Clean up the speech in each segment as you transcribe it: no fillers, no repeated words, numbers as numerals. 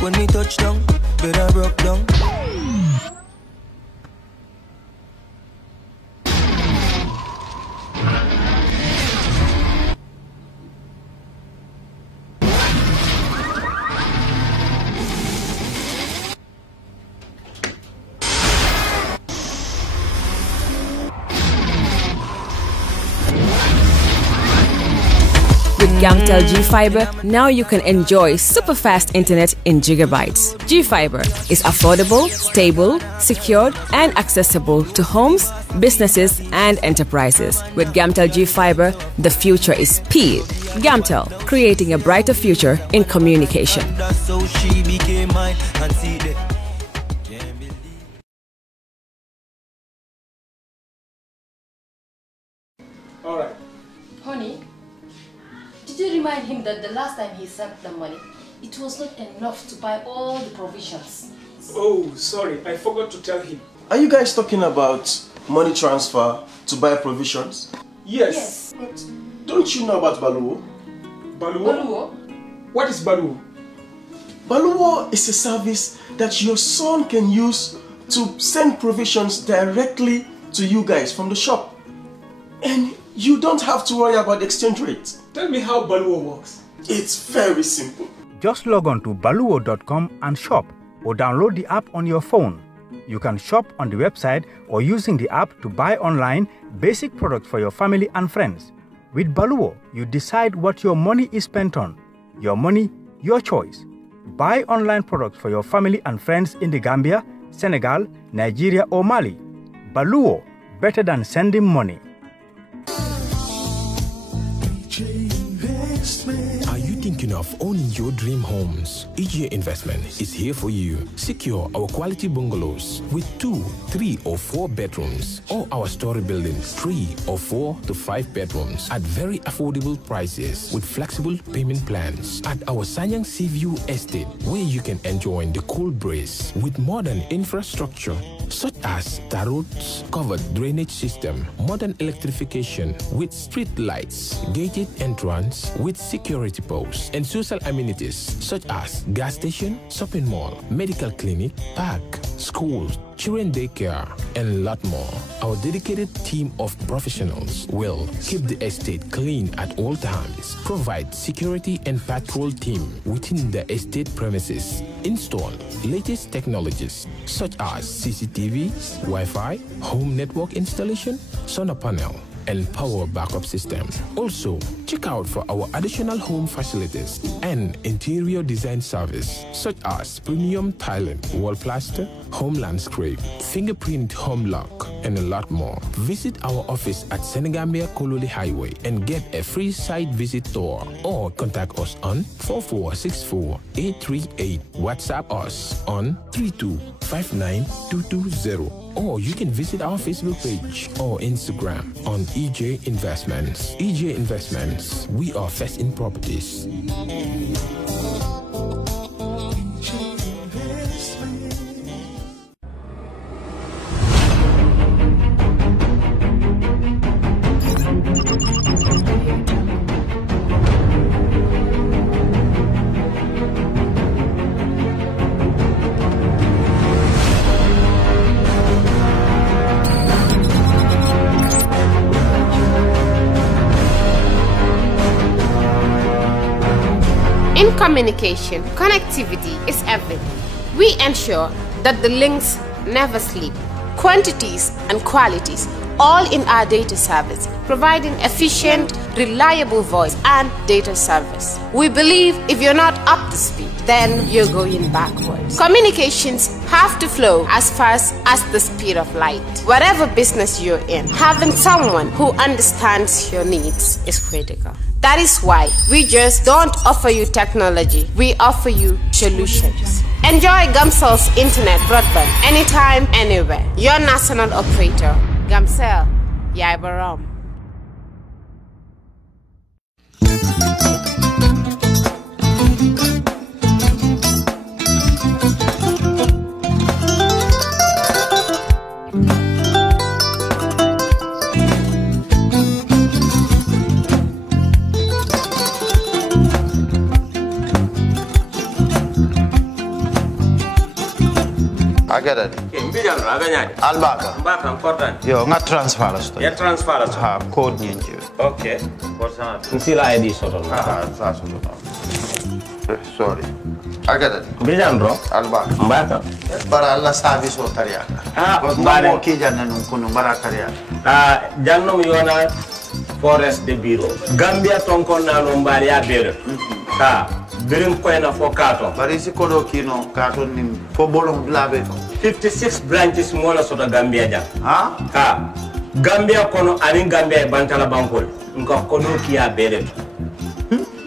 When me touch down, better broke down. Gamtel G-Fiber, now you can enjoy super fast internet in gigabytes. G-Fiber is affordable, stable, secured, and accessible to homes, businesses, and enterprises. With Gamtel G-Fiber, the future is speed. Gamtel, creating a brighter future in communication. That's how she became mine and see that. All right. Honey, did you remind him that the last time he sent the money, it was not enough to buy all the provisions? Oh, sorry, I forgot to tell him. Are you guys talking about money transfer to buy provisions? Yes. But don't you know about Baluwo? Baluwo? Baluwo? What is Baluwo? Baluwo is a service that your son can use to send provisions directly to you guys from the shop. And you don't have to worry about the exchange rate. Tell me how Baluwo works. It's very simple. Just log on to baluwo.com and shop, or download the app on your phone. You can shop on the website or using the app to buy online basic products for your family and friends. With Baluwo, you decide what your money is spent on. Your money, your choice. Buy online products for your family and friends in the Gambia, Senegal, Nigeria or Mali. Baluwo, better than sending money. Are you thinking of owning your dream homes? EJ Investment is here for you. Secure our quality bungalows with 2, 3 or 4 bedrooms, or our story buildings 3 or 4 to 5 bedrooms at very affordable prices with flexible payment plans at our Sanyang Seaview Estate, where you can enjoy the cool breeze with modern infrastructure such as tar roads, covered drainage system, modern electrification with street lights, gated entrance with security posts, and social amenities such as gas station, shopping mall, medical clinic, park, schools, children daycare, and a lot more. Our dedicated team of professionals will keep the estate clean at all times, provide security and patrol team within the estate premises, install latest technologies such as CCTV, Wi-Fi, home network installation, solar panel, and power backup system. Also, check out for our additional home facilities and interior design service such as premium tiling, wall plaster, home landscape, fingerprint home lock, and a lot more. Visit our office at Senegambia Kololi Highway and get a free site visit tour, or contact us on 4464-838. WhatsApp us on 3259220. Or you can visit our Facebook page or Instagram on EJ Investments. EJ Investments, we are first in properties. In communication, connectivity is everything. We ensure that the links never sleep. Quantities and qualities, all in our data service, providing efficient, reliable voice and data service. We believe if you're not up to speed, then you're going backwards. Communications have to flow as fast as the speed of light. Whatever business you're in, having someone who understands your needs is critical. That is why we just don't offer you technology, we offer you solutions. Enjoy Gamcel's internet broadband anytime, anywhere. Your national operator, Gamcel, Yaibaram. Agada. Mbijan raganyadi. Albaka. Mbaka important. Yo, nga transfer la sto. Ya transfer la sto. Ha, code nyenje. Okay. What's that? Nsila ID soto. Ah, sa soto. Sorry. Agada. Mbijan bro. Albaka. Mbaka. Bara Allah service o tariya. Ah, mbare ki janna nun kunu bara tariya. Ah, jannom yona forest de bureau. Gambia tonkon na no mbari ya bere. Ah, birim ko na fo kato. Bari si kodo kino kato ni fo bolong blabe. 56 branches mola soto Gambia jam. Ha? Ha. Gambia kono ani Gambia bantala bankol. Nko kodo kiya bere.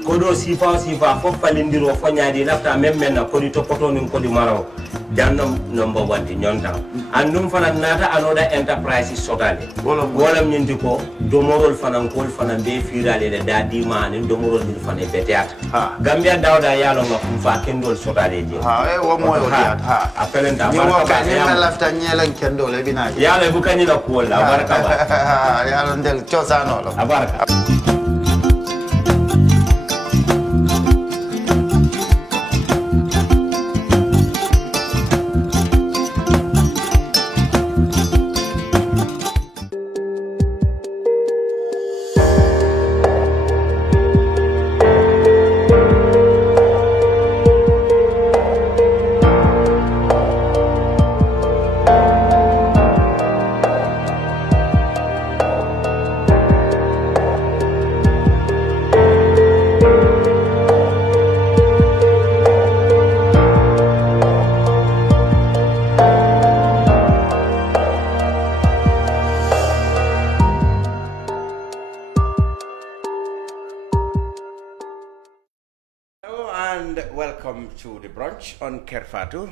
Kodo sifa fo falindiro fo nyaadi lafta memmen na kodi topoto nin kodi maraw. Jannam number 1 di nyonta. Andum fana nata anoda enterprise sotale. Wolam nyindi ko domorol fana kol fana be firale de dadi man domorol dil fana beteat. Gambia dawda yalo nga fa kendol sotale je. Ha, wo mo yo diat ha. Apelenta barka ba. Ni lafta nyelen kendol e bina. Yalo bu kanyi la ko la barka ba. Yalo ndel chosano lo. Abarka. To the brunch on Kerr Fatou.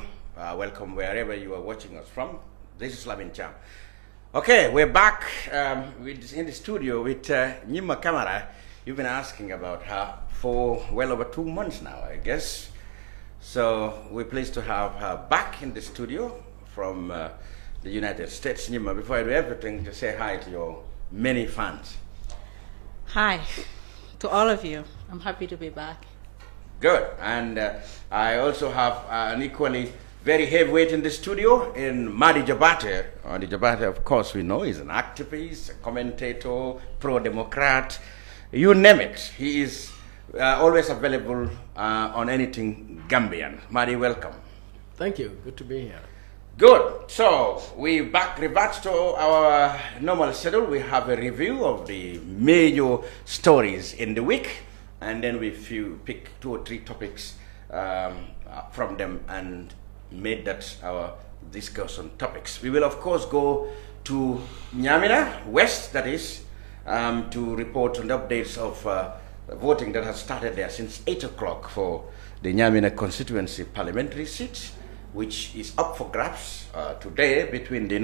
Welcome wherever you are watching us from. This is Lamin Cham. Okay, we're back in the studio with Nyima Camara. You've been asking about her for well over 2 months now, I guess. So we're pleased to have her back in the studio from the United States. Nyima, before I do everything, just say hi to your many fans. Hi to all of you. I'm happy to be back. Good. And I also have an equally very heavyweight in the studio in Madi Jobarteh. The Jobarteh, of course, we know is an activist, a commentator, pro-democrat, you name it. He is always available on anything Gambian. Madi, welcome. Thank you. Good to be here. Good. So we revert to our normal schedule. We have a review of the major stories in the week. And then we pick 2 or 3 topics from them and made that our discussion topics. We will of course go to Nyima West, that is, to report on the updates of voting that has started there since 8 o'clock for the Nyima constituency parliamentary seat, which is up for grabs today between the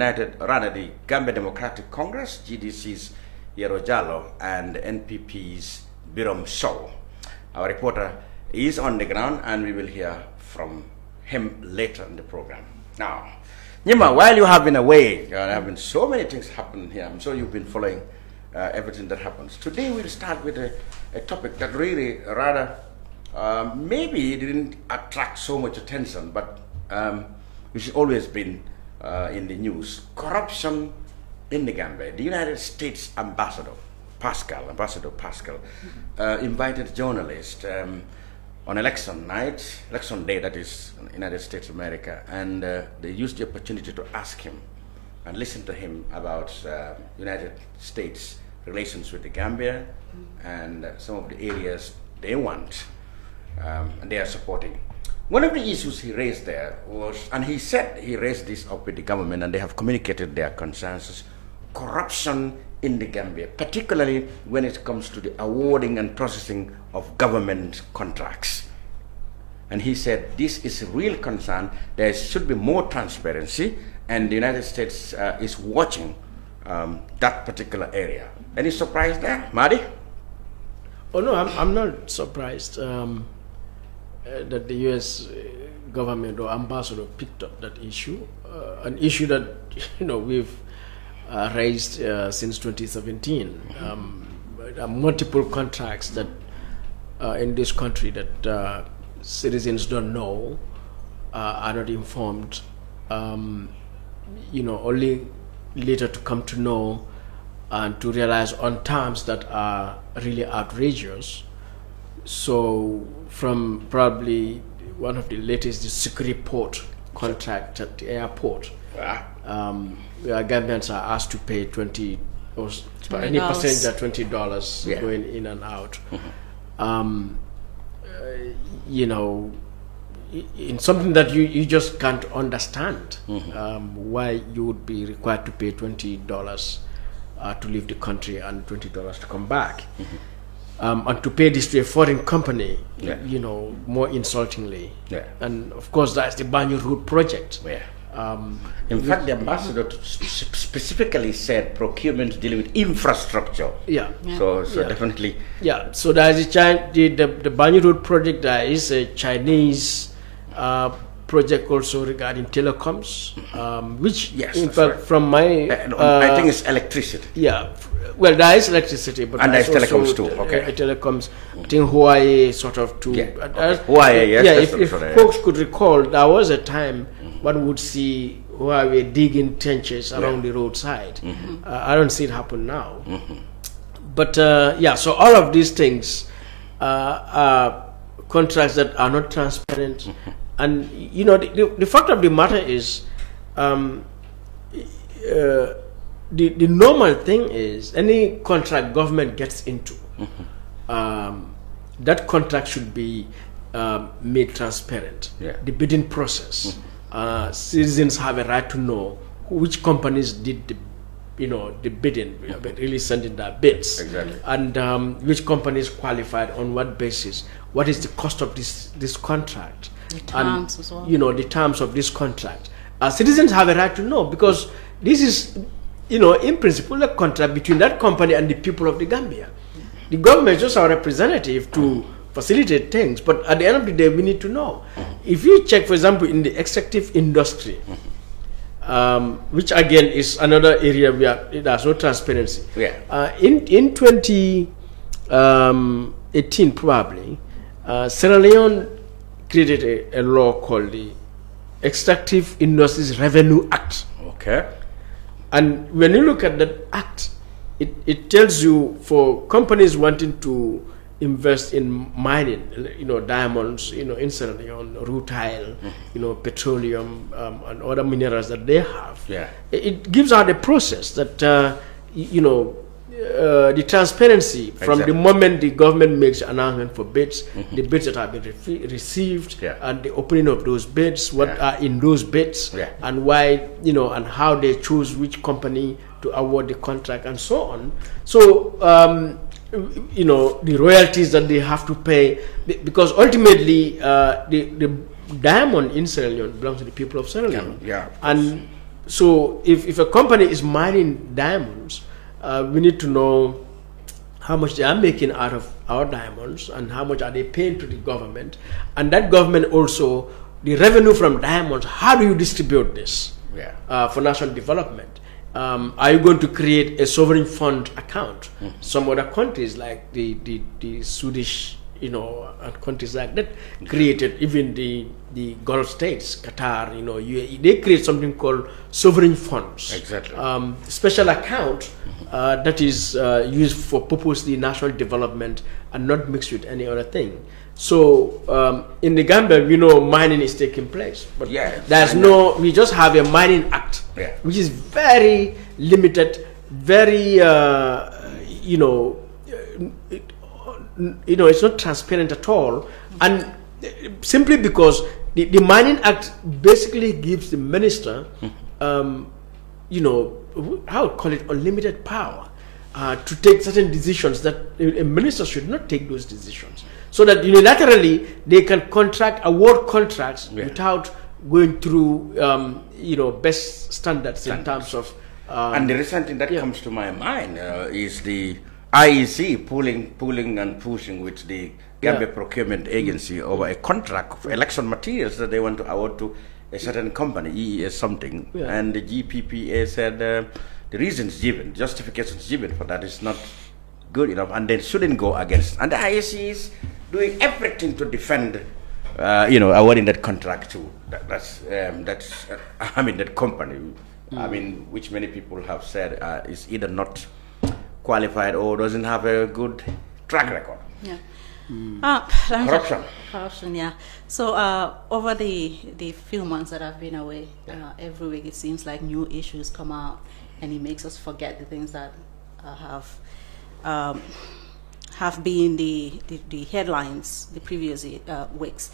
Gambia Democratic Congress, GDC's Yero Jallo, and NPP's Birom Show. Our reporter is on the ground and we will hear from him later in the program. Now, Nyima, while you have been away, there have been so many things happen here. I'm sure you've been following everything that happens. Today we'll start with a topic that really rather maybe didn't attract so much attention, but which has always been in the news. Corruption in the Gambia. The United States Ambassador Pascal invited journalists on election day, that is in the United States of America, and they used the opportunity to ask him and listen to him about United States relations with the Gambia and some of the areas they want and they are supporting. One of the issues he raised there was, and he said he raised this up with the government and they have communicated their concerns, is corruption in the Gambia, particularly when it comes to the awarding and processing of government contracts. And he said this is a real concern. There should be more transparency, and the United States is watching that particular area. Any surprise there, Madi? Oh no, I'm not surprised that the U.S. government or ambassador picked up that issue, an issue that we've raised since 2017. There are multiple contracts that in this country that citizens don't know, are not informed only later to come to know and to realize on terms that are really outrageous. So from probably one of the latest, the security port contract at the airport, where Gambians are asked to pay $20 or any percentage at $20 going in and out. In something that you just can't understand, why you would be required to pay $20 to leave the country and $20 to come back, and to pay this to a foreign company, more insultingly. And of course, that's the Banyu Route project. In fact, the ambassador specifically said procurement dealing with infrastructure. So definitely. So there is the Banyu Road project. There is a Chinese project also regarding telecoms, which in fact from my I think it's electricity. Well, there is electricity, but and there's telecoms too. Telecoms. I think Hawaii sort of too. Hawaii, yes. If folks could recall, there was a time one would see Hawaii digging trenches around the roadside. I don't see it happen now. But so all of these things are contracts that are not transparent. And the fact of the matter is, the normal thing is any contract government gets into, that contract should be made transparent. The bidding process, citizens have a right to know which companies did the bidding, really sending their bids, and which companies qualified on what basis. What is the cost of this contract? The terms and, as well. The terms of this contract. Citizens have a right to know, because this is, in principle, a contract between that company and the people of the Gambia. The government is just our representative to facilitate things, but at the end of the day, we need to know. If you check, for example, in the extractive industry, which again is another area where there's no transparency. In 2018, probably, Sierra Leone created a law called the Extractive Industries Revenue Act. And when you look at that act, it tells you for companies wanting to invest in mining, diamonds, in Sierra Leone, rutile, petroleum, and other minerals that they have. It gives out a process that, the transparency from the moment the government makes an announcement for bids, the bids that have been received, and the opening of those bids, what are in those bids, and why, and how they choose which company to award the contract, and so on. So, the royalties that they have to pay, because ultimately the diamond in Sierra Leone belongs to the people of Sierra Leone. And so if a company is mining diamonds, we need to know how much they are making out of our diamonds and how much are they paying to the government. And that government also, the revenue from diamonds, how do you distribute this for national development? Are you going to create a sovereign fund account? Some other countries like the Swedish, and countries like that created, even the Gulf states, Qatar, UAE, they create something called sovereign funds. Special account that is used for purposely national development and not mixed with any other thing. So in the Gambia, we know mining is taking place, but there's we just have a mining act, which is very limited, very, it's not transparent at all. And simply because the mining act basically gives the minister, how would call it, unlimited power to take certain decisions that a minister should not take those decisions. So that unilaterally they can award contracts without going through, best standards in terms of. And the recent thing that comes to my mind is the IEC pulling and pushing with the Gambia Procurement Agency over a contract for election materials that they want to award to a certain company, EES something, and the GPPA said the reasons given, justifications given for that is not good enough, and they shouldn't go against. And the IEC is doing everything to defend awarding that contract to that company. I mean, which many people have said is either not qualified or doesn't have a good track record. Yeah. Corruption, yeah. So over the few months that I've been away, every week it seems like new issues come out, and it makes us forget the things that have been the headlines the previous weeks.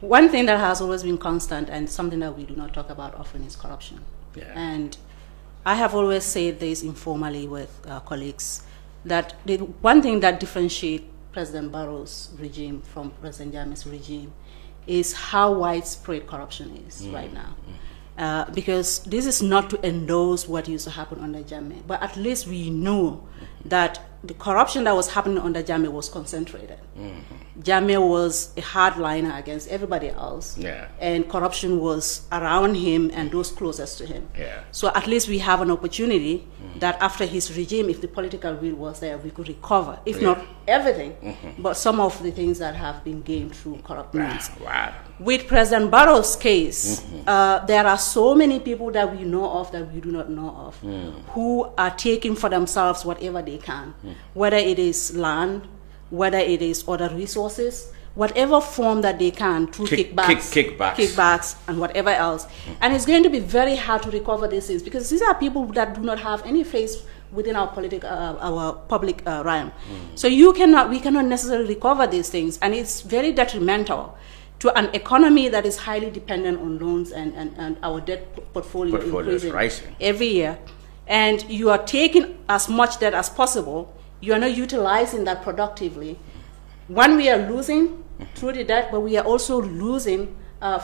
One thing that has always been constant and something that we do not talk about often is corruption. Yeah. And I have always said this informally with colleagues, that the one thing that differentiates President Barrow's regime from President Jammeh's regime is how widespread corruption is right now. Because this is not to endorse what used to happen under Jammeh, but at least we know that the corruption that was happening under Jammeh was concentrated. Jammeh was a hardliner against everybody else, and corruption was around him and those closest to him. So at least we have an opportunity that after his regime, if the political will was there, we could recover, if not everything, but some of the things that have been gained through corrupt means. With President Barrow's case, there are so many people that we know of that we do not know of, who are taking for themselves whatever they can, whether it is land, whether it is other resources, whatever form that they can through kickbacks and whatever else. And it's going to be very hard to recover these things because these are people that do not have any face within our public realm. So we cannot necessarily recover these things, and it's very detrimental to an economy that is highly dependent on loans and our debt portfolio increasing every year. And you are taking as much debt as possible. You are not utilizing that productively. One, we are losing through the debt, but we are also losing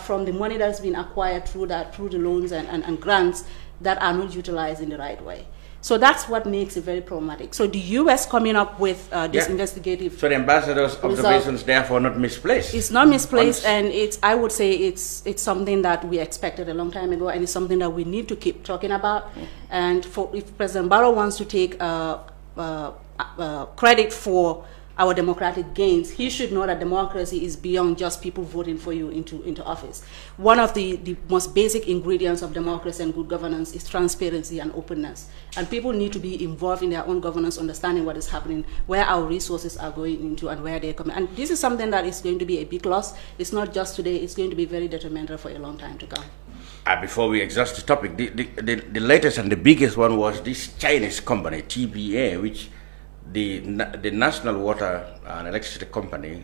from the money that's been acquired through the loans and grants that are not utilized in the right way. So that's what makes it very problematic. So the U.S. coming up with this investigative... So the ambassador's observations therefore not misplaced? It's not misplaced, and I would say it's something that we expected a long time ago, and it's something that we need to keep talking about. And if President Barrow wants to take credit for our democratic gains, he should know that democracy is beyond just people voting for you into office. One of the most basic ingredients of democracy and good governance is transparency and openness. And people need to be involved in their own governance, understanding what is happening, where our resources are going into and where they're coming. And this is something that is going to be a big loss. It's not just today, it's going to be very detrimental for a long time to come. Before we exhaust the topic, the latest and the biggest one was this Chinese company, TBA, which the National Water and Electricity Company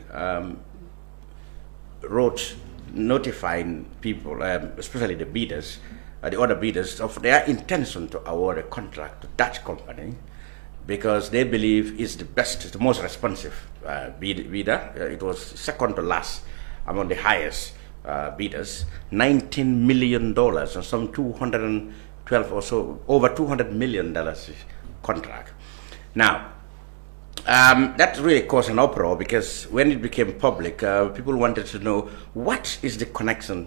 wrote notifying people, especially the bidders, the other bidders, of their intention to award a contract to Dutch company because they believe it's the best, the most responsive bidder. It was second to last among the highest bidders, $19 million, or some 212 or so, over $200 million contract. Now, that really caused an uproar because when it became public, people wanted to know what is the connection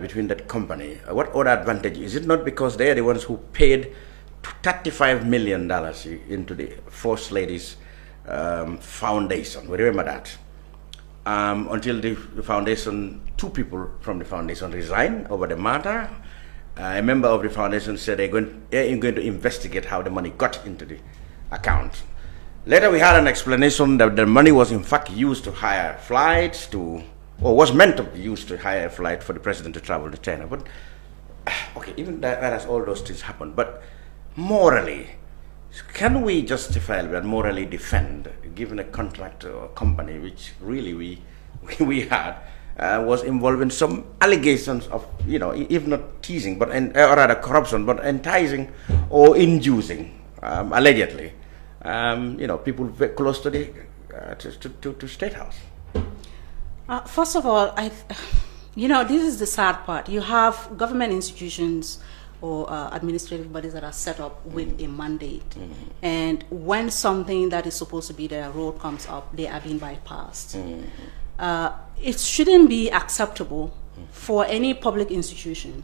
between that company. What other advantage? Is it not because they are the ones who paid $35 million into the First Lady's foundation? We remember that. Until the foundation, two people from the foundation resigned over the matter. A member of the foundation said they're going to investigate how the money got into the account. Later we had an explanation that the money was in fact used to hire flights or was meant to be used to hire a flight for the president to travel to China. But, okay, even that has all those things happened. But morally, can we justify and morally defend giving a contract to a company which really we had was involved in some allegations of, if not teasing, but or rather corruption, but enticing or inducing, allegedly, people very close to the to State House. First of all, this is the sad part. You have government institutions or administrative bodies that are set up with a mandate, and when something that is supposed to be their role comes up, they are being bypassed. It shouldn't be acceptable for any public institution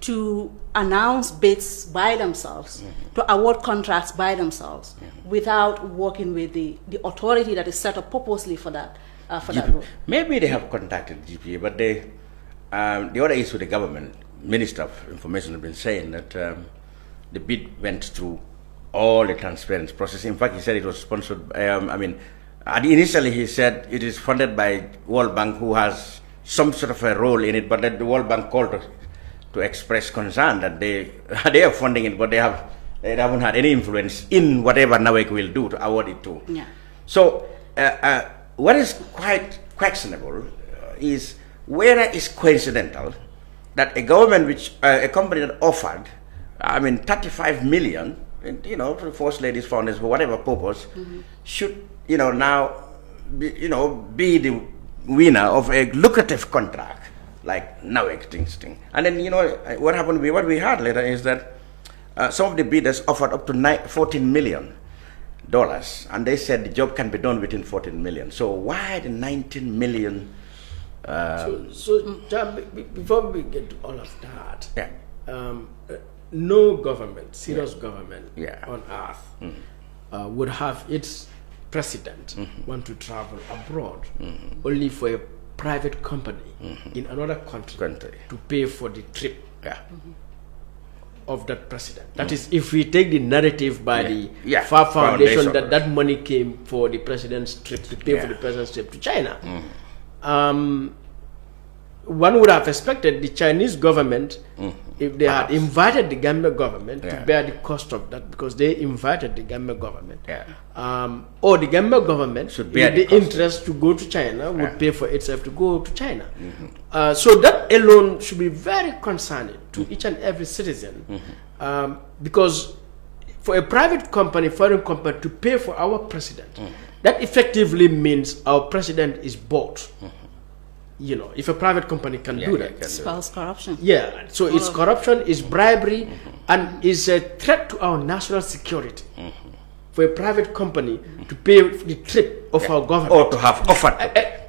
to announce bids by themselves, to award contracts by themselves, without working with the authority that is set up purposely for that, for that role. Maybe they have contacted GPA, but the other issue, the government, Minister of Information has been saying that the bid went through all the transparency process. In fact, he said it was sponsored, initially he said it is funded by World Bank, who has some sort of a role in it, but then the World Bank called to express concern that they are funding it, but they haven't had any influence in whatever NAWEC will do to award it to. Yeah. So what is quite questionable is whether it's coincidental that a government a company that offered, 35 million, to the First Ladies Foundation for whatever purpose, should, now, be the winner of a lucrative contract like NAWEC thing. And then, what happened, what we heard later is that some of the bidders offered up to $14 million, and they said the job can be done within 14 million. So why the 19 million? Cham, before we get to all of that, no government, serious government on earth would have its president want to travel abroad only for a private company in another country to pay for the trip of that president. That is, if we take the narrative by the FAR Foundation that money came for the president's trip, to pay for the president's trip to China. One would have expected the Chinese government, if they had invited the Gambia government to bear the cost of that, because they invited the Gambia government, or the Gambia government should bear the interest to go to China, would pay for itself to go to China. So that alone should be very concerning to each and every citizen, because for a private company, foreign company, to pay for our president, that effectively means our president is bought. If a private company can do that. It spells corruption. Yeah, so it's corruption, it's bribery, and is a threat to our national security for a private company to pay the trip of our government. Or to have offered.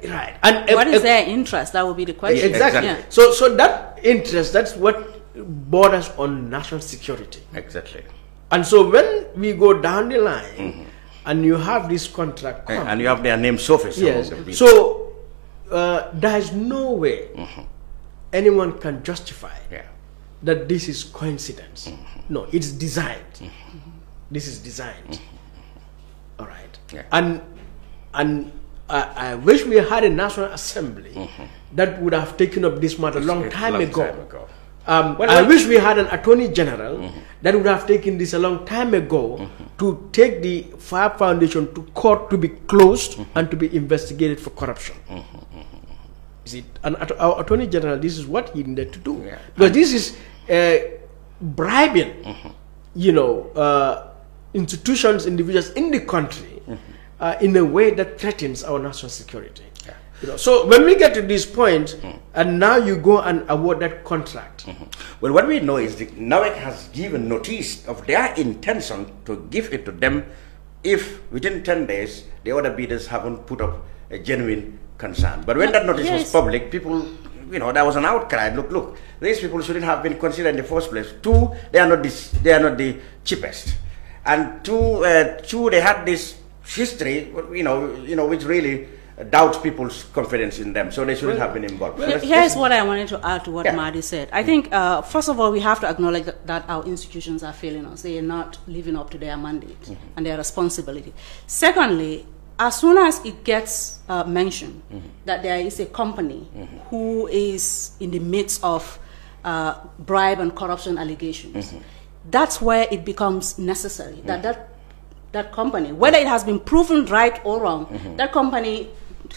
Right. And what is their interest? That would be the question. Exactly. Yeah. So that interest, that's what borders on national security. Exactly. And so when we go down the line, and you have this contract company, and you have their name surface. Yes. So there is no way anyone can justify that this is coincidence. No, it's designed. This is designed. All right. And I wish we had a National Assembly that would have taken up this matter a long time ago. I wish we had an Attorney General that would have taken this a long time ago to take the FAR Foundation to court to be closed and to be investigated for corruption. And our Attorney General, this is what he needed to do. Because this is bribing, institutions, individuals in the country in a way that threatens our national security. So when we get to this point, and now you go and award that contract. Well, what we know is that NAWEC has given notice of their intention to give it to them if within 10 days the other bidders haven't put up a genuine concern. But when that notice was public, people, there was an outcry. Look, these people shouldn't have been considered in the first place. Two, they are not the cheapest, and two, they had this history, which really doubts people's confidence in them, so they shouldn't have been involved. Here's what I wanted to add to what Madi said. I think, first of all, we have to acknowledge that our institutions are failing us. They are not living up to their mandate and their responsibility. Secondly, as soon as it gets mentioned that there is a company who is in the midst of bribe and corruption allegations, that's where it becomes necessary that company, whether it has been proven right or wrong, that company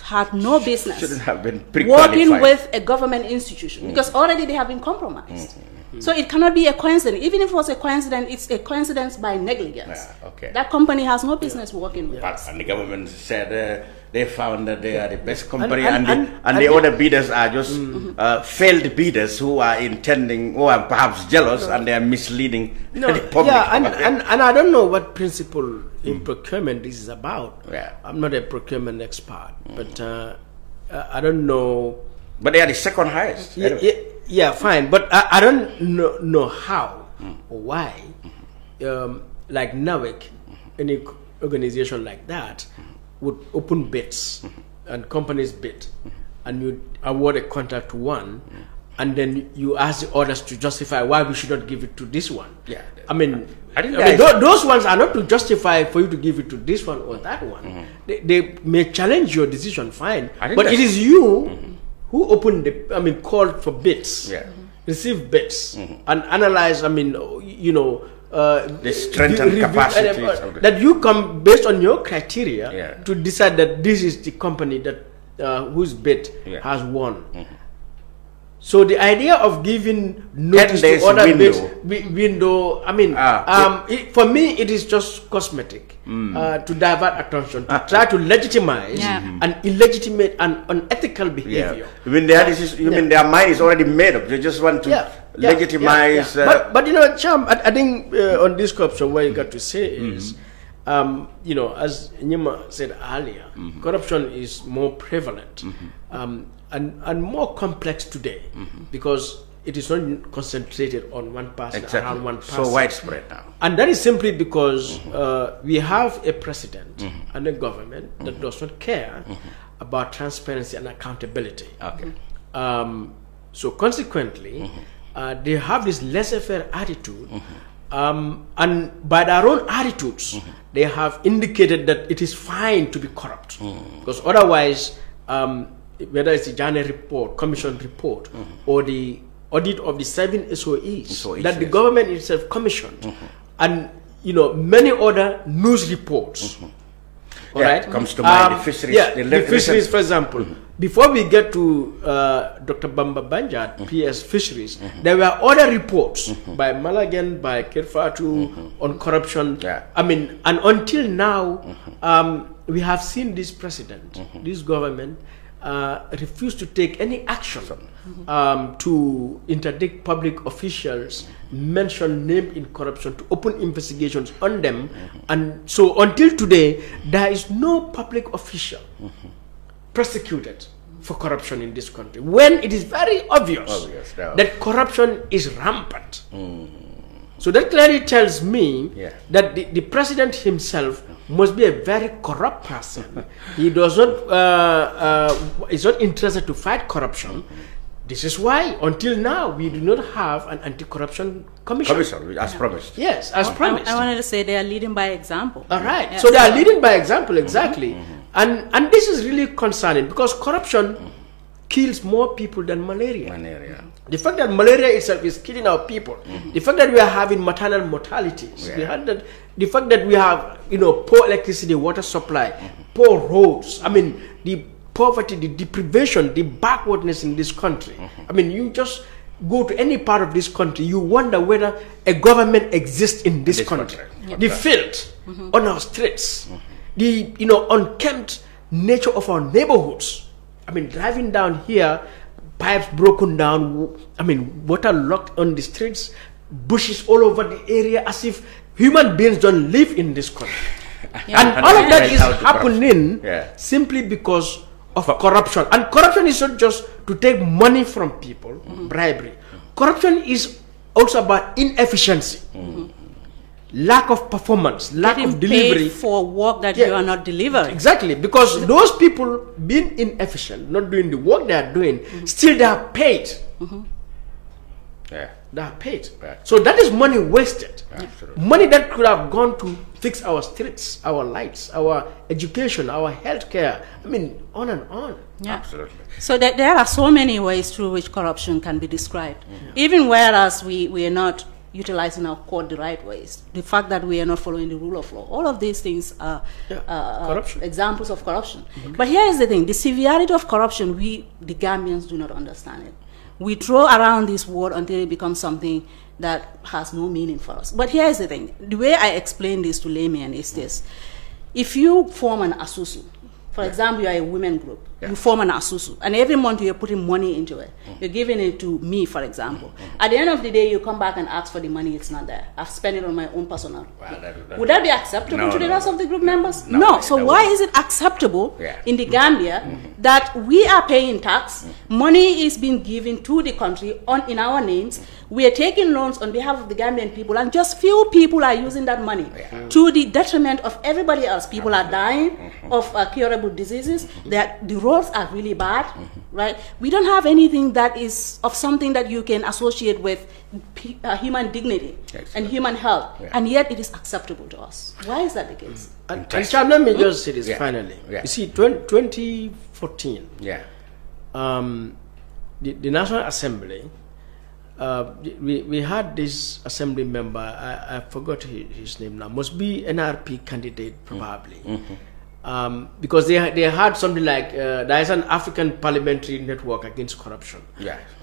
had no business shouldn't have been working with a government institution because already they have been compromised. So it cannot be a coincidence. Even if it was a coincidence, it's a coincidence by negligence. That company has no business working with us. And the government said they found that they are the best company, and the other bidders are just failed bidders who are intending, or are perhaps jealous, and they are misleading the public. And I don't know what principle in procurement this is about. I'm not a procurement expert, but I don't know. But they are the second highest. Yeah, fine. But I don't know how or why, like NAWEC, any organization like that, would open bids and companies bid, and you award a contract to one, and then you ask the others to justify why we should not give it to this one. Yeah. I mean, those ones are not to justify for you to give it to this one or that one. They may challenge your decision, fine. But it is you who opened the, called for bids, receive bids, and analyze, the strength and capacity. That you come based on your criteria to decide that this is the company that whose bid has won. So the idea of giving notice to other bids, for me it is just cosmetic to divert attention, to try to legitimize an illegitimate and unethical behavior. You mean their mind is already made up? They just want to legitimize. But Cham, I think on this corruption, what you got to say is, as Nyima said earlier, corruption is more prevalent. And more complex today because it is not concentrated on one person, around one person. So widespread now. And that is simply because we have a president and a government that does not care about transparency and accountability. So consequently, they have this laissez-faire attitude, and by their own attitudes, they have indicated that it is fine to be corrupt, because otherwise, whether it's the January report, commission report, or the audit of the 7 SOEs that the government itself commissioned, and many other news reports. All right, comes to mind the fisheries. The fisheries, for example. Before we get to Dr. Bamba Banjat, PS Fisheries, there were other reports by Malagan, by Kerr Fatou on corruption. And until now, we have seen this president, this government, refuse to take any action to interdict public officials mentioned named in corruption, to open investigations on them. And so until today, there is no public official prosecuted for corruption in this country, when it is very obvious that corruption is rampant. So that clearly tells me that the president himself must be a very corrupt person. He does not is not interested to fight corruption. This is why until now we do not have an anti-corruption commission. As promised. Yes, as promised. I wanted to say they are leading by example. All right. So they are leading by example, exactly. And this is really concerning because corruption kills more people than malaria. The fact that malaria itself is killing our people, the fact that we are having maternal mortalities, the fact that we have poor electricity, water supply, poor roads, the poverty, the deprivation, the backwardness in this country. You just go to any part of this country, you wonder whether a government exists in this country. The filth on our streets, the unkempt nature of our neighborhoods. Driving down here, pipes broken down, water locked on the streets, bushes all over the area, as if human beings don't live in this country. And all of that is happening simply because of corruption. And corruption is not just to take money from people, bribery. Corruption is also about inefficiency. Lack of performance, lack of delivery. Paid for work that you are not delivering. Exactly, because those people being inefficient, not doing the work they are doing, still they are paid. They are paid. So that is money wasted. Money that could have gone to fix our streets, our lights, our education, our healthcare. On and on. Absolutely. So there are so many ways through which corruption can be described. Even whereas we are not utilizing our court the right ways, the fact that we are not following the rule of law, all of these things are examples of corruption. But here is the thing, the severity of corruption, we, the Gambians, do not understand it. We throw around this word until it becomes something that has no meaning for us. But here is the thing, the way I explain this to laymen is this. If you form an asusu, for example, you are a women group, You form an asusu, and every month you're putting money into it. You're giving it to me, for example. At the end of the day, you come back and ask for the money. It's not there. I've spent it on my own personal. Would that be acceptable to the rest of the group members? No. So why is it acceptable in the Gambia that we are paying tax, money is being given to the country in our names, we are taking loans on behalf of the Gambian people, and just few people are using that money to the detriment of everybody else. People are dying of curable diseases. The roads are really bad, right? We don't have anything that is of something that you can associate with human dignity and human health, and yet it is acceptable to us. Why is that the case? And Cham, let me just say this finally. You see, 2014, the National Assembly, we had this assembly member, I forgot his name now, must be NRP candidate probably. Because they had something like, there is an African Parliamentary Network Against Corruption.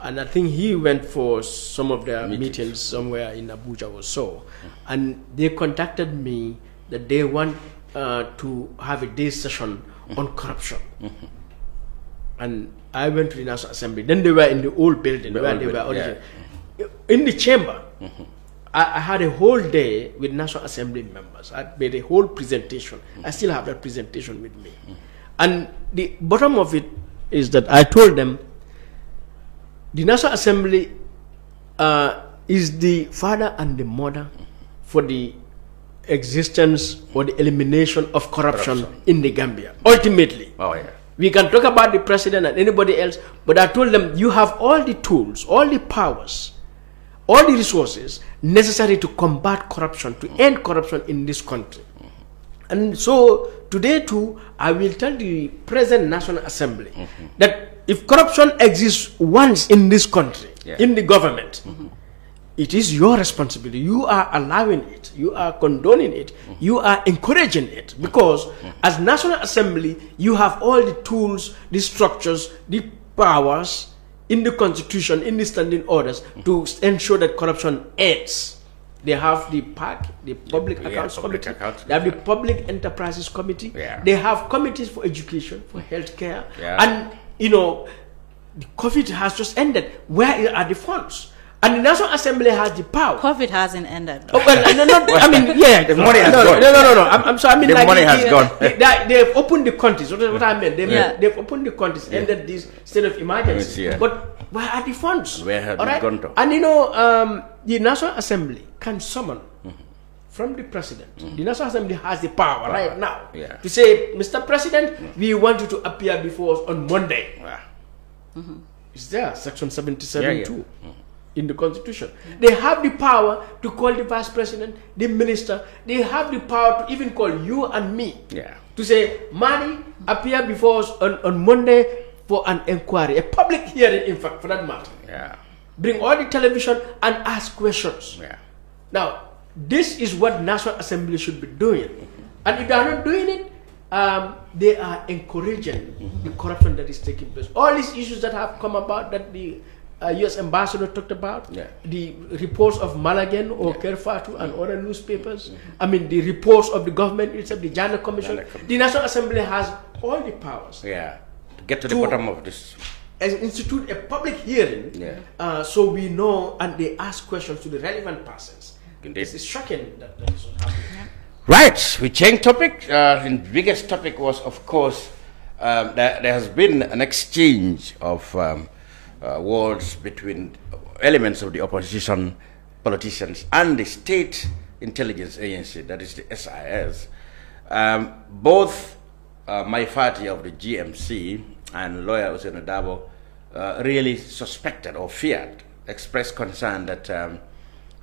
And I think he went for some of their meetings somewhere in Abuja or so. And they contacted me that they want to have a day session on corruption. And I went to the National Assembly. Then they were in the old building where they were originally. In the chamber, I had a whole day with National Assembly members. I made a whole presentation. I still have that presentation with me. And the bottom of it is that I told them the National Assembly is the father and the mother for the existence or the elimination of corruption in the Gambia. Ultimately. We can talk about the president and anybody else, but I told them you have all the tools, all the powers, all the resources necessary to combat corruption, to end corruption in this country. And so today too, I will tell the present National Assembly that if corruption exists once in this country, in the government, it is your responsibility. You are allowing it. You are condoning it. You are encouraging it. Because as National Assembly, you have all the tools, the structures, the powers in the Constitution, in the standing orders to ensure that corruption ends. They have the PAC, the Public Accounts Committee. They have the Public Enterprises Committee. They have committees for education, for healthcare. And, you know, the COVID has just ended. Where are the funds? And the National Assembly has the power. COVID hasn't ended. Oh, well, I mean, the money has gone. No. I'm sorry. I mean, the like money has gone. They've opened the countries. What I meant, they've opened the countries, ended this state of emergency. But where are the funds? Where have they gone to? And you know, the National Assembly can summon from the president. The National Assembly has the power right now to say, Mr. President, we want you to appear before us on Monday. It's there, Section 77(2). In the Constitution. They have the power to call the Vice President, the Minister. They have the power to even call you and me. To say, Madi, appear before us on Monday for an inquiry, a public hearing, in fact, for that matter. Bring all the television and ask questions. Now, this is what National Assembly should be doing. And if they are not doing it, they are encouraging the corruption that is taking place. All these issues that have come about that the U.S. ambassador talked about, the reports of Malagan or Kerr, Fatou and other newspapers, I mean the reports of the government itself, the Journal Commission. The National Assembly has all the powers to get to the bottom of this. Institute a public hearing so we know, and they ask questions to the relevant persons. This is shocking that is what happening. Right, we changed topic. The biggest topic was, of course, there has been an exchange of words between elements of the opposition, politicians, and the state intelligence agency, that is the SIS. Both Fatou of the GMC and lawyer Usain Dabo really suspected or feared, expressed concern that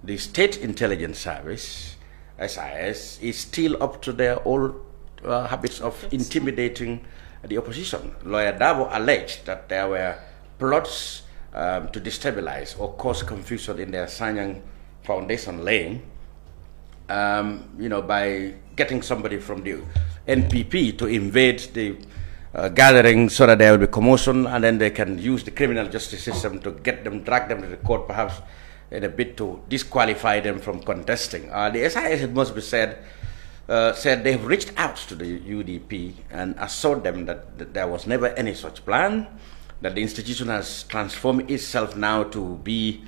the state intelligence service, SIS, is still up to their old habits of intimidating the opposition. Lawyer Dabo alleged that there were plots to destabilize or cause confusion in their Sanyang Foundation laying, by getting somebody from the NPP to invade the gathering so that there will be commotion, and then they can use the criminal justice system to get them, drag them to the court, perhaps in a bid to disqualify them from contesting. The SIS, it must be said, said they have reached out to the UDP and assured them that there was never any such plan, that the institution has transformed itself now to be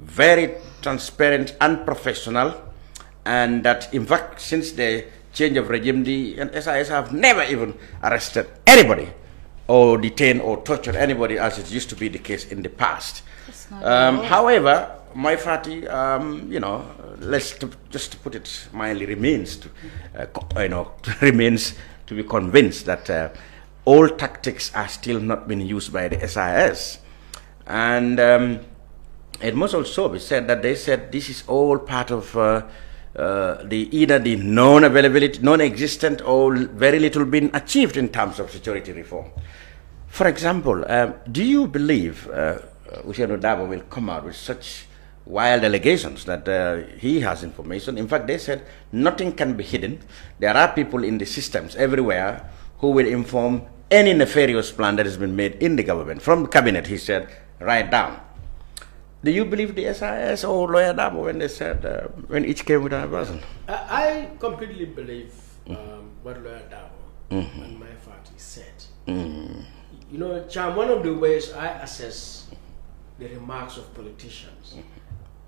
very transparent and professional, and that in fact since the change of regime, the SIS have never even arrested anybody or detained or tortured anybody as it used to be the case in the past. However, my party, you know, just to put it mildly, remains to, remains to be convinced that all tactics are still not being used by the SIS, and it must also be said that they said this is all part of either the non-availability, non-existent, or very little being achieved in terms of security reform. For example, do you believe Ousainou Darboe will come out with such wild allegations that he has information? In fact, they said nothing can be hidden. There are people in the systems everywhere who will inform any nefarious plan that has been made in the government. From the cabinet, he said, write down. Do you believe the SIS or lawyer Darboe when they said, when each came with a person? I completely believe what lawyer Darboe and my party said. You know, Cham, one of the ways I assess the remarks of politicians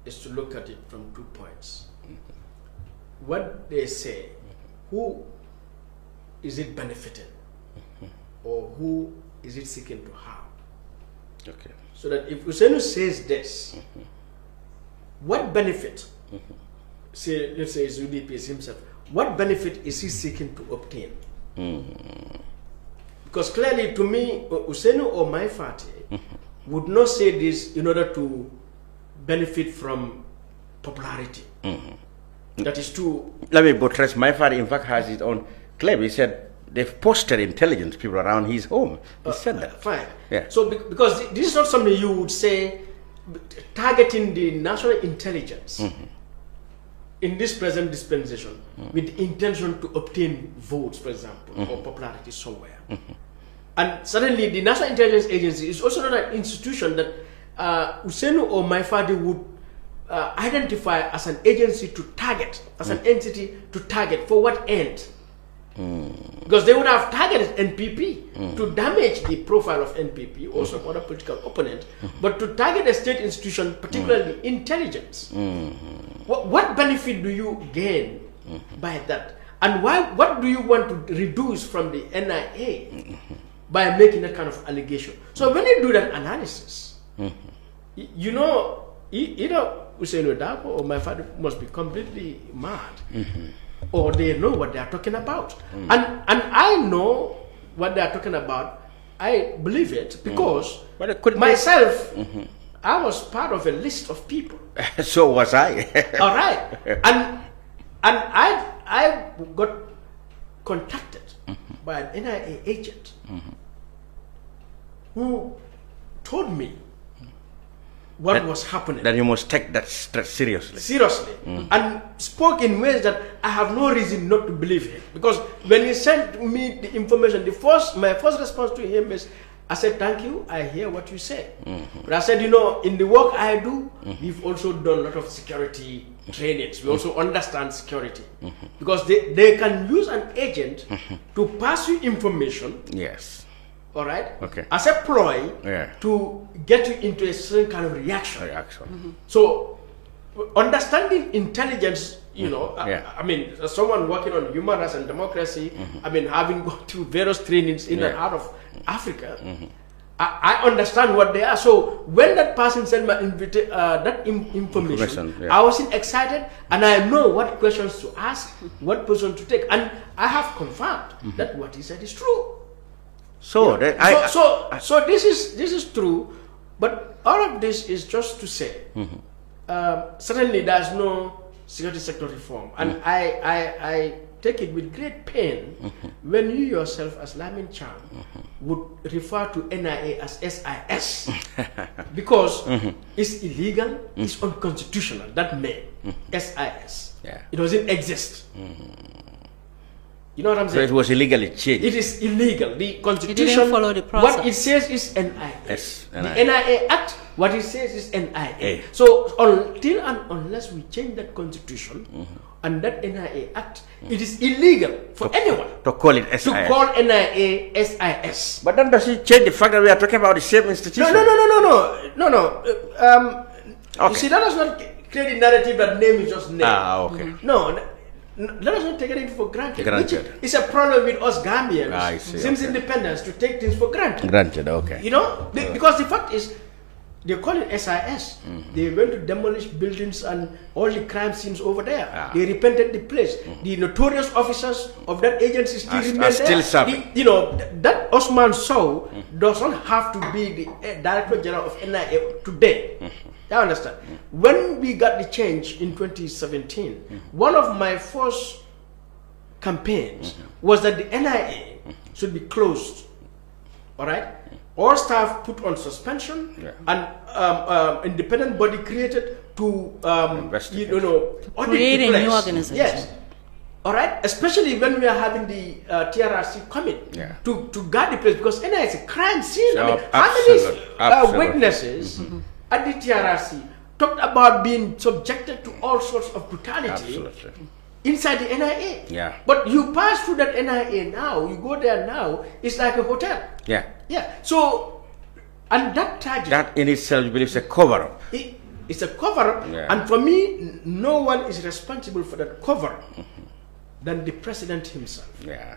is to look at it from 2 points. What they say, who is it benefiting, or who is it seeking to harm? Okay. So that if Ousainou says this, what benefit, say, let's say it's UDP himself, what benefit is he seeking to obtain? Because clearly to me, Ousainou or my party would not say this in order to benefit from popularity. That is true. Let me buttress. My father, in fact, has his own claim. He said they've posted intelligence people around his home. He said that. Fine. Yeah. So, because this is not something you would say targeting the national intelligence in this present dispensation with the intention to obtain votes, for example, or popularity somewhere. And suddenly, the National Intelligence Agency is also not an institution that Ousainou or my father would identify as an agency to target, as an entity to target. For what end? Because they would have targeted NPP to damage the profile of NPP or some other political opponent, but to target a state institution, particularly intelligence. What benefit do you gain by that? And what do you want to reduce from the NIA by making that kind of allegation? So when you do that analysis, you know, either Ousainou Darboe or my father must be completely mad, or they know what they are talking about. And I know what they are talking about. I believe it because myself, I was part of a list of people. So was I. All right. And I got contacted by an NIA agent who told me what was happening. That you must take that seriously. Seriously. And spoke in ways that I have no reason not to believe him. Because when he sent me the information, my first response to him is, I said, thank you, I hear what you say. But I said, you know, in the work I do, we've also done a lot of security trainings. We also understand security. Because they can use an agent to pass you information. Yes. All right? Okay. As a ploy to get you into a certain kind of reaction. So, understanding intelligence, you know, I mean, as someone working on human rights and democracy, I mean, having gone through various trainings in and out of Africa, I understand what they are. So when that person sent my information, I wasn't excited, and I know what questions to ask, what position to take, and I have confirmed that what he said is true. So so this is true, but all of this is just to say, certainly there's no security sector reform, and I take it with great pain when you yourself as Lamin Cham would refer to NIA as SIS because it's illegal, it's unconstitutional, that name, SIS. It doesn't exist. You know what I'm saying? So it was illegally changed. It is illegal. The Constitution, didn't follow the process. what it says is NIA. Yes, The NIA Act, what it says is NIA. So until and unless we change that Constitution, and that NIA Act, it is illegal for anyone to call it SIS. To call NIA SIS. But then does it change the fact that we are talking about the same institution? No. Okay. You see, let us not create a narrative that name is just name. Okay. No, let us not take it for granted. Granted. It's a problem with us Gambians okay. since independence to take things for granted. Granted, okay. You know, because the fact is, they call it SIS. They went to demolish buildings and all the crime scenes over there. They repented the place. The notorious officers of that agency still remain there. Still serving. You know, that Osman Sow doesn't have to be the Director General of NIA today. You understand? When we got the change in 2017, one of my first campaigns was that the NIA should be closed. All right? All staff put on suspension, and independent body created to audit create the a place. new organization. Yes. All right, especially when we are having the TRRC coming to guard the place, because NIA is a crime scene. So, I mean, how many witnesses at the TRRC talked about being subjected to all sorts of brutality inside the NIA? Yeah. But you pass through that NIA now, you go there now, it's like a hotel. Yeah. Yeah. So, and that tragedy, that in itself, you believe, is a cover-up. It's a cover-up, and for me, no one is responsible for that cover-up than the president himself. Yeah.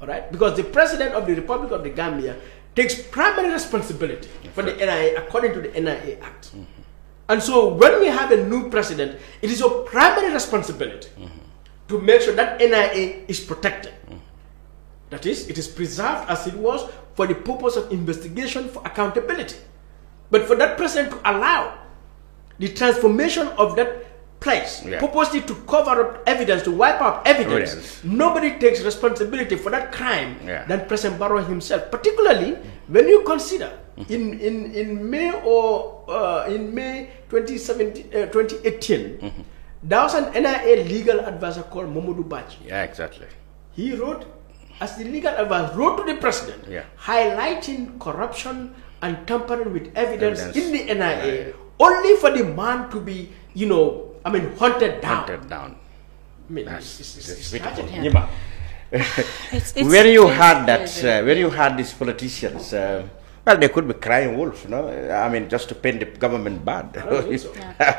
All right? Because the president of the Republic of the Gambia takes primary responsibility for the NIA according to the NIA Act. And so when we have a new president, it is your primary responsibility to make sure that NIA is protected. That is, it is preserved as it was for the purpose of investigation for accountability. But for that president to allow the transformation of that place, purposely to cover up evidence, to wipe out evidence, nobody takes responsibility for that crime than President Barrow himself. Particularly when you consider in May 2018, there was an NIA legal advisor called Momodu Baji. Yeah, exactly. He wrote, as the legal advisor, wrote to the president, highlighting corruption and tampering with evidence in the NIA, only for the man to be, hunted down. Hunted down. I mean, it's beautiful. Nyima. When you had that, when you had these politicians, well, they could be crying wolf, no? I mean, just to paint the government bad.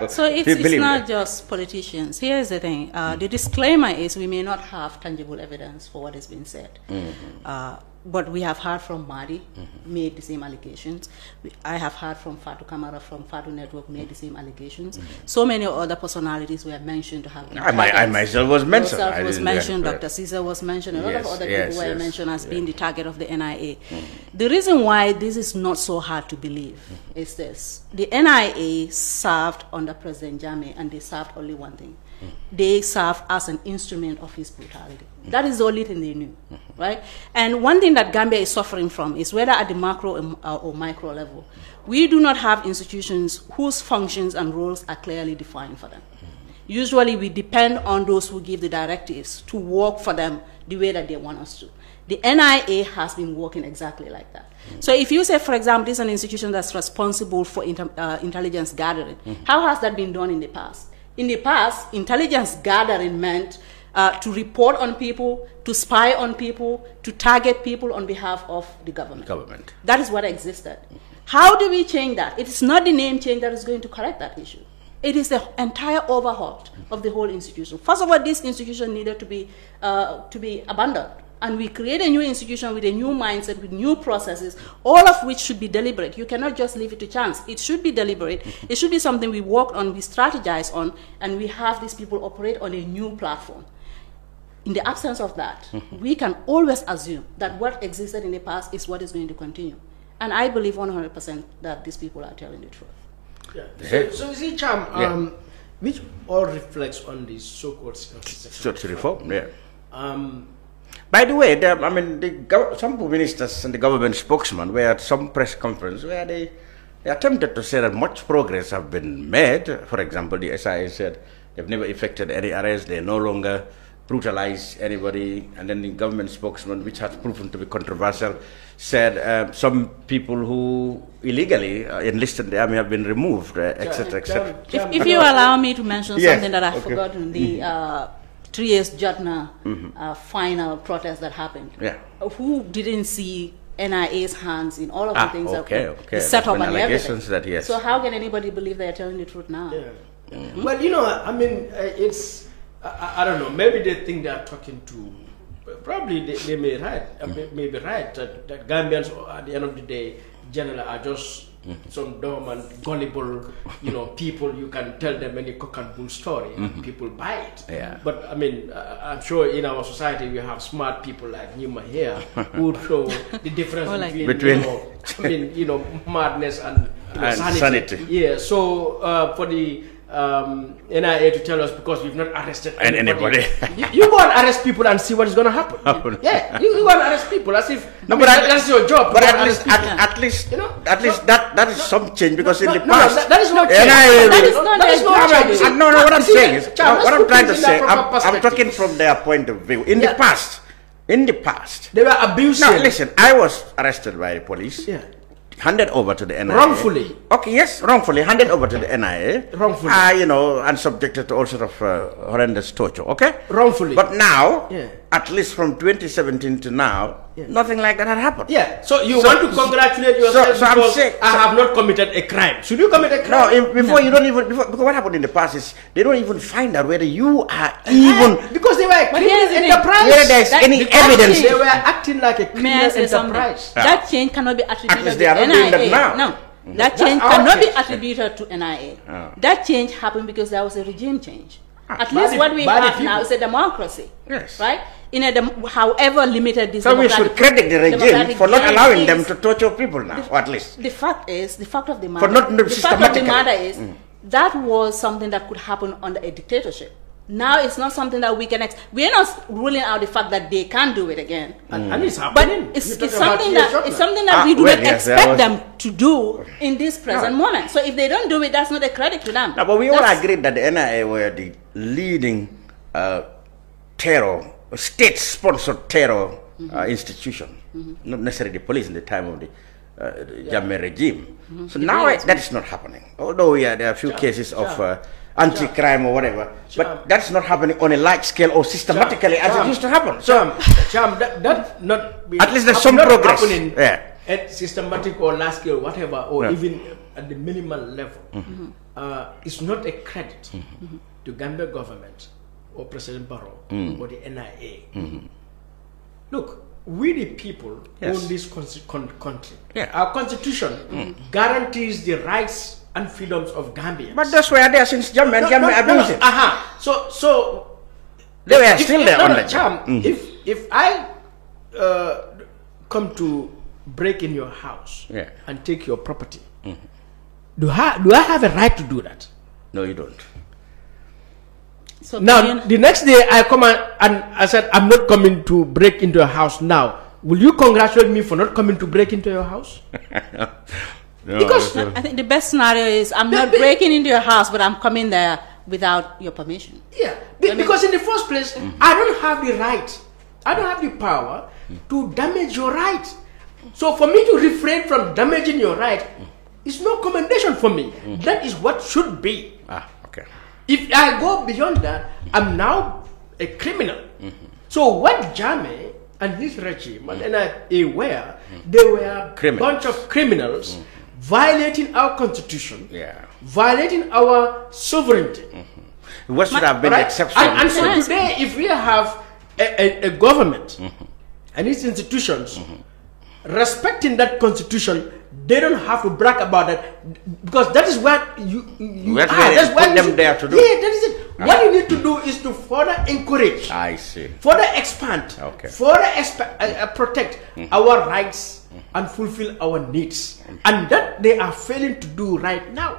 So it's not just politicians. Here's the thing. The disclaimer is we may not have tangible evidence for what has been said. But we have heard from Madi, made the same allegations. I have heard from Fatou Camara from Fatou Network, made the same allegations. So many other personalities were mentioned to have been I myself was mentioned. Yourself was mentioned, Dr. Caesar was mentioned, a lot of other people were mentioned as being the target of the NIA. The reason why this is not so hard to believe is this. The NIA served under President Jammeh, and they served only one thing. They served as an instrument of his brutality. That is the only thing they knew, right? And one thing that Gambia is suffering from is whether at the macro or micro level, we do not have institutions whose functions and roles are clearly defined for them. Usually we depend on those who give the directives to work for them the way that they want us to. The NIA has been working exactly like that. So if you say, for example, this is an institution that's responsible for intelligence gathering, how has that been done in the past? In the past, intelligence gathering meant to report on people, to spy on people, to target people on behalf of the government. That is what existed. How do we change that? It is not the name change that is going to correct that issue. It is the entire overhaul of the whole institution. First of all, this institution needed to be abandoned. And we create a new institution with a new mindset, with new processes, all of which should be deliberate. You cannot just leave it to chance. It should be deliberate. It should be something we work on, we strategize on, and we have these people operate on a new platform. In the absence of that, we can always assume that what existed in the past is what is going to continue. And I believe 100% that these people are telling the truth. So you see, Cham, which all reflects on the so-called social reform, by the way, some ministers and the government spokesman were at some press conference where they attempted to say that much progress have been made. For example, the SIA said they've never effected any arrests, they no longer brutalize anybody. And then the government spokesman, which has proven to be controversial, said some people who illegally enlisted in the army have been removed, etc., etc. If you allow me to mention something that I've forgotten, 3 years Jatna final protest that happened. Yeah. Who didn't see NIA's hands in all of the things okay. that set up and everything? That, yes. So how can anybody believe they are telling the truth now? Yeah. Well, you know, I mean, it's, I don't know, maybe they think they are talking to, probably they may be right, that Gambians at the end of the day, generally are just some dumb and gullible, you know, people. You can tell them any cock and bull story and people buy it. Yeah. But I mean, I'm sure in our society we have smart people like Nyima here who would show the difference between you know, I mean, you know, madness and sanity. Yeah. So for the NIA to tell us, because we've not arrested anybody. You go and arrest people and see what is going to happen. Yeah, you go and arrest people as if that's your job. But at least, you know, that is some change, because in the past, that is not change. No, what I'm saying is, what I'm trying to say, I'm talking from their point of view. In the past, they were abusing. Now listen, I was arrested by the police. Yeah. Handed over to the NIA. Wrongfully. Okay, yes, wrongfully. Handed over to the NIA. Wrongfully. You know, and subjected to all sort of horrendous torture, okay? Wrongfully. But now, at least from 2017 to now, nothing like that had happened. Yeah, so you want to congratulate yourself because I have not committed a crime. Should you commit a crime? No, you don't even, because what happened in the past is, they don't even find out whether you are even... Because they were a criminal enterprise. Whether there's any evidence. They were acting like a criminal enterprise. That change cannot be attributed to NIA. That now. No, that change cannot be attributed to NIA. That change happened because there was a regime change. At least what we have now is a democracy. Yes. Right? In however limited this. So we should credit the regime for not allowing them to torture people now, or at least. The fact of the matter is, that was something that could happen under a dictatorship. Now it's not something that we can. We're not ruling out the fact that they can do it again. And it's happening. But it's something that we do not expect them to do in this present moment. So if they don't do it, that's not a credit to them. No, but we all agreed that the NIA were the leading state-sponsored terror institution, not necessarily the police in the time of the Jammeh regime. So now that is not happening. Although there are a few cases of anti-crime or whatever, but that's not happening on a large scale or systematically as it used to happen. So, Cham, that not at least there's some progress. At systematic or large scale, whatever, or even at the minimal level, it's not a credit to Gambia government or President Barrow or the NIA. Look, we the people own this country. Our constitution guarantees the rights and freedoms of Gambians. But those were there since Jammeh abused it. So they were still there on the Cham. If I come to break in your house and take your property, do I have a right to do that? No, you don't. So now, the next day I come and I said, I'm not coming to break into your house now. Will you congratulate me for not coming to break into your house? No, because I think the best scenario is I'm not breaking into your house, but I'm coming there without your permission. Yeah, because in the first place, I don't have the right, I don't have the power to damage your right. So for me to refrain from damaging your right is no commendation for me. That is what should be. Okay. If I go beyond that, I'm now a criminal. So what Jammeh and his regime and NIA were, they were a bunch of criminals violating our constitution, violating our sovereignty. What should have been exceptional? And so today, if we have a government and its institutions respecting that constitution, they don't have to brag about that, because that is what you are. That's what them there to do. Yeah, that is it. What you need to do is to further encourage, further expand, further protect our rights and fulfill our needs, and that they are failing to do right now.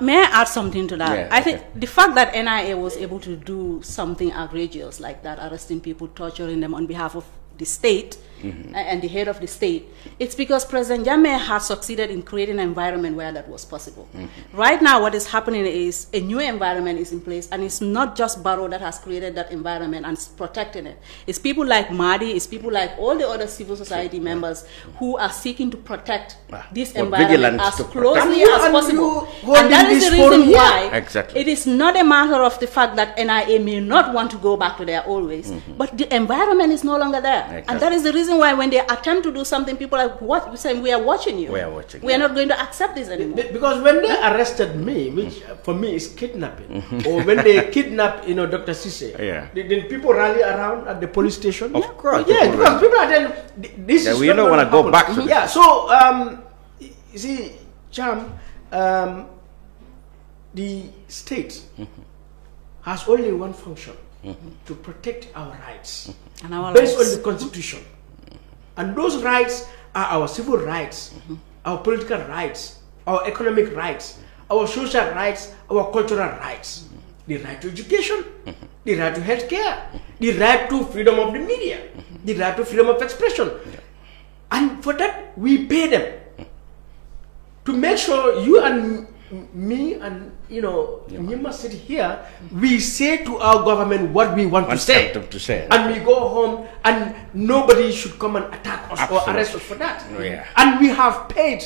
May I add something to that? I think the fact that NIA was able to do something outrageous like that, arresting people, torturing them on behalf of the state, and the head of the state, it's because President Jammeh has succeeded in creating an environment where that was possible. Right now, what is happening is a new environment is in place, and it's not just Barrow that has created that environment and protecting it. It's people like Madi, it's people like all the other civil society members who are seeking to protect this environment as closely as possible. And that is the reason why it is not a matter of the fact that NIA may not want to go back to their old ways, but the environment is no longer there. And that is the reason why when they attempt to do something, people are saying, we are watching you. We are watching. We are not going to accept this anymore. Because when they arrested me, which for me is kidnapping, or when they kidnapped, Dr. Sise, did people rally around at the police station? Of course. Yeah, because people are then, this is we don't want to go back to Yeah, so, you see, Cham, the state has only one function, to protect our rights, and our based on the Constitution. And those rights are our civil rights, our political rights, our economic rights, our social rights, our cultural rights. The right to education, the right to health care, the right to freedom of the media, the right to freedom of expression. And for that, we pay them to make sure you and me and Nyima sit here, we say to our government what we want to say. And we go home and nobody should come and attack us or arrest us for that. And we have paid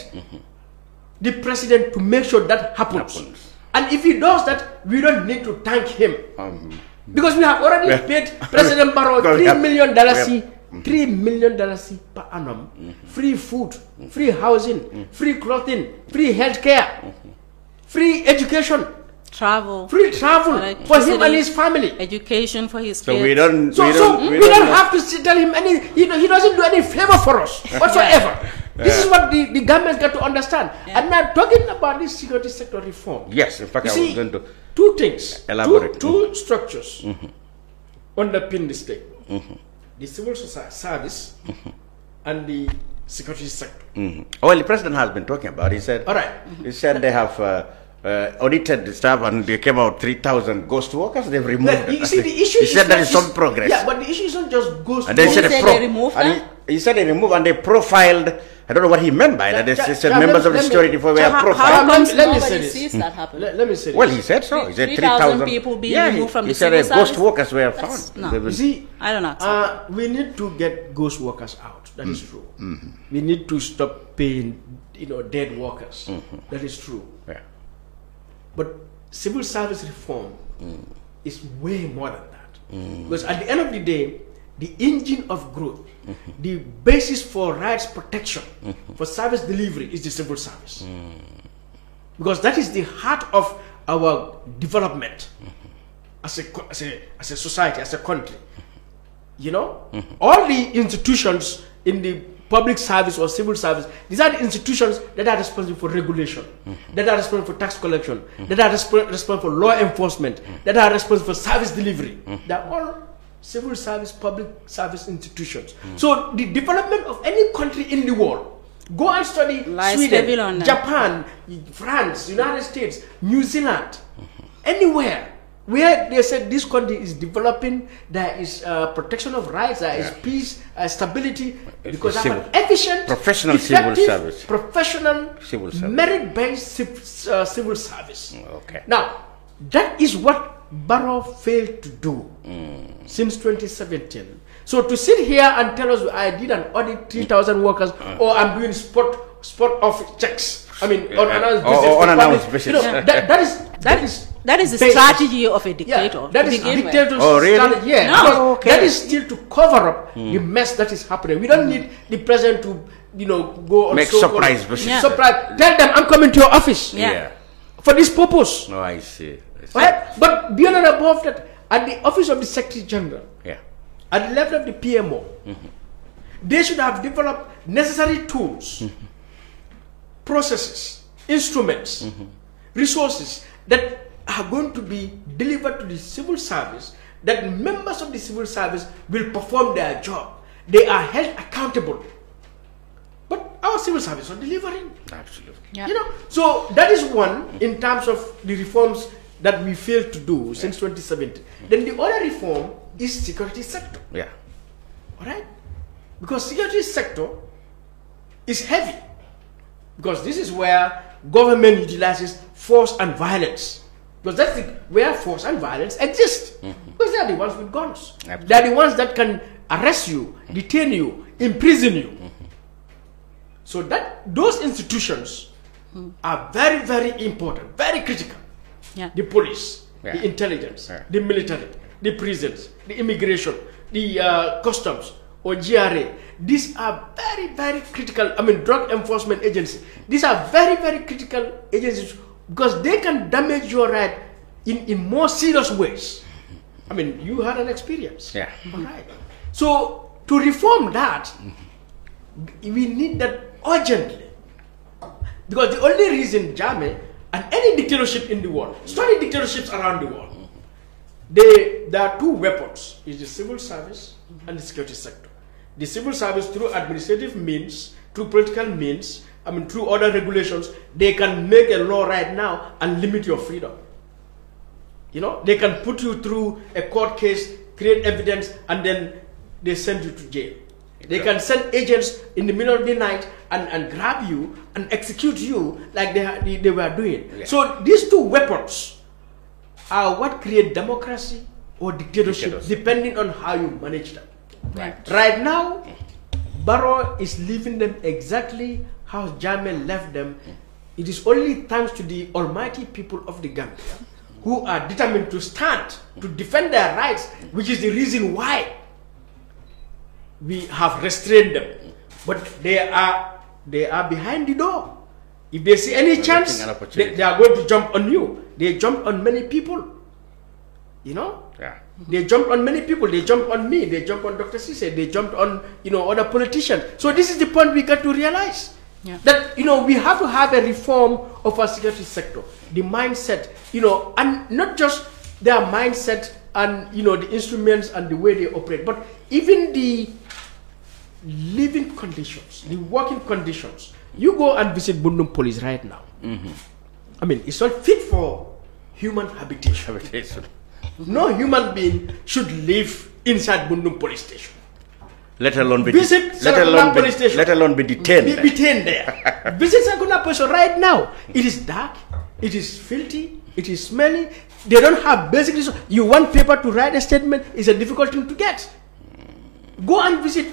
the president to make sure that happens. And if he does that, we don't need to thank him. Because we have already paid President Barrow $3 million $3 million per annum, free food, free housing, free clothing, free health care, free education, free travel for him and his family, education for his kids. So we don't. We don't have to tell him any. He doesn't do any favor for us whatsoever. This is what the government got to understand. And now talking about this security sector reform. Yes, in fact, I was going to two things, elaborate. Two structures underpin the state: the civil society service and the security sector. Well, the president has been talking about. He said, all right. He said they have audited the staff and they came out 3,000 ghost workers. They've removed. You see, the issue he said there is some progress. Yeah, but the issue is not just ghost and they workers. said they removed them. He said they removed and they profiled. I don't know what he meant by that. They said members of the security for were profiled. Let me say this. Let me say this. Well, he said so. He said 3,000 people being removed from the civil service. He said ghost workers were found. No. You see, I don't know. We need to get ghost workers out. That is true. We need to stop paying, dead workers. That is true. Yeah. But civil service reform is way more than that. Because at the end of the day, the engine of growth, the basis for rights protection, for service delivery is the civil service. Because that is the heart of our development as a society, as a country. All the institutions in the public service or civil service, these are the institutions that are responsible for regulation, that are responsible for tax collection, that are responsible for law enforcement, that are responsible for service delivery. They are all civil service, public service institutions. So the development of any country in the world, go and study Sweden, Japan, France, United States, New Zealand, anywhere where they said this country is developing, there is protection of rights, there is peace, stability, because of an efficient, professional civil service, merit-based civil service. Now, that is what Barrow failed to do since 2017. So to sit here and tell us I did an audit 3,000 workers or I'm doing spot office checks, I mean unannounced business, that is the strategy of a dictator. That is dictator's strategy. That is still to cover up the mess that is happening. We don't need the president to go on make surprise visits. Surprise. Tell them I'm coming to your office for this purpose. Oh, I see. Right? But beyond and above that, at the office of the Secretary General, at the level of the PMO, they should have developed necessary tools, processes, instruments, resources that are going to be delivered to the civil service, that members of the civil service will perform their job. They are held accountable. But our civil service are delivering. Absolutely. So that is one in terms of the reforms that we failed to do since 2017. Then the other reform is security sector. Yeah. All right? Because security sector is heavy. Because this is where government utilizes force and violence. Because that's where force and violence exist. Because they are the ones with guns. Absolutely. They are the ones that can arrest you, detain you, imprison you. So that those institutions are very, very important, very critical. Yeah. The police, the intelligence, the military, the prisons, the immigration, the customs or GRA. These are very, very critical. I mean, drug enforcement agencies. These are very, very critical agencies because they can damage your right in more serious ways. I mean, you had an experience. Yeah. All right. So to reform that, we need that urgently. Because the only reason Jammeh and any dictatorship in the world, study dictatorships around the world, there are two weapons, is the civil service and the security sector. The civil service through administrative means, through political means, I mean through other regulations, they can make a law right now and limit your freedom. You know, they can put you through a court case, create evidence, and then they send you to jail. They can send agents in the middle of the night and grab you and execute you like they were doing. Yeah. So these two weapons are what create democracy or dictatorship, depending on how you manage them. Right. Right now, Barrow is leaving them exactly how Jammeh left them. It is only thanks to the almighty people of the Gambia who are determined to stand to defend their rights, which is the reason why we have restrained them. But they are behind the door. If they see any chance, they are going to jump on you. They jump on many people. You know? Yeah. They jumped on many people. They jumped on me. They jumped on Dr. Sise. They jumped on, other politicians. So this is the point we got to realize. Yeah. That, we have to have a reform of our security sector. The mindset, and not just their mindset and, the instruments and the way they operate, but even the living conditions, the working conditions. You go and visit Bundum Police right now. I mean, it's not fit for human habitation. No human being should live inside Bundum Police Station. Let alone be detained. Be detained there. Visit Saguna Police Station right now. It is dark. It is filthy. It is smelly. They don't have basic resources. You want paper to write a statement, it's a difficult thing to get. Go and visit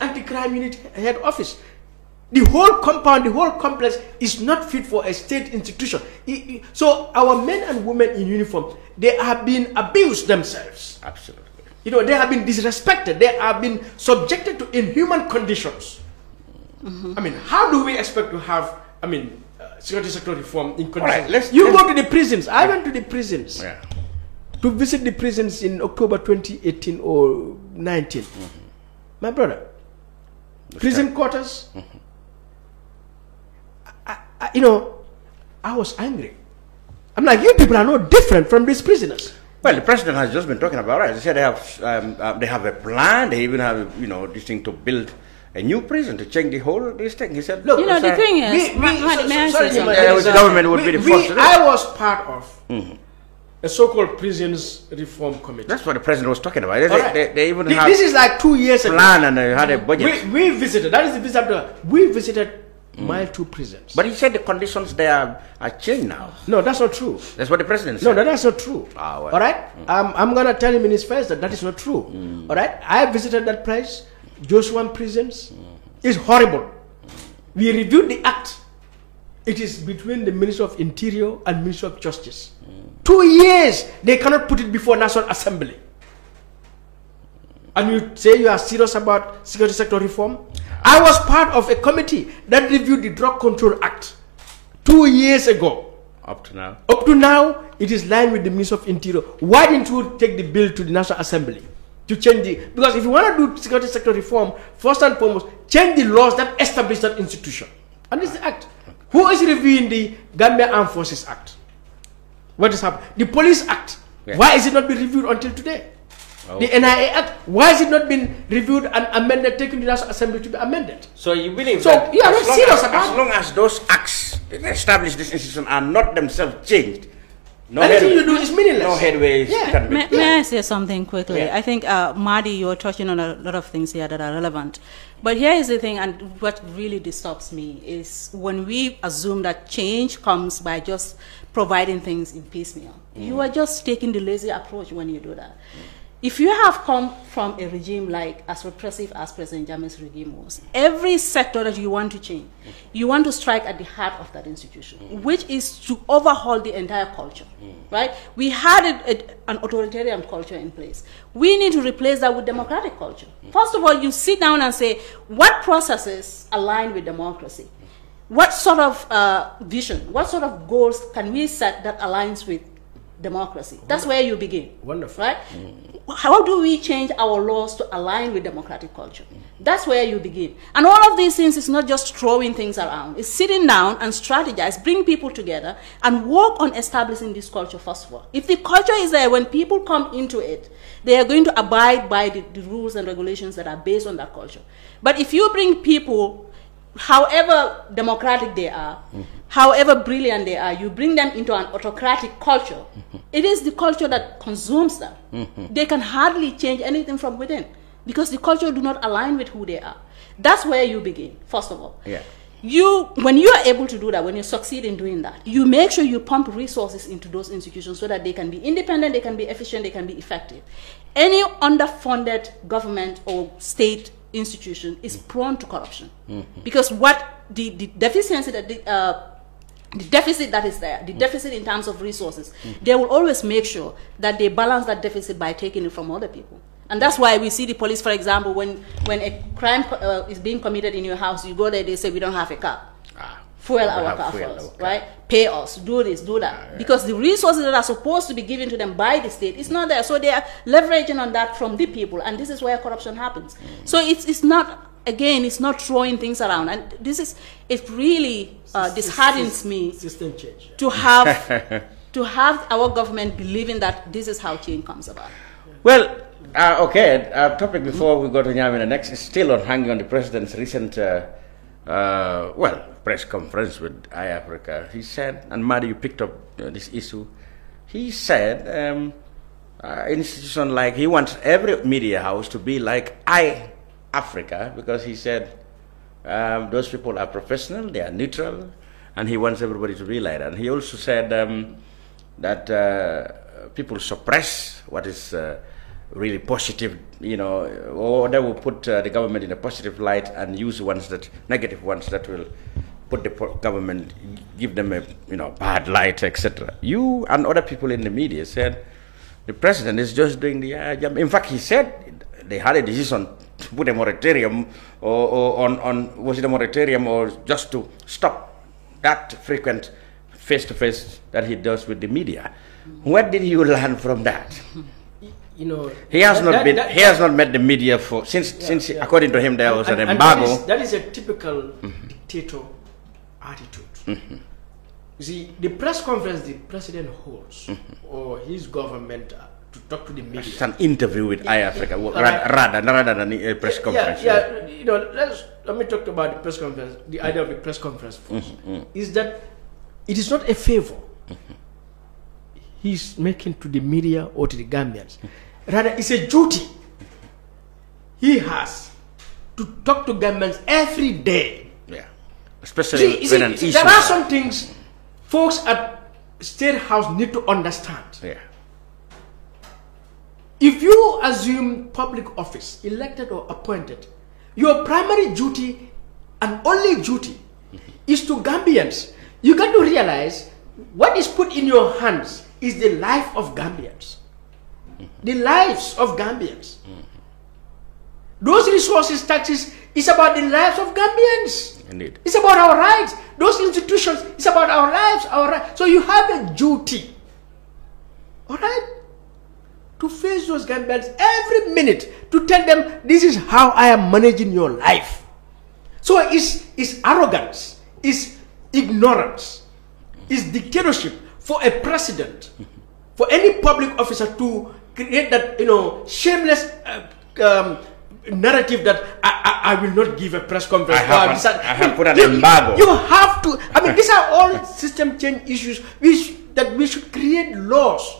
anti-crime unit head office. The whole compound, the whole complex is not fit for a state institution. So our men and women in uniform, they have been abused themselves. Absolutely. They have been disrespected. They have been subjected to inhuman conditions. I mean, how do we expect to have, security sector reform in conditions? Right, you go to the prisons. I went to the prisons to visit the prisons in October 2018 or 19. My brother, prison quarters. I was angry. I'm like, you people are no different from these prisoners. Well, the president has just been talking about it. They said they have a plan. They even have, this thing to build a new prison to change the whole this thing. He said, look, the thing is, the government would be the first to do it. I was part of a so-called prisons reform committee. That's what the president was talking about. They even have this is like 2 years ago. Plan and they had a budget. We visited. That is the visit. We visited Mile 2 prisons. But he said the conditions there are changed now. No, that's not true. That's what the president said. No, that's not true. Well. All right? I'm going to tell him in his face that is not true. All right? I visited that place, Joshua prisons. It's horrible. We reviewed the act. It is between the Minister of Interior and Minister of Justice. 2 years, they cannot put it before National Assembly. And you say you are serious about security sector reform? I was part of a committee that reviewed the Drug Control Act 2 years ago. Up to now? Up to now, it is lined with the Minister of Interior. Why didn't you take the bill to the National Assembly to change the... Because if you want to do security sector reform, first and foremost, change the laws that establish that institution. And this is the act. Who is reviewing the Gambia Armed Forces Act? What is happening? The Police Act. Yeah. Why is it not been reviewed until today? Oh. The NIA Act, why has it not been reviewed and amended, taken to the National Assembly to be amended? So you believe that you are not serious about as long as those acts that establish this institution are not themselves changed, Anything you do is meaninless. No headway. Yeah. May I say something quickly? Yeah. I think, Madi, you're touching on a lot of things here that are relevant. But here is the thing, and what really disturbs me is when we assume that change comes by just providing things in piecemeal. You are just taking the lazy approach when you do that. If you have come from a regime like as repressive as President Jammeh's regime was, every sector that you want to change, you want to strike at the heart of that institution, which is to overhaul the entire culture, right? We had an authoritarian culture in place. We need to replace that with democratic culture. First of all, you sit down and say, what processes align with democracy? What sort of vision, what sort of goals can we set that aligns with democracy? That's where you begin. Wonderful. Right? How do we change our laws to align with democratic culture? That's where you begin. And all of these things is not just throwing things around. It's sitting down and strategize, bring people together, and work on establishing this culture first of all. If the culture is there, when people come into it, they are going to abide by the rules and regulations that are based on that culture. But if you bring people, however democratic they are, however brilliant they are, you bring them into an autocratic culture, it is the culture that consumes them. They can hardly change anything from within because the culture do not align with who they are. That's where you begin, first of all. Yeah. When you are able to do that, when you succeed in doing that, you make sure you pump resources into those institutions so that they can be independent, they can be efficient, they can be effective. Any underfunded government or state institution is prone to corruption because what the deficiency that the deficit that is there, the deficit in terms of resources, they will always make sure that they balance that deficit by taking it from other people. And that's why we see the police, for example, when a crime is being committed in your house, you go there, they say, we don't have a car. Fuel our car first, right? Pay us, do this, do that. Because the resources that are supposed to be given to them by the state is not there. So they are leveraging on that from the people, and this is where corruption happens. So it's not, again, it's not throwing things around. And it really disheartens me system change. to have our government believing that this is how change comes about. Well, okay, our topic before we go to Nyima, the next is still on hanging on the president's recent press conference with iAfrica. He said, and Madi, you picked up this issue, he said institution like, he wants every media house to be like iAfrica, because he said those people are professional, they are neutral, and he wants everybody to be like that. And he also said that people suppress what is really positive, or they will put the government in a positive light and use negative ones that will put the government, give them a bad light, etc. You and other people in the media said the president is just doing the in fact, he said they had a decision to put a moratorium was it a moratorium or just to stop that frequent face-to-face that he does with the media. What did you learn from that? He has not met the media since according to him there was an embargo. That is a typical dictator attitude. You see, the press conference the president holds or his government to talk to the media. It's an interview with iAfrica rather than a press conference. Let me talk about the press conference. The idea of the press conference first is that it is not a favor he's making to the media or to the Gambians. Rather, it's a duty he has to talk to Gambians every day. Yeah, especially when an issue. There are some things folks at State House need to understand. Yeah. If you assume public office, elected or appointed, your primary duty and only duty is to Gambians. You got to realize what is put in your hands is the life of Gambians. The lives of Gambians. Those resources, taxes, is about the lives of Gambians. Indeed. It's about our rights. Those institutions, it's about our lives, our rights. So you have a duty, all right, to face those Gambians every minute, to tell them, this is how I am managing your life. So it's arrogance, it's ignorance, it's dictatorship for a president, for any public officer to create that shameless narrative that I will not give a press conference. I have put an embargo. You have to. I mean, these are all system change issues which that we should create laws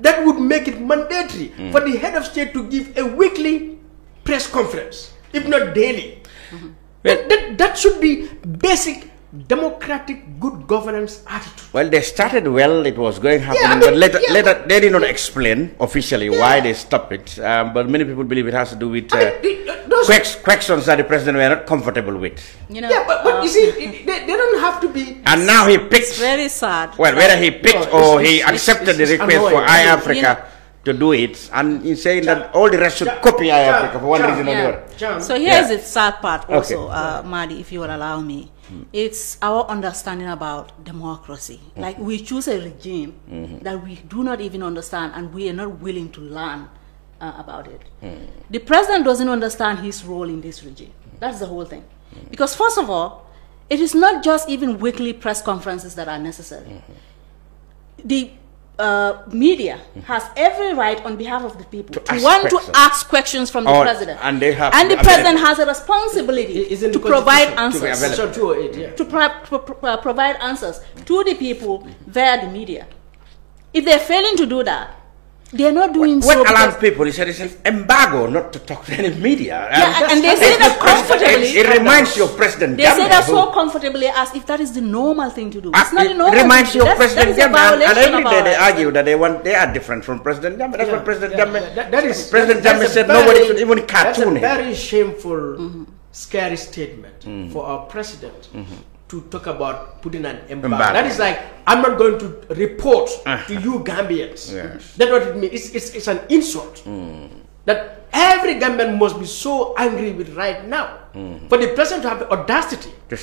that would make it mandatory for the head of state to give a weekly press conference, if not daily. That should be basic democratic good governance attitude. Well, they started well, it was going happening, but later they did not explain officially why they stopped it. But many people believe it has to do with questions that the president were not comfortable with. You know, but you see, they don't have to be. And now he picked. It's very sad. Well, whether he picked or he accepted the request annoying. for iAfrica to do it, and he's saying that all the rest should copy iAfrica for one reason or another. So here's the sad part also, Madi, if you will allow me. It's our understanding about democracy. Like, we choose a regime that we do not even understand, and we are not willing to learn about it. The president doesn't understand his role in this regime. That's the whole thing. Because first of all, it is not just even weekly press conferences that are necessary. The media has every right on behalf of the people to want to ask questions from the president. And they have the president has a responsibility to provide answers. To provide answers to the people via the media. If they're failing to do that, they're not doing so. What alarms people is that it's an embargo not to talk to any media. And they say that comfortably. It reminds you of President They say that so comfortably as if that is the normal thing to do. It's not the normal thing. It reminds you of President Jammeh, and every day they argue that they are different from President Jammeh. That's what President Jammeh. President Jammeh said nobody should even cartoon him. That's a very shameful, scary statement for our president. To talk about putting an embargo. That is like, I'm not going to report to you Gambians. That's what it means. It's an insult that every Gambian must be so angry with right now. For the president to have the audacity to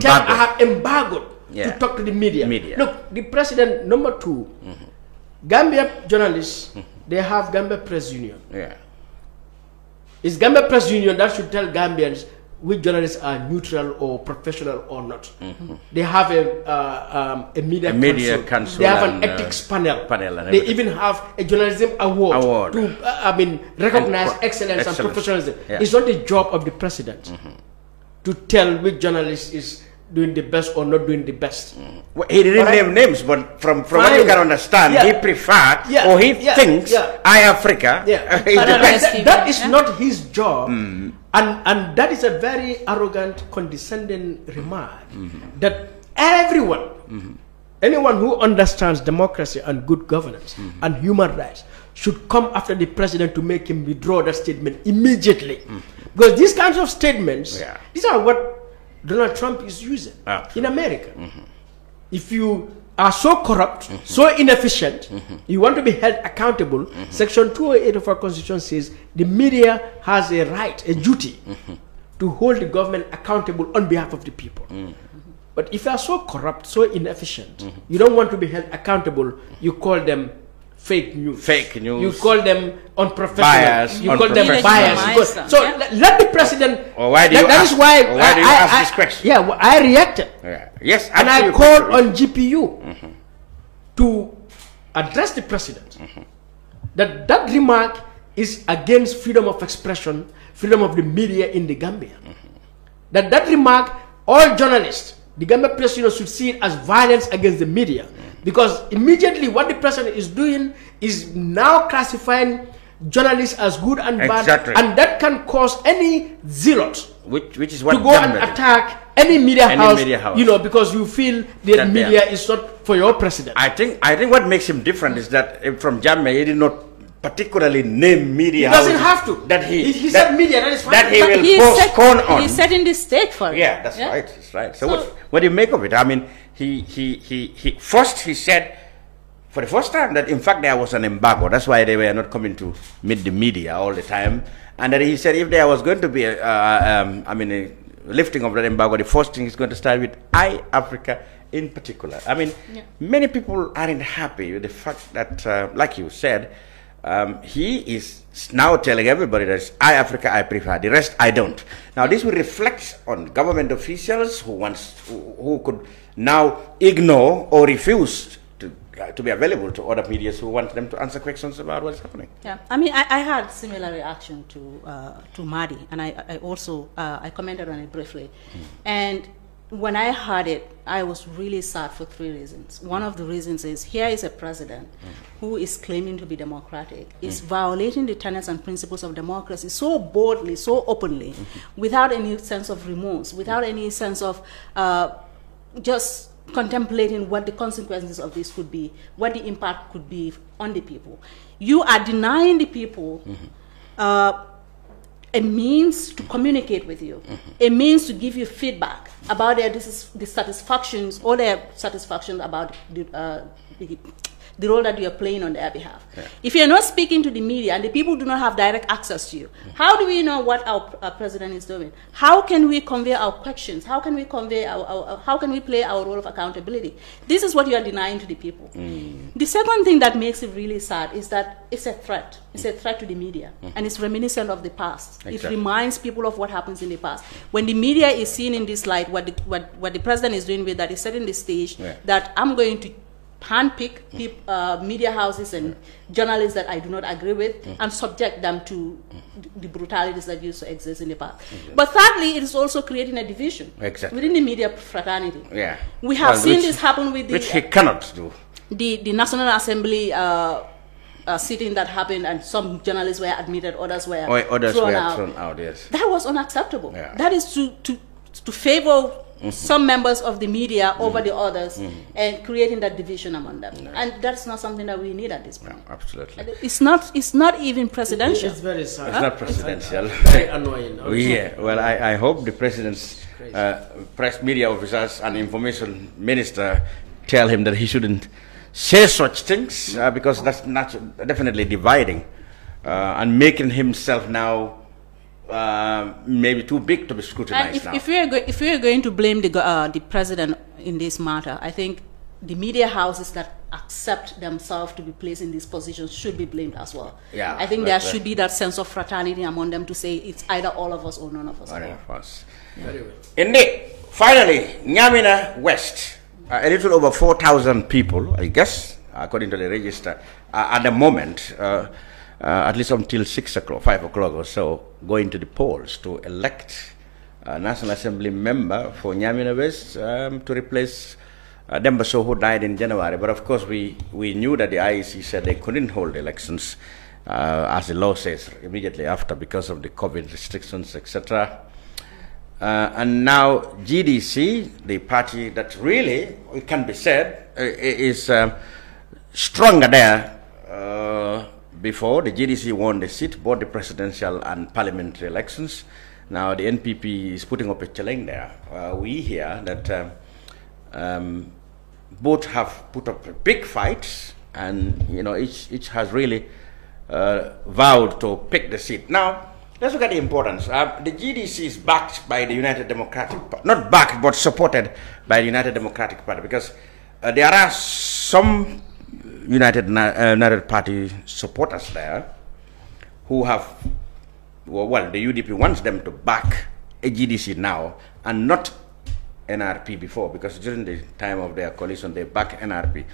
tell I have embargoed to talk to the media. Look, the president, number 2, Gambia journalists, they have Gambia Press Union. It's Gambia Press Union that should tell Gambians which journalists are neutral or professional or not. They have a media council. They have an ethics panel. They even have a journalism award. To recognize excellence and professionalism. It's not the job of the president to tell which journalist is doing the best or not doing the best. Well, he didn't name names, but from what you can understand, he preferred or he thinks iAfrica. That is not his job. And that is a very arrogant, condescending remark that everyone, anyone who understands democracy and good governance and human rights should come after the president to make him withdraw that statement immediately. Because these kinds of statements, these are what Donald Trump is using in America. If you are so corrupt, so inefficient, you want to be held accountable, Section 208 of our Constitution says the media has a right, a duty, to hold the government accountable on behalf of the people. But if you are so corrupt, so inefficient, you don't want to be held accountable, you call them fake news. Fake news. You call them unprofessional. Bias. You call them bias. So let the president. Why do you that is why do you ask this question? Yeah, well, I reacted. Yes, and I called on GPU to address the president that remark is against freedom of expression, freedom of the media in the Gambia. That remark, all journalists, the Gambia Press Union should see it as violence against the media. Because immediately what the president is doing is now classifying journalists as good and bad, and that can cause any zealot which is what to go and attack any media house, you know, because you feel that media is not for your president. I think what makes him different is that from Jammeh, he did not particularly name media. He doesn't have to. That he said media. That is fine. That he will postpone on. He's setting the stage for it. Yeah, that's right. That's right. So what do you make of it? I mean, he first he said for the first time that in fact there was an embargo. That's why they were not coming to meet the media all the time. And then he said if there was going to be a lifting of that embargo, the first thing is going to start with iAfrica in particular. I mean, many people aren't happy with the fact that, like you said, he is now telling everybody that iAfrica I prefer, the rest I don't. Now this will reflect on government officials who could now ignore or refuse to be available to other media who want them to answer questions about what's happening. Yeah, I mean, I had similar reaction to Madi, and I also I commented on it briefly. And when I heard it, I was really sad for 3 reasons. One of the reasons is here is a president who is claiming to be democratic, is violating the tenets and principles of democracy so boldly, so openly, without any sense of remorse, without any sense of just contemplating what the consequences of this could be, what the impact could be on the people. You are denying the people a means to communicate with you, a means to give you feedback about their dissatisfactions or their satisfaction about the role that you are playing on their behalf. Yeah. If you're not speaking to the media and the people do not have direct access to you, how do we know what our president is doing? How can we convey our questions? How can we convey how can we play our role of accountability? This is what you are denying to the people. The second thing that makes it really sad is that it's a threat. It's a threat to the media, and it's reminiscent of the past. Exactly. It reminds people of what happens in the past. When the media is seen in this light, what the president is doing with that is setting the stage that I'm going to handpick media houses and journalists that I do not agree with and subject them to the brutalities that used to exist in the past. But thirdly, it is also creating a division within the media fraternity. Yeah. We have seen this happen with which he cannot do. The National Assembly sitting that happened, and some journalists were admitted, others were thrown out. Yes. That was unacceptable. Yeah. That is to favor some members of the media over the others and creating that division among them. And that's not something that we need at this point. No, absolutely. It's not even presidential. It's very sad. It's not presidential. Very annoying. Yeah. Well, I hope the president's press media officers and information minister tell him that he shouldn't say such things because that's definitely dividing and making himself now maybe too big to be scrutinized. And if we are going to blame the president in this matter, I think the media houses that accept themselves to be placed in these positions should be blamed as well. Yeah, I think there should be that sense of fraternity among them to say it's either all of us or none of us. All of us. Yeah. Indeed. Finally, Nyima West, a little over 4,000 people, I guess, according to the register, at the moment. At least until 6 o'clock, 5 o'clock or so, going to the polls to elect a National Assembly member for Nyima West to replace Demba Sow, who died in January. But of course, we knew that the IEC said they couldn't hold elections, as the law says, immediately after because of the COVID restrictions, etc. And now GDC, the party that really, it can be said, is stronger there. Before, the GDC won the seat, both the presidential and parliamentary elections. Now the NPP is putting up a challenge there. We hear that both have put up a big fight, and each has really vowed to pick the seat. Now let's look at the importance. The GDC is backed by the United Democratic Party, not backed but supported by the United Democratic Party, because there are some United Party supporters there who have, well, the UDP wants them to back a GDC now and not NRP before, because during the time of their coalition they backed NRP.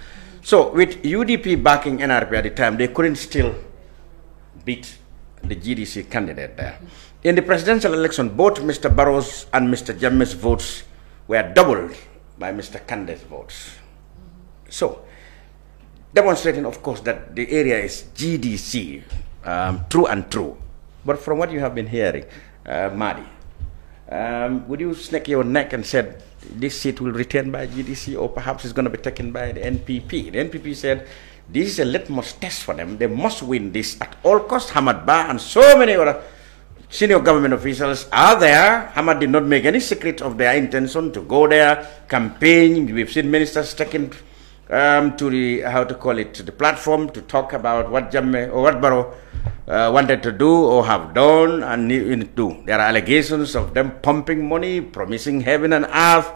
So with UDP backing NRP at the time, they couldn't still beat the GDC candidate there. In the presidential election, both Mr. Barrow's and Mr. Jammeh's votes were doubled by Mr. Kande's votes. So, demonstrating, of course, that the area is GDC, true and true. But from what you have been hearing, Madi, would you snake your neck and said this seat will retain by GDC, or perhaps it's going to be taken by the NPP? The NPP said this is a litmus test for them. They must win this at all costs. Hamad Ba and so many other senior government officials are there. Hamad did not make any secret of their intention to go there, campaign. We've seen ministers taking to the, the platform to talk about what Jammeh or what Barrow wanted to do or have done and need to do. There are allegations of them pumping money, promising heaven and earth,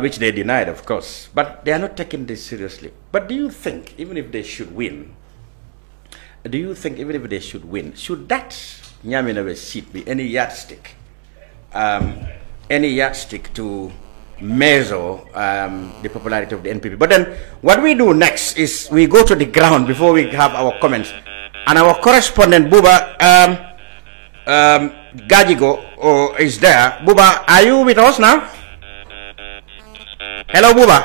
which they denied, of course. But they are not taking this seriously. But do you think, even if they should win, should that Nyima seat be any yardstick to measure the popularity of the NPP? But then what we do next is we go to the ground before we have our comments. And our correspondent, Buba Gajigo, is there. Buba, are you with us now? Hello, Buba.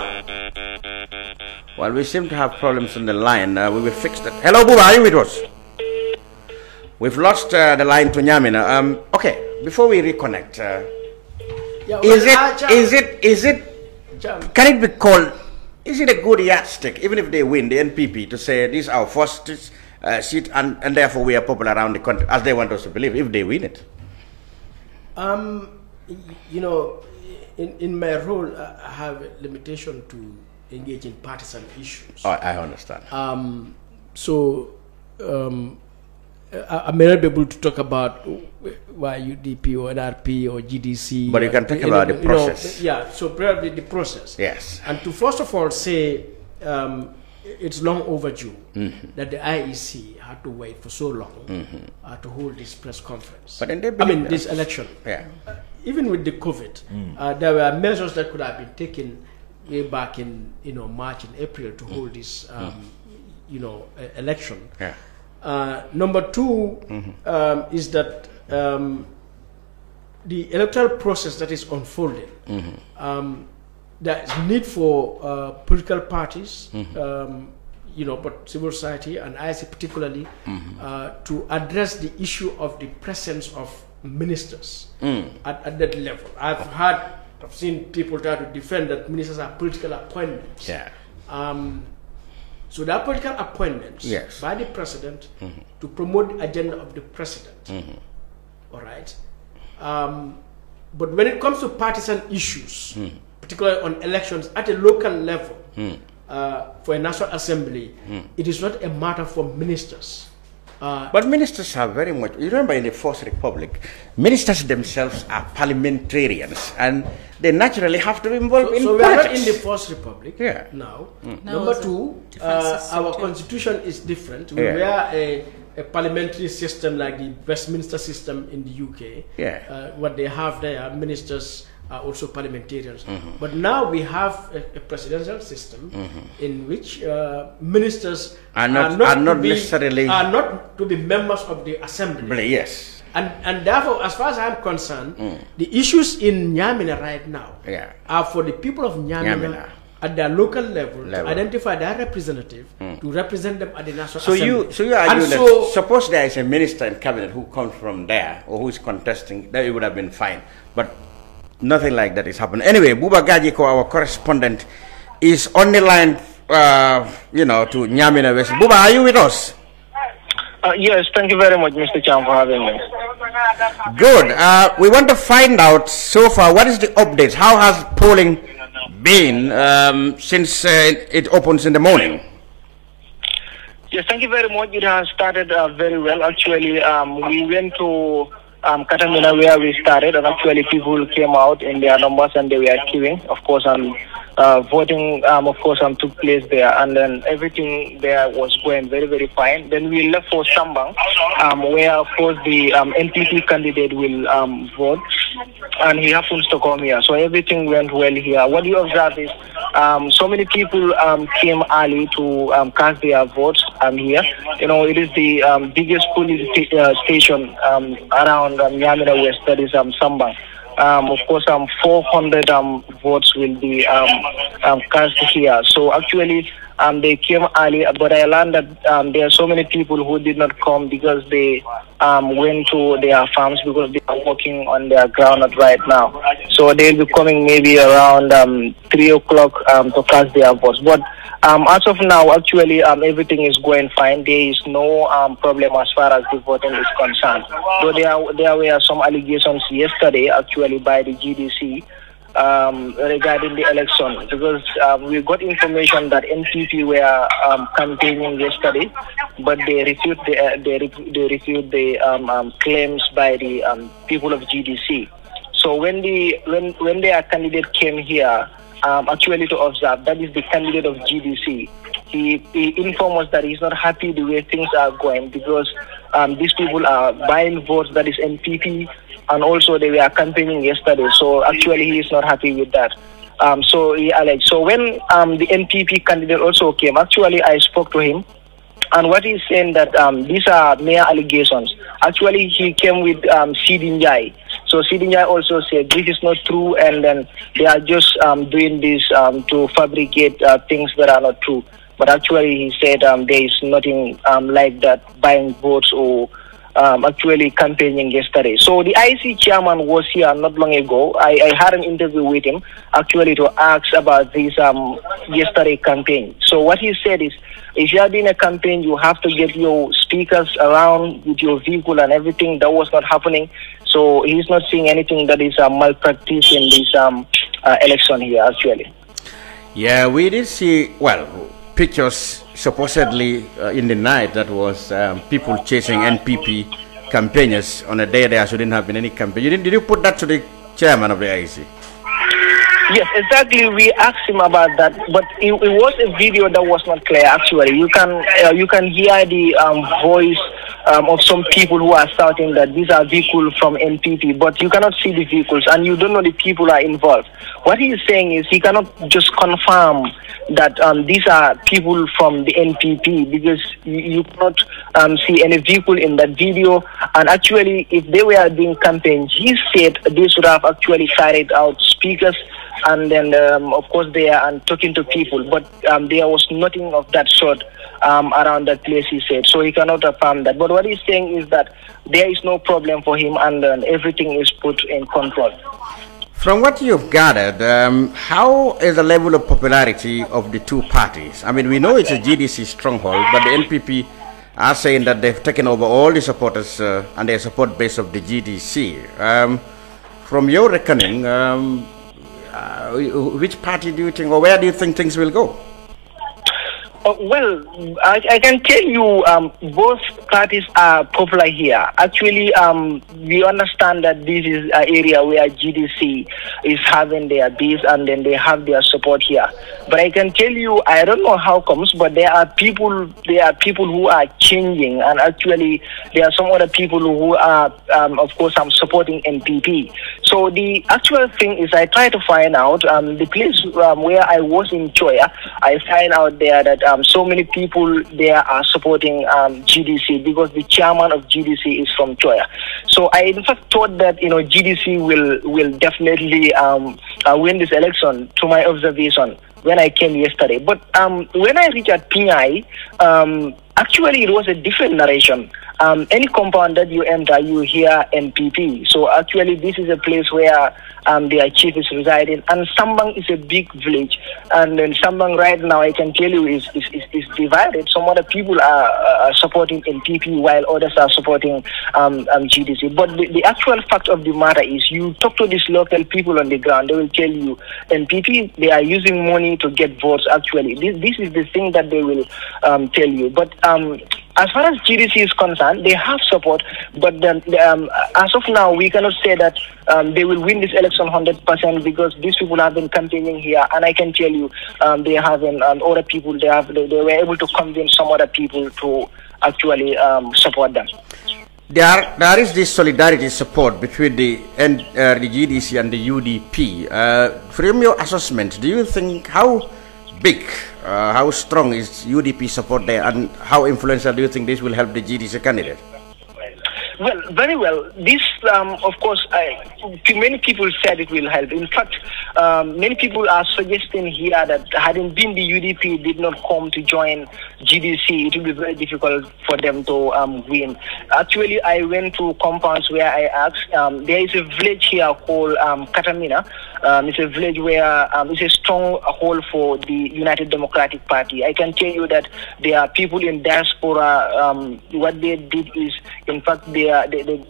Well, we seem to have problems on the line. We will fix that. Hello, Buba, are you with us? We've lost the line to Nyamina. Okay, before we reconnect, can it be called, is it a good yardstick, even if they win the NPP, to say this is our first seat and therefore we are popular around the country, as they want us to believe, if they win it? You know, in my role, I have a limitation to engage in partisan issues. Oh, I understand. I may not be able to talk about why UDP or NRP or GDC. But you can talk about the process. So probably the process. Yes. And to first of all say it's long overdue that the IEC had to wait for so long to hold this press conference. But this election. Yeah. Even with the COVID, there were measures that could have been taken way back in March and April to hold this election. Yeah. Number two is that the electoral process that is unfolding, there is need for political parties, but civil society and IC particularly, to address the issue of the presence of ministers at that level. I've seen people try to defend that ministers are political appointments. Yeah. So there are political appointments by the president to promote the agenda of the president. All right. But when it comes to partisan issues, particularly on elections at a local level, for a national assembly, it is not a matter for ministers. But ministers are very much, you remember in the First Republic, ministers themselves are parliamentarians and they naturally have to be involved in politics. So we are not in the First Republic now. Number two, our constitution is different. We were a parliamentary system like the Westminster system in the UK. What they have there, ministers are also parliamentarians. But now we have a presidential system in which ministers are not to be members of the assembly. Yes. And therefore, as far as I'm concerned, the issues in Nyamina right now are for the people of Nyamina at their local level to identify their representative to represent them at the National Assembly. So you argue that suppose there is a minister in cabinet who comes from there or who is contesting, that it would have been fine. But nothing like that is happening. Anyway, Buba Gajiko, our correspondent, is on the line, to Nyamina West. Buba, are you with us? Yes, thank you very much, Mr. Cham, for having me. Good. We want to find out so far, what is the updates? How has polling been since it opens in the morning? Yes, thank you very much. It has started very well. Actually, we went to Katamina where we started, and actually people came out in their numbers and they were queuing. Of course, voting, took place there, and then everything there was going very, very fine. Then we left for Sambang, where, of course, the NPP candidate will vote, and he happens to come here. So everything went well here. What you observe is so many people came early to cast their votes here. It is the biggest polling station around Nyamina West, that is Sambang. Of course, 400 votes will be cast here. So actually, they came early, but I learned that there are so many people who did not come because they went to their farms because they are working on their groundnut right now. So they'll be coming maybe around 3 o'clock to cast their votes. But as of now, actually, everything is going fine. There is no problem as far as the voting is concerned. So there were some allegations yesterday, actually, by the GDC regarding the election, because we got information that NPP were campaigning yesterday, but they refute the claims by the people of GDC. So when their candidate came here, actually to observe, that is the candidate of GDC. He informed us that he's not happy the way things are going because these people are buying votes, that is NPP, and also they were campaigning yesterday. So actually he is not happy with that. So he alleged. So when the NPP candidate also came, actually I spoke to him, and what he's saying that these are mere allegations. Actually he came with Sidinjai. So Sidinya also said this is not true, and then they are just doing this to fabricate things that are not true. But actually, he said there is nothing like that, buying votes or actually campaigning yesterday. So the IC chairman was here not long ago. I had an interview with him actually to ask about this yesterday campaign. So what he said is, if you are doing a campaign, you have to get your speakers around with your vehicle and everything. That was not happening. So he's not seeing anything that is malpractice in this election here, actually. Yeah, we did see, well, pictures supposedly in the night that was people chasing NPP campaigners on a day there shouldn't have been any campaign. Did you put that to the chairman of the IEC? Yes, exactly. We asked him about that, but it was a video that was not clear. Actually, you can hear the voice of some people who are shouting that these are vehicles from NPP, but you cannot see the vehicles and you don't know the people are involved. What he is saying is he cannot just confirm that these are people from the NPP because you cannot see any vehicle in that video. And actually, if they were doing campaigns, he said they should have actually carried out speakers and then, of course, they are talking to people. But there was nothing of that sort around that place, he said. So he cannot affirm that. But what he's saying is that there is no problem for him and everything is put in control. From what you've gathered, how is the level of popularity of the two parties? I mean, we know it's a GDC stronghold, but the NPP are saying that they've taken over all the supporters and their support base of the GDC. From your reckoning, which party do you think, or where do you think things will go? Well, I can tell you both parties are popular here. Actually, we understand that this is an area where GDC is having their base and then they have their support here. But I can tell you, I don't know how comes, but there are people who are changing, and actually there are some other people who are, of course, supporting NPP. So the actual thing is, I try to find out the place where I was in Choya. I find out there that so many people there are supporting GDC because the chairman of GDC is from Choya. So I in fact thought that GDC will definitely win this election, to my observation when I came yesterday. But when I reached at Pinay, actually it was a different narration. Any compound that you enter, you hear NPP. So actually this is a place where their chief is residing, and Sambang is a big village, and then Sambang right now I can tell you is divided. Some other people are supporting NPP while others are supporting GDC. But the actual fact of the matter is, you talk to these local people on the ground, they will tell you NPP, they are using money to get votes. Actually, this is the thing that they will tell you. But as far as GDC is concerned, they have support, but as of now, we cannot say that they will win this election 100% because these people have been campaigning here, and I can tell you they have other people. They were able to convince some other people to actually support them. There is this solidarity support between the GDC and the UDP. From your assessment, do you think how big, how strong is UDP support there, and how influential do you think this will help the GDC candidate? Well, very well. This, of course, many people said it will help. In fact, many people are suggesting here that hadn't been the UDP did not come to join GDC, it will be very difficult for them to win. Actually, I went to compounds where I asked. There is a village here called Katamina. It's a village where it's a stronghold for the United Democratic Party. I can tell you that there are people in diaspora. What they did is, in fact, the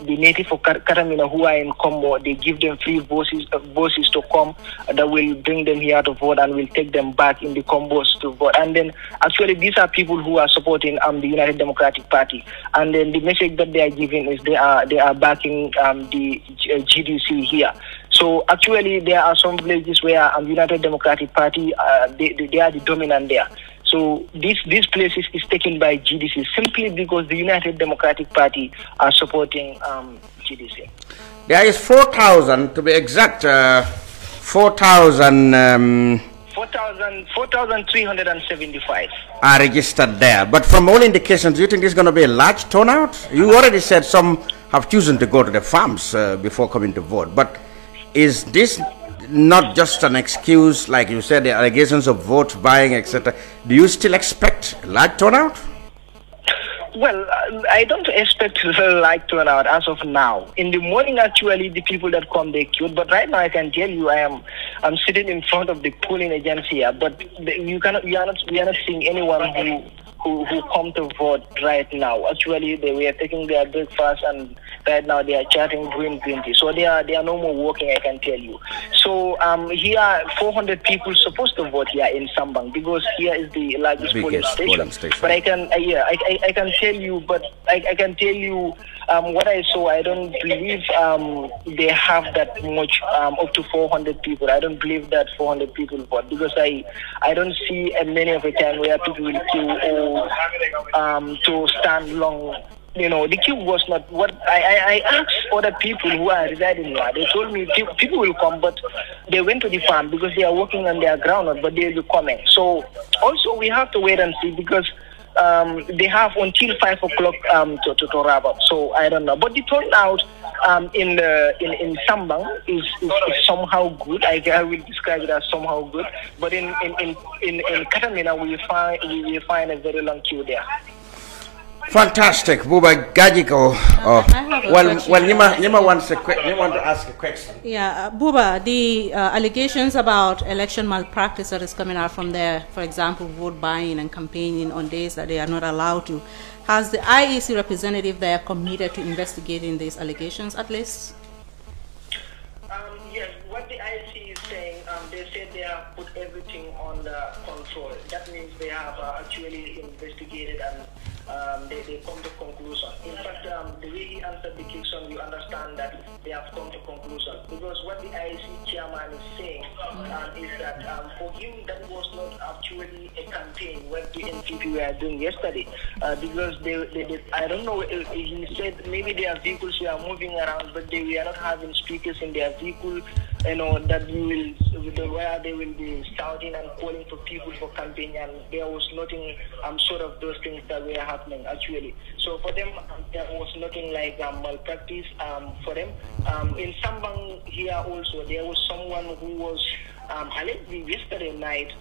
native of Katamina who are in Combo, they give them free buses to come that will bring them here to vote and will take them back in the Combos to vote. And then actually these are people who are supporting the United Democratic Party. And then the message that they are giving is they are backing the GDC here. So actually there are some villages where United Democratic Party, they are the dominant there. So this place is taken by GDC simply because the United Democratic Party are supporting GDC. There is 4,000, to be exact, 4,000 4,375 are registered there. But from all indications, do you think there's going to be a large turnout? You already said some have chosen to go to the farms before coming to vote. But is this not just an excuse, like you said, the allegations of vote buying, etc.? Do you still expect a large turnout? Well, I don't expect a large turnout as of now. In the morning, actually, the people that come, they queue. But right now, I can tell you, I'm sitting in front of the polling agency here. But we are not seeing anyone who come to vote right now. Actually, they were taking their breakfast, and right now they are chatting green tea. So they are no more working, I can tell you. So here, 400 people supposed to vote here in Sambang, because here is the largest polling station. But I can tell you, what I saw, I don't believe they have that much, up to 400 people. I don't believe that 400 people vote, because I don't see many of the time where people will queue or to stand long. You know, the queue was not what I asked other people who are residing here. They told me people will come, but they went to the farm because they are working on their groundnut, but they will be coming. So also we have to wait and see, because they have until 5 o'clock to wrap up. So I don't know, but the turnout in Sambang is somehow good. I will describe it as somehow good. But in Katamina we find a very long queue there. Fantastic, Buba Gajiko. Nyima wants to ask a question. Yeah, Buba, the allegations about election malpractice that is coming out from there, for example, vote buying and campaigning on days that they are not allowed to, has the IEC representative there committed to investigating these allegations at least? Yes, what the IEC is saying, they said they have put everything under control. That means they have actually investigated and they come to conclusion. In fact, the way he answered the question, you understand that they have come to conclusion. Because what the IEC chairman is saying is that for him, that was not actually a campaign what the NPP were doing yesterday. Because they I don't know, he said maybe their vehicles were moving around, but they were not having speakers in their vehicle, you know, that where they will be shouting and calling for people for campaign, and there was nothing sort of those things that were happening actually. So for them, there was nothing like malpractice for them. In Sambang here also, there was someone who was allegedly yesterday night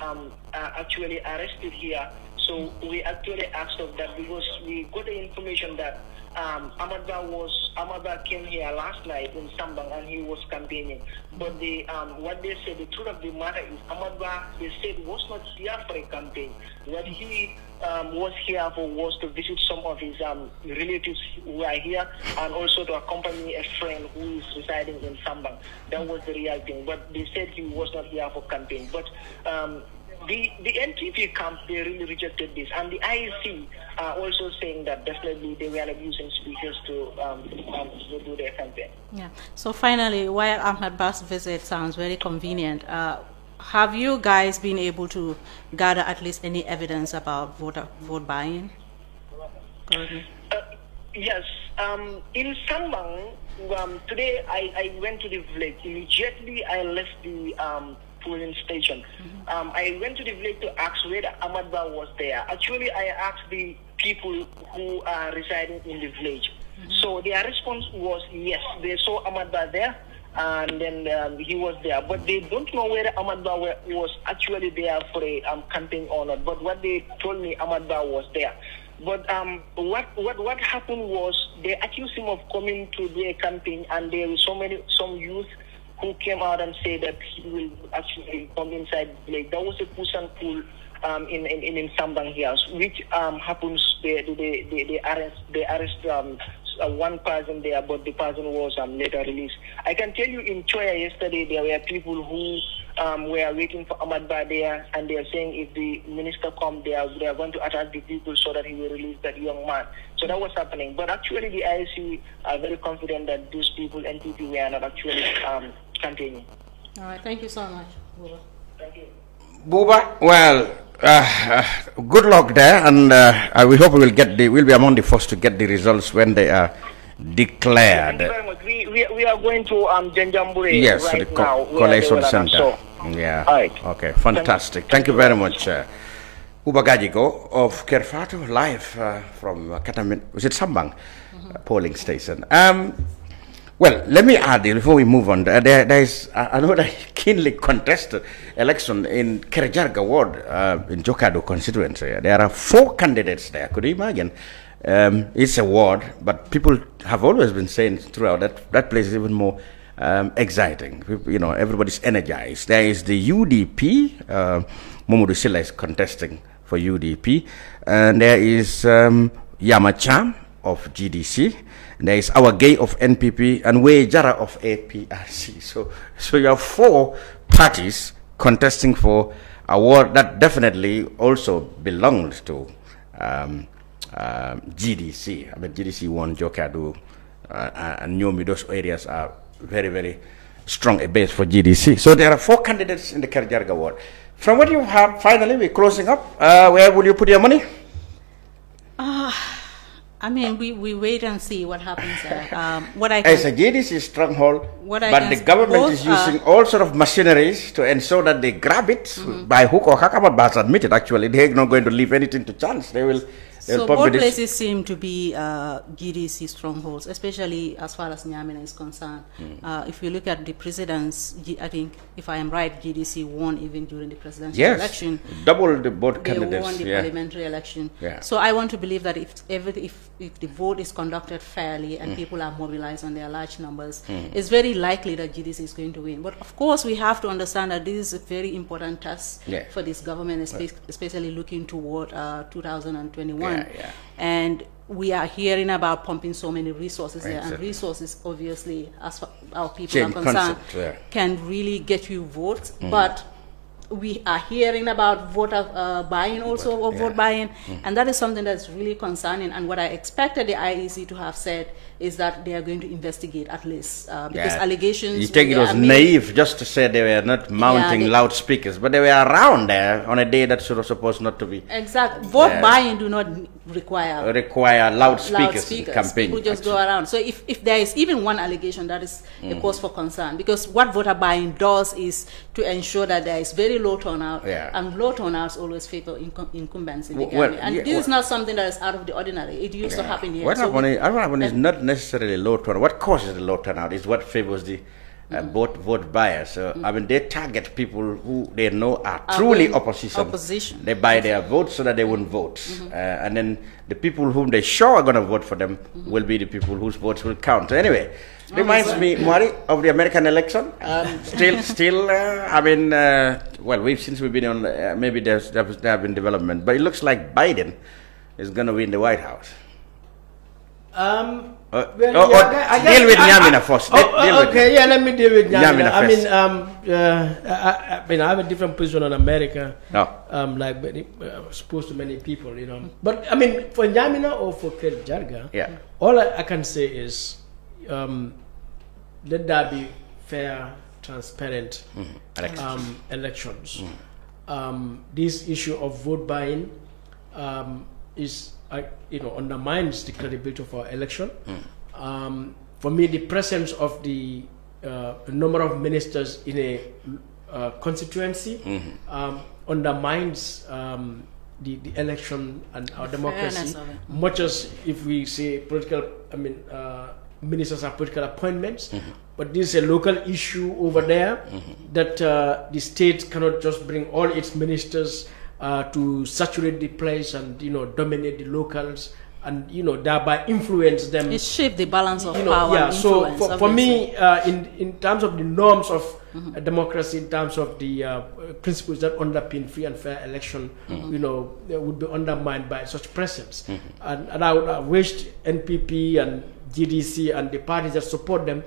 actually arrested here. So we actually asked of that, because we got the information that Amadba came here last night in Sambang and he was campaigning. But what they said, the truth of the matter is Amadba, they said, was not here for a campaign. What he was here for was to visit some of his relatives who are here, and also to accompany a friend who is residing in Sambang. That was the real thing. But they said he was not here for campaign. But the NPP camp, they really rejected this, and the IEC are also saying that definitely they were not using speakers to do their campaign. Yeah. So finally, while Ahmed Ba's visit sounds very convenient, have you guys been able to gather at least any evidence about vote buying? Yes. In Sambang, today I went to the village. Immediately I left the polling station. I went to the village to ask whether Ahmadba was there. Actually, I asked the people who are residing in the village. So their response was yes, they saw Ahmadba there, and then he was there. But they don't know whether Ahmadba was actually there for a campaign or not. But what they told me, Ahmadba was there. But what happened was they accused him of coming to do a campaign, and there were some youth who came out and said that he will actually come inside the village. That was a push and pull in Sambang here, which happens. They arrest one person there, but the person was later released. I can tell you in Choya yesterday there were people who were waiting for Ahmadba there, and they are saying if the minister comes, they are going to attack the people so that he will release that young man. So that was happening. But actually the IEC are very confident that those people, NPP, were not actually campaigning. All right, thank you so much, Buba. Thank you. Buba, well, good luck there, and we hope we'll be among the first to get the results when they are declared. Thank you very much. We are going to Janjambure yes, right the now. collection center. Yeah. All right. Okay, fantastic. Thank you very much. Ubagajigo of Kerr Fatou, live from Katamin, was it Sambang polling station. Well, let me add before we move on. There is another keenly contested election in Kerr ward in Jokado constituency. There are 4 candidates there. Could you imagine? It's a ward, but people have always been saying throughout that place is even more exciting. You know, everybody's energized. There is the UDP. Mamadou Silla is contesting for UDP, and there is Cham of GDC. There is our Gay of NPP and Wei Jara of APRC. So you have 4 parties contesting for a ward that definitely also belongs to GDC. I mean, GDC won Jokado and Nyomi. Those areas are very, very strong a base for GDC. So there are 4 candidates in the Kerr ward. From what you have, finally, we're closing up. Where will you put your money? I mean, we wait and see what happens there. What I It's a GDC stronghold, but the government is using all sort of machineries to ensure that they grab it by hook or crook. But admitted, actually, they're not going to leave anything to chance. They will. So both places seem to be GDC strongholds, especially as far as Nyima is concerned. If you look at the presidents, I think, if I am right, GDC won even during the presidential election. Double the both candidates. They won the parliamentary election. So I want to believe that if the vote is conducted fairly and people are mobilized on their large numbers, it's very likely that GDC is going to win. But of course, we have to understand that this is a very important test for this government, especially looking toward 2021. And we are hearing about pumping so many resources there, and resources, obviously, as far as our people are concerned, can really get you votes. But we are hearing about voter buying also, or vote buying, and that is something that's really concerning. And what I expected the IEC to have said is that they are going to investigate at least, because allegations... You think it was naive just to say they were not mounting loudspeakers, but they were around there on a day that was supposed not to be. Exactly. Vote buying do not require loudspeakers in campaign. People just go around. So if there is even one allegation, that is a cause for concern, because what voter buying does is to ensure that there is very low turnout, and low turnouts always favor incumbents in the Gambia. And this is not something that is out of the ordinary. It used to happen here. What happened is not necessarily low turnout. What causes the low turnout is what favors the vote buyers. So I mean, they target people who they know are truly opposition. They buy their votes so that they won't vote, and then the people whom they sure are going to vote for them will be the people whose votes will count. So anyway, reminds me, Madi, of the American election. Still, I mean, well, since we've been on, maybe there have been development, but it looks like Biden is going to win the White House. Deal with Nyima first. Let me deal with Nyima. I mean, I have a different position on America, like supposed to many people, you know. But I mean, for Nyima or for Kerr, all I can say is, let there be fair, transparent elections. This issue of vote buying is, undermines the credibility of our election. For me, the presence of the number of ministers in a constituency undermines the election and our democracy. Much as if we say ministers are political appointments, but this is a local issue over there that the state cannot just bring all its ministers to saturate the place and dominate the locals and thereby influence them. It shaped the balance of power. And influence, so for me, in terms of the norms of democracy, in terms of the principles that underpin free and fair election, would be undermined by such presence. And I would wish NPP and GDC and the parties that support them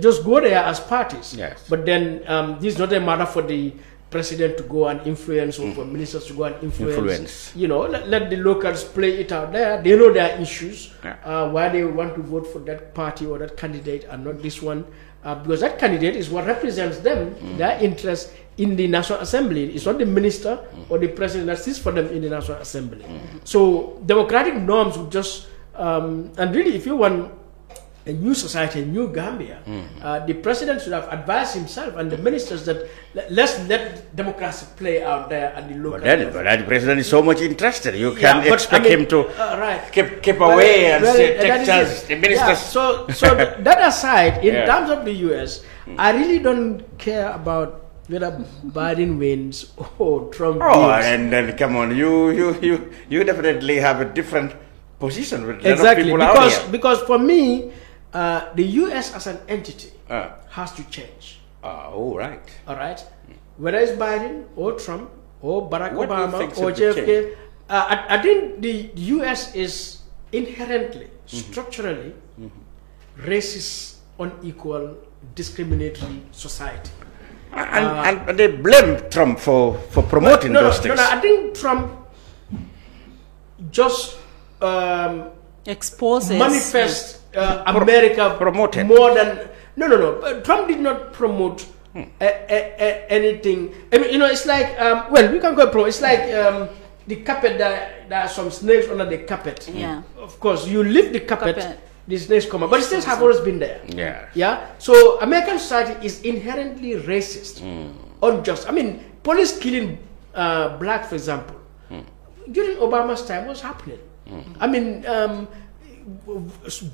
just go there as parties. But then this is not a matter for the president to go and influence or for ministers to go and influence. Let the locals play it out there. They know their issues, why they want to vote for that party or that candidate and not this one, because that candidate is what represents them, their interest in the National Assembly. It's not the minister or the president that sits for them in the National Assembly. So democratic norms would just, and really if you want a new society, a new Gambia, the president should have advised himself and the ministers that let's let democracy play out there at the local level. But the president is so much interested. You can expect him to keep away and take charge. The ministers. So that aside, in terms of the US, I really don't care about whether Biden wins or Trump wins. Oh, and then come on, you definitely have a different position with a lot of people out here. Because for me, the US as an entity has to change. All right. Whether it's Biden or Trump or Barack Obama or JFK, I think the US is inherently, structurally racist, unequal, discriminatory society. And they blame Trump for promoting those things. No, I think Trump just exposes, manifest America promoted more than Trump did not promote anything. I mean, it's like we can go it's like the carpet. There are some snakes under the carpet. Of course, you lift the carpet. The snakes come up, but snakes have always been there. So American society is inherently racist, unjust. I mean, police killing black, for example, during Obama's time was happening. I mean,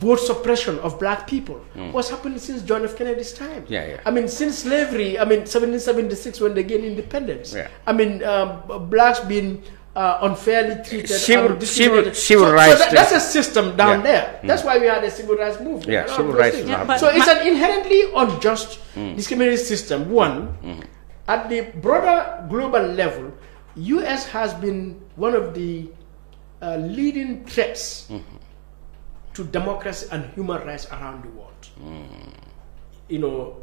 vote suppression of black people was happening since John F. Kennedy's time. I mean, since slavery, 1776 when they gained independence. I mean, blacks being unfairly treated. Civil rights. That's a system down there. That's why we had a civil rights movement. Civil rights. So it's an inherently unjust discriminatory system. One, at the broader global level, U.S. has been one of the leading threats to democracy and human rights around the world.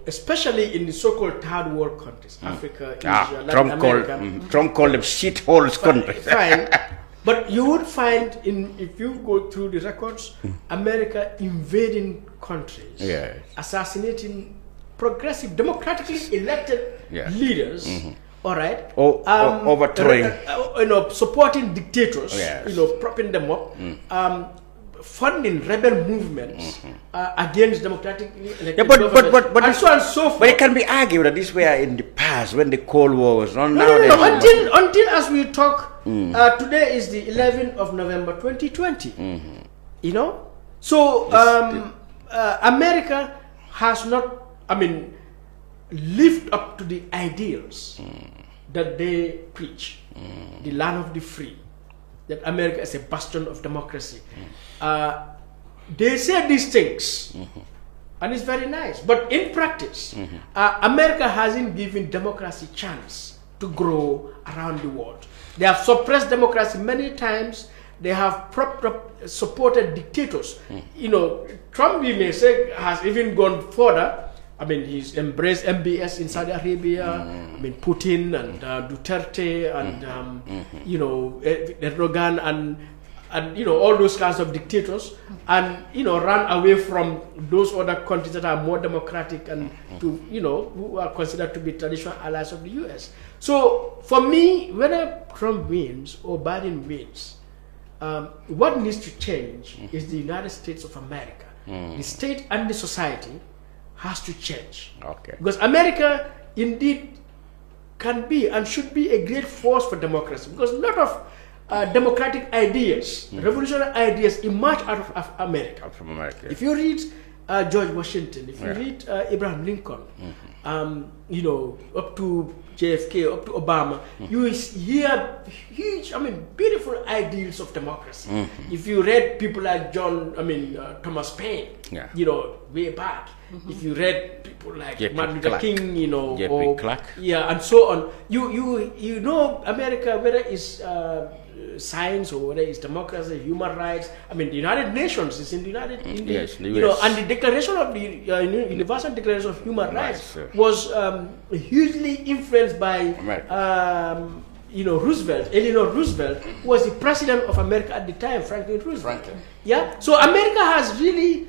Especially in the so-called third world countries, Africa, Asia, Latin America. Trump called them shitholes countries. Fine. But you would find, if you go through the records, America invading countries, assassinating progressive, democratically elected leaders, overthrowing, supporting dictators, propping them up, funding rebel movements against democratically elected governments, and so on and so forth. But it can be argued that these were in the past when the Cold War was on. Until as we talk, today is the 11th of November 2020. So America has not, lived up to the ideals that they preach, the land of the free, that America is a bastion of democracy. They say these things, and it's very nice. But in practice, America hasn't given democracy a chance to grow around the world. They have suppressed democracy many times. They have supported dictators. Trump, we may say, has even gone further. He's embraced MBS in Saudi Arabia. Putin and Duterte and Erdogan and all those kinds of dictators, and run away from those other countries that are more democratic and who are considered to be traditional allies of the US. So for me, whether Trump wins or Biden wins, what needs to change is the United States of America. The state and the society has to change. Because America indeed can be and should be a great force for democracy, because a lot of democratic ideas, revolutionary ideas emerge out of America. From America. If you read George Washington, if you read Abraham Lincoln, up to JFK, up to Obama, you hear huge, beautiful ideals of democracy. If you read people like Thomas Paine, way back. If you read people like Martin Luther King, and so on, you know America, whether it's science or whether it's democracy, human rights. The United Nations is in the United, and the Declaration of the Universal Declaration of Human Rights was hugely influenced by Roosevelt, Eleanor Roosevelt, who was the president of America at the time, Franklin Roosevelt. So America has really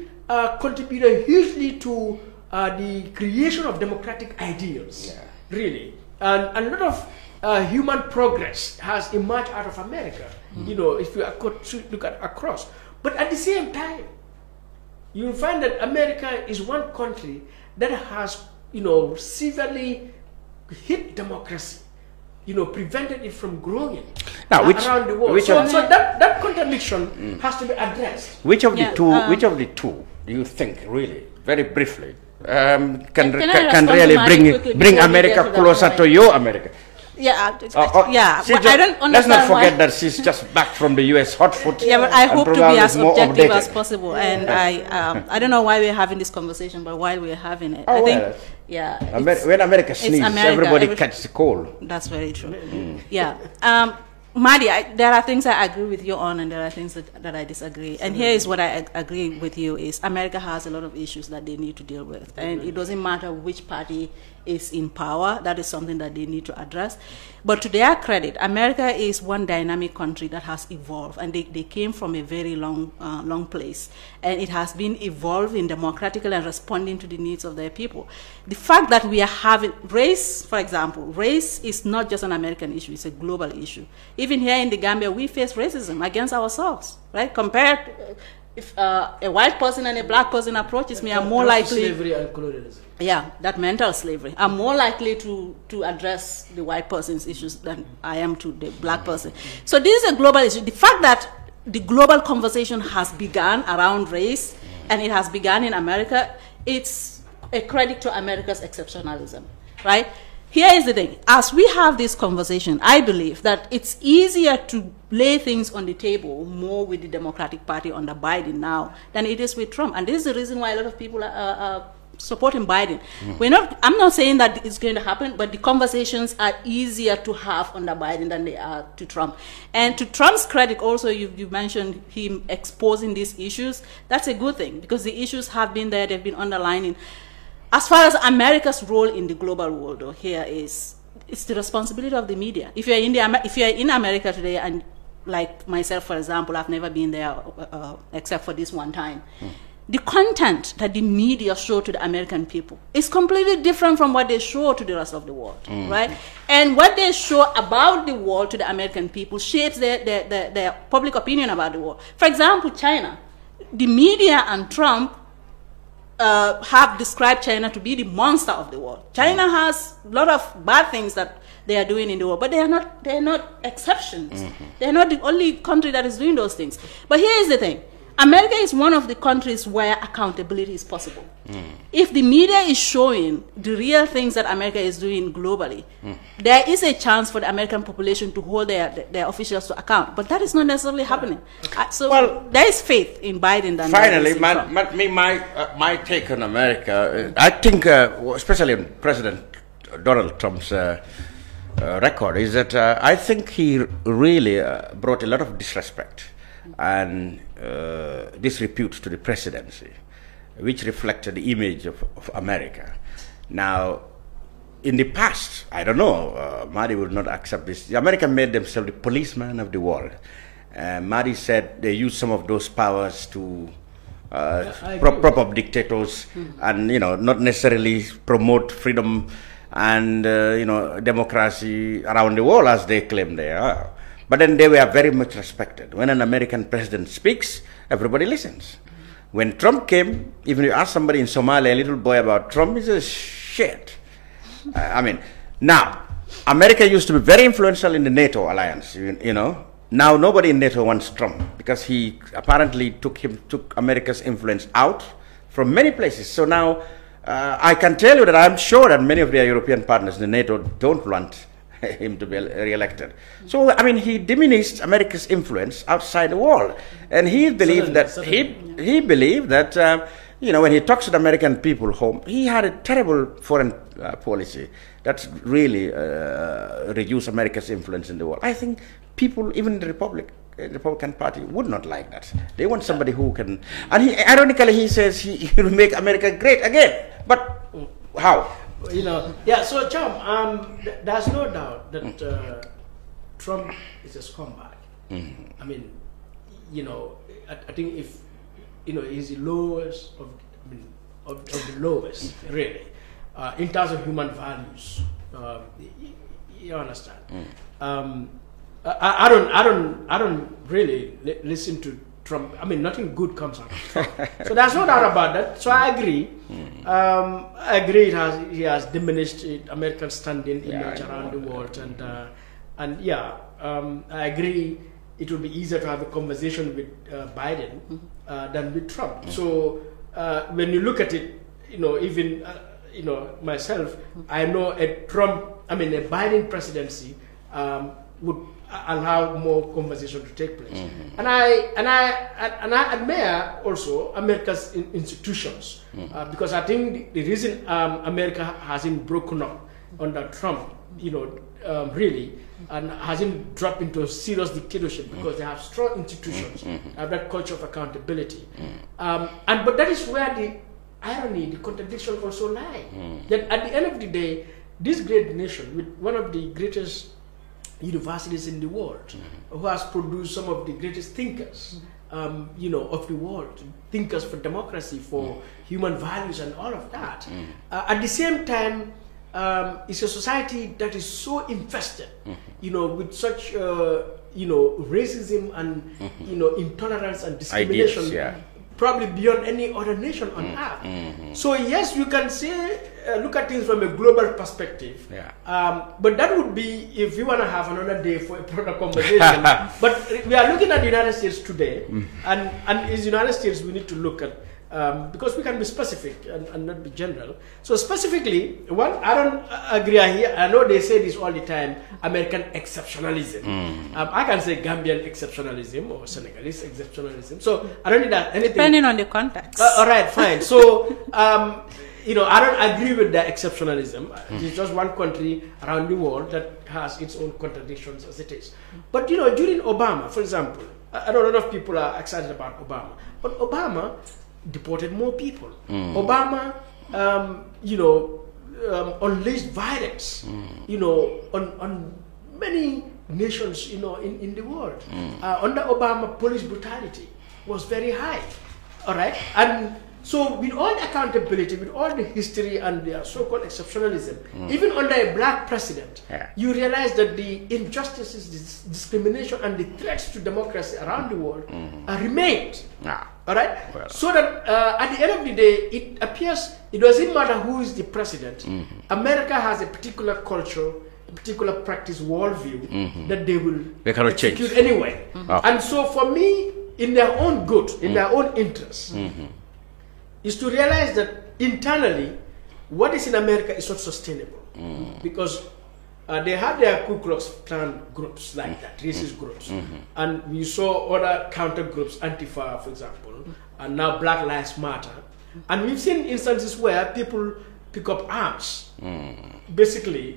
contributed hugely to the creation of democratic ideals, really, and a lot of human progress has emerged out of America. If you look at across, but at the same time, you'll find that America is one country that has, severely hit democracy, prevented it from growing around the world. So that contradiction has to be addressed. Which of the two do you think, really, very briefly, can really bring America closer to your America? Yeah, I don't understand. Let's not forget that she's just back from the US hot foot. Yeah, but I hope to be as objective as possible. And I don't know why we're having this conversation, but while we're having it, I think, when America sneezes, everybody catches the cold. That's very true. Yeah. Madi, there are things I agree with you on, and there are things that I disagree. And here is what I agree with you is America has a lot of issues that they need to deal with. And it doesn't matter which party is in power, that is something that they need to address. But to their credit, America is one dynamic country that has evolved, and they came from a very long place. And it has been evolving democratically and responding to the needs of their people. The fact that we are having race, for example, race is not just an American issue, it's a global issue. Even here in the Gambia, we face racism against ourselves, right? Compared, if a white person and a black person approaches me, I'm more likely... Slavery and colonialism. Yeah, that mental slavery. I'm more likely to address the white person's issues than I am to the black person. So this is a global issue. The fact that the global conversation has begun around race, and it has begun in America, it's a credit to America's exceptionalism, right? Here is the thing. As we have this conversation, I believe that it's easier to lay things on the table more with the Democratic Party under Biden now than it is with Trump. And this is the reason why a lot of people are supporting Biden. I'm not saying that it's going to happen, but the conversations are easier to have under Biden than they are to Trump. And to Trump's credit also, you mentioned him exposing these issues. That's a good thing because the issues have been there, they've been underlining. As far as America's role in the global world, though, here is, it's the responsibility of the media. If you're in America today, and like myself, for example, I've never been there except for this one time. The content that the media show to the American people is completely different from what they show to the rest of the world, right? And what they show about the world to the American people shapes their public opinion about the world. For example, China. The media and Trump have described China to be the monster of the world. China has a lot of bad things that they are doing in the world, but they are not exceptions. They are not the only country that is doing those things. But here is the thing. America is one of the countries where accountability is possible. If the media is showing the real things that America is doing globally, there is a chance for the American population to hold their officials to account. But that is not necessarily happening. So there is faith in Biden. Finally, my take on America, I think, especially in President Donald Trump's record, is that I think he really brought a lot of disrespect and disrepute to the presidency, which reflected the image of America. Now, in the past, I don't know, Madi would not accept this. The Americans made themselves the policeman of the world. Madi said they used some of those powers to prop up dictators and, not necessarily promote freedom and, democracy around the world as they claim they are. But then they were very much respected. When an American president speaks, everybody listens. When Trump came, even if you ask somebody in Somalia, a little boy about Trump, he says, shit. Now, America used to be very influential in the NATO alliance, Now nobody in NATO wants Trump because he apparently took America's influence out from many places. So now I can tell you that I'm sure that many of their European partners in the NATO don't want him to be re-elected. So, he diminished America's influence outside the world. And he believed that, he believed that, when he talks to the American people home, he had a terrible foreign policy that really reduced America's influence in the world. I think people, even the Republican Party, would not like that. They want somebody who can, and ironically, he says he will make America great again. But how? So Cham, there's no doubt that Trump is a scumbag. I think if he's the lowest of the lowest, really, in terms of human values. You understand? I don't really listen Trump. I mean, nothing good comes out of Trump. So there's no doubt about that. So I agree. I agree. He has diminished American standing image around the world, and yeah, I agree. It will be easier to have a conversation with Biden than with Trump. So when you look at it, even myself, I know a Biden presidency would allow more conversation to take place. And I admire also America's institutions because I think the reason America hasn't broken up under Trump, really, and hasn't dropped into a serious dictatorship because they have strong institutions, have that culture of accountability. But that is where the irony, the contradiction also lie. That at the end of the day, this great nation with one of the greatest universities in the world, who has produced some of the greatest thinkers, of the world, thinkers for democracy, for human values, and all of that. At the same time, it's a society that is so infested, with such, racism and, intolerance and discrimination. Ideas, probably beyond any other nation on earth. So yes, you can say, look at things from a global perspective. But that would be if you want to have another day for a product conversation. But we are looking at the United States today, and as United States, we need to look at, because we can be specific and not be general. So specifically, one, I don't agree here. I know they say this all the time, American exceptionalism. I can say Gambian exceptionalism or Senegalese exceptionalism. So I don't need anything. Depending on the context. All right, fine. So, I don't agree with the exceptionalism. It's just one country around the world that has its own contradictions as it is. But, during Obama, for example, I know a lot of people are excited about Obama, but Obama deported more people. Obama, unleashed violence, on many nations, in the world. Under Obama, police brutality was very high. All right, and so with all the accountability, with all the history and the so-called exceptionalism, even under a black president, you realize that the injustices, discrimination, and the threats to democracy around the world remained. All right, so that at the end of the day, it appears it doesn't matter who is the president. America has a particular culture, a particular practice, worldview that they cannot execute anyway. And so, for me, in their own good, in their own interests, is to realize that internally, what is in America is not sustainable. Because they had their Ku Klux Klan groups like that, racist groups. And we saw other counter groups, Antifa, for example, and now Black Lives Matter. And we've seen instances where people pick up arms, basically,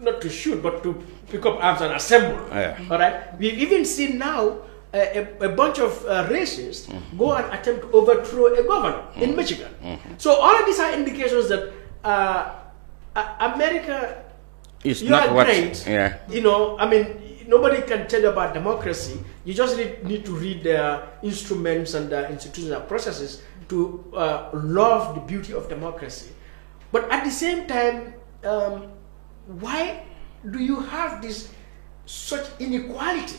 not to shoot, but to pick up arms and assemble. All right? We've even seen now a bunch of racists go and attempt to overthrow a governor in Michigan. So all of these are indications that America is not great. Nobody can tell you about democracy. You just need to read their instruments and their institutional processes to love the beauty of democracy. But at the same time, why do you have such inequality?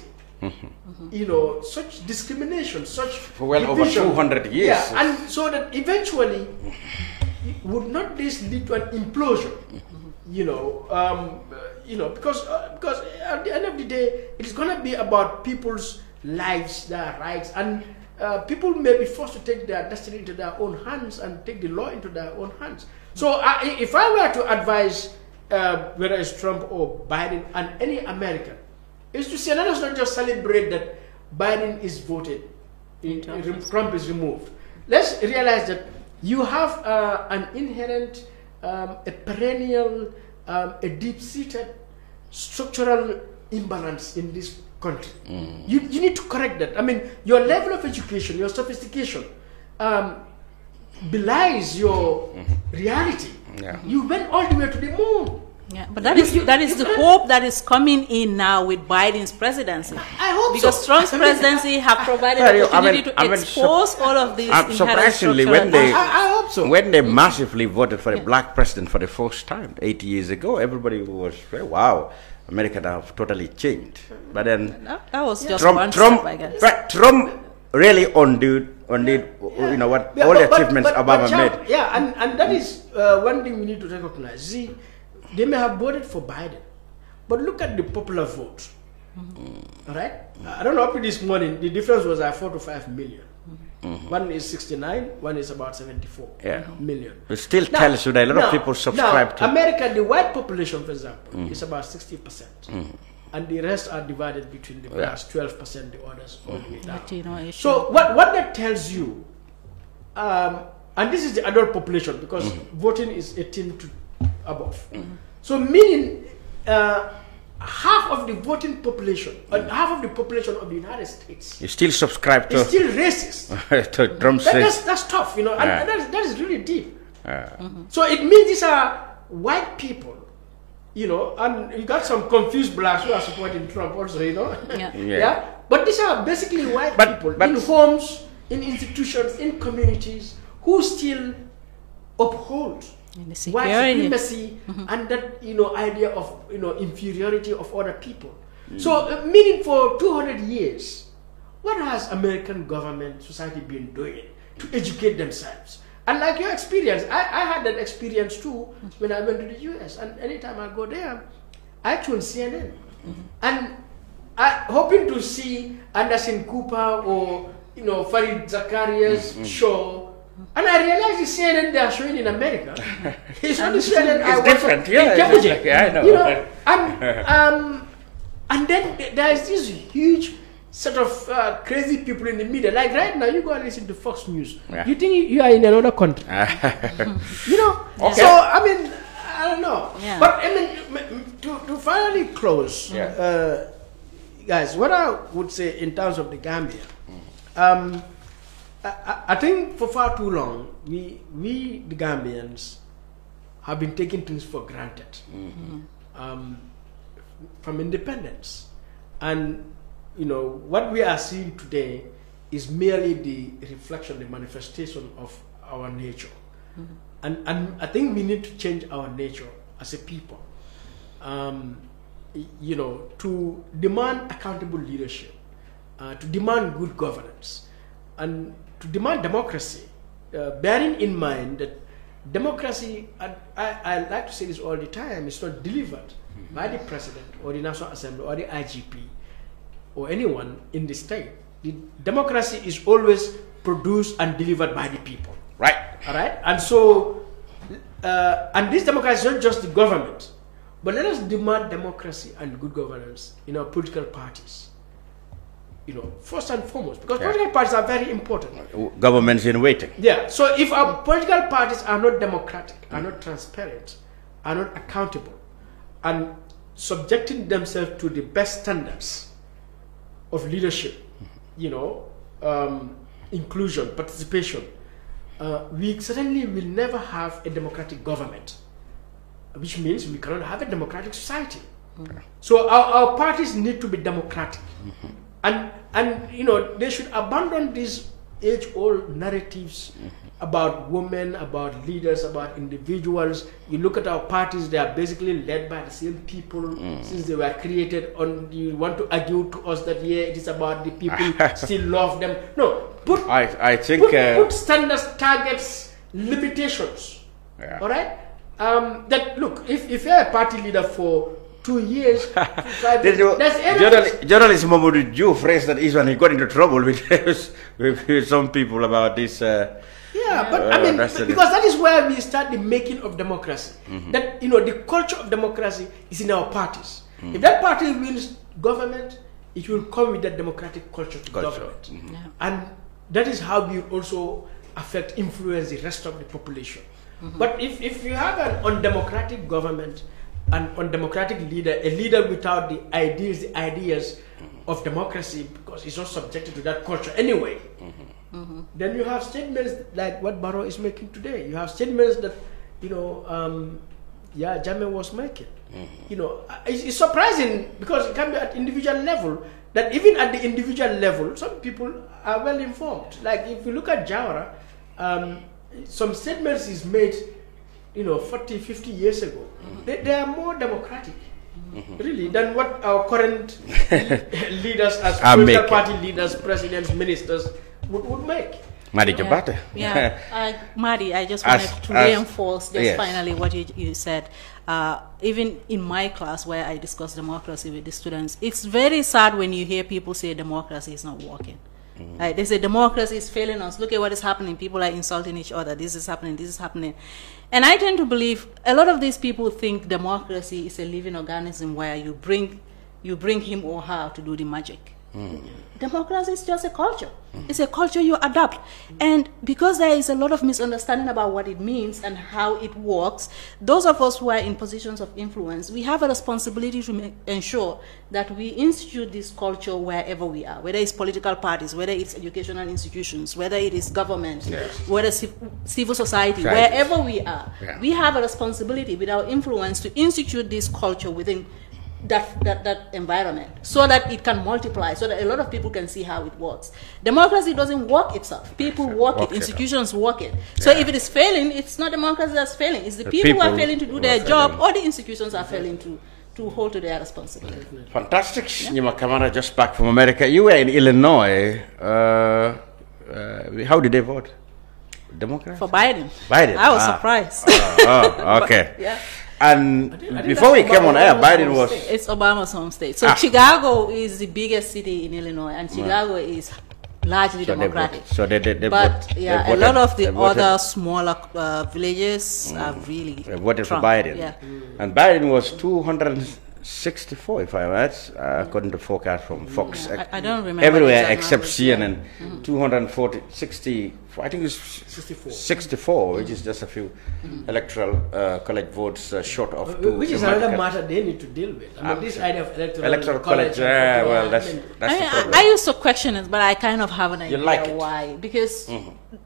Such discrimination, such for well division. Over 200 years. And so that eventually, would not this lead to an implosion? Because at the end of the day, it's going to be about people's lives, their rights, and people may be forced to take their destiny into their own hands and take the law into their own hands. So if I were to advise, whether it's Trump or Biden and any American, is to say, let us not just celebrate that Biden is voted, Trump is removed. Let's realize that you have an inherent, a perennial, a deep-seated structural imbalance in this country. You need to correct that. I mean, your level of education, your sophistication belies your reality. You went all the way to the moon. Yeah, but that is the hope that is coming in now with Biden's presidency. I hope because Trump's presidency have provided an opportunity to expose all of these surprisingly, I hope so. When they massively voted for a black president for the first time 80 years ago, everybody was wow, America now totally changed. But then that was just one step, I guess. Trump really undid you know what all the achievements Obama made. Yeah, and that is one thing we need to recognize. See, they may have voted for Biden, but look at the popular vote. All right, I don't know. Up to this morning, the difference was 4 to 5 million. One is 69, one is about 74 million. It still tells you that a lot of people subscribe to America. The white population, for example, is about 60%. And the rest are divided between the blacks, 12%, the others all the way down. So what that tells you, and this is the adult population because voting is 18 to above. So meaning half of the voting population, half of the population of the United States, you still subscribe to, is still racist. To Trump says. That's tough, you know, and that is really deep. So it means these are white people. You know, and you got some confused blacks who are supporting Trump also, you know. Yeah. But these are basically white people in homes, in institutions, in communities who still uphold white supremacy and that, you know, idea of, you know, inferiority of other people. So, meaning for 200 years, what has American government, society been doing to educate themselves? And like your experience, I had that experience too when I went to the US. And anytime I go there, I tune CNN. And I hoping to see Anderson Cooper or, you know, Farid Zakaria's show. And I realized the CNN they are showing in America. It's not the CNN I watch different. in Cambodia. I know. You know, and then there is this huge sort of crazy people in the media. Like right now, you go and listen to Fox News. You think you are in another country. You know? So, I mean, I don't know. But, I mean, to finally close, guys, what I would say in terms of the Gambia, I think for far too long, we the Gambians, have been taking things for granted from independence. And you know, what we are seeing today is merely the reflection, the manifestation of our nature. And I think we need to change our nature as a people, you know, to demand accountable leadership, to demand good governance, and to demand democracy, bearing in mind that democracy, I like to say this all the time, is not delivered by the president or the National Assembly or the IGP or anyone in the state. The democracy is always produced and delivered by the people. Right. All right. And so, and this democracy is not just the government, but let us demand democracy and good governance in our political parties. You know, first and foremost, because political parties are very important. Governments in waiting. Yeah. So if our political parties are not democratic, are not transparent, are not accountable, and subjecting themselves to the best standards of leadership, you know, inclusion, participation, we certainly will never have a democratic government, which means we cannot have a democratic society. So our parties need to be democratic. And you know, they should abandon these age-old narratives about women, about leaders, about individuals. You look at our parties, they are basically led by the same people since they were created. You want to argue to us that, yeah, it is about the people, still love them. No, put standards, targets, limitations. All right? That, look, if you're a party leader for 2 years, Journalist Mamadou Diouf raised that issue and he got into trouble with some people about this. Yeah, but I mean, because that is where we start the making of democracy. That, you know, the culture of democracy is in our parties. If that party wins government, it will come with that democratic culture to government. And that is how we also affect, influence the rest of the population. But if you have an undemocratic government, an undemocratic leader, a leader without the ideas of democracy, because he's not subjected to that culture anyway, then you have statements like what Barrow is making today. You have statements that, you know, Jammeh was making. You know, it's surprising because it can be at individual level, that even at the individual level, some people are well informed. Like if you look at Jawara, some statements he's made, you know, 40, 50 years ago, they are more democratic really, than what our current leaders, as political party leaders, presidents, ministers would make. Madi Jobarteh. Madi, I just wanted to reinforce finally what you said. Even in my class where I discuss democracy with the students, it's very sad when you hear people say democracy is not working. Right? They say democracy is failing us. Look at what is happening. People are insulting each other. This is happening. This is happening. And I tend to believe a lot of these people think democracy is a living organism where you bring him or her to do the magic. Democracy is just a culture. It's a culture you adapt. And because there is a lot of misunderstanding about what it means and how it works, those of us who are in positions of influence, we have a responsibility to ensure that we institute this culture wherever we are, whether it's political parties, whether it's educational institutions, whether it is government, whether it's civil society, wherever we are. We have a responsibility with our influence to institute this culture within that environment so that it can multiply, so that a lot of people can see how it works. Democracy doesn't work itself. People work it, institutions work it. So if it is failing, it's not democracy that's failing. It's the people who are failing to do their job, or the institutions are failing to hold to their responsibility. Fantastic. Nyima Camara, just back from America. You were in Illinois. How did they vote? Democrat? For Biden. Biden. I was surprised. Okay. And before we came on air, Biden was... It's Obama's home state. So Chicago is the biggest city in Illinois, and Chicago is largely Democratic. So they but a lot of the other smaller villages are really voted Trump. For Biden. Yeah. And Biden was 264, if I'm right, according to forecast from Fox. I don't remember. Everywhere except CNN. 260, I think it's 64, which is just a few electoral college votes short of two. Which is another matter they need to deal with. I mean, this idea of electoral college. Well, that's the problem. I used to question it, but I kind of have an idea why. Because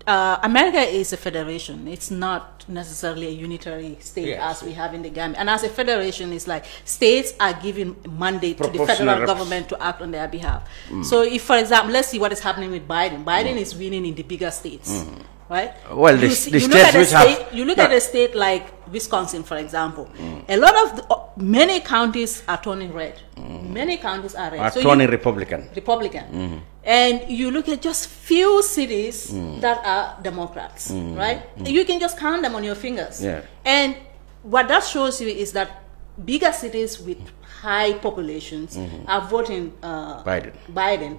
America is a federation. It's not necessarily a unitary state as we have in the Gambia. And as a federation, it's like states are giving mandate to the federal government to act on their behalf. So if, for example, let's see what is happening with Biden. Biden is winning in the bigger states. Right? Well, you look at a state like Wisconsin, for example. A lot of many counties are turning red. Many counties are red. So turning Republican. And you look at just few cities that are Democrats, right? You can just count them on your fingers. And what that shows you is that bigger cities with high populations are voting Biden.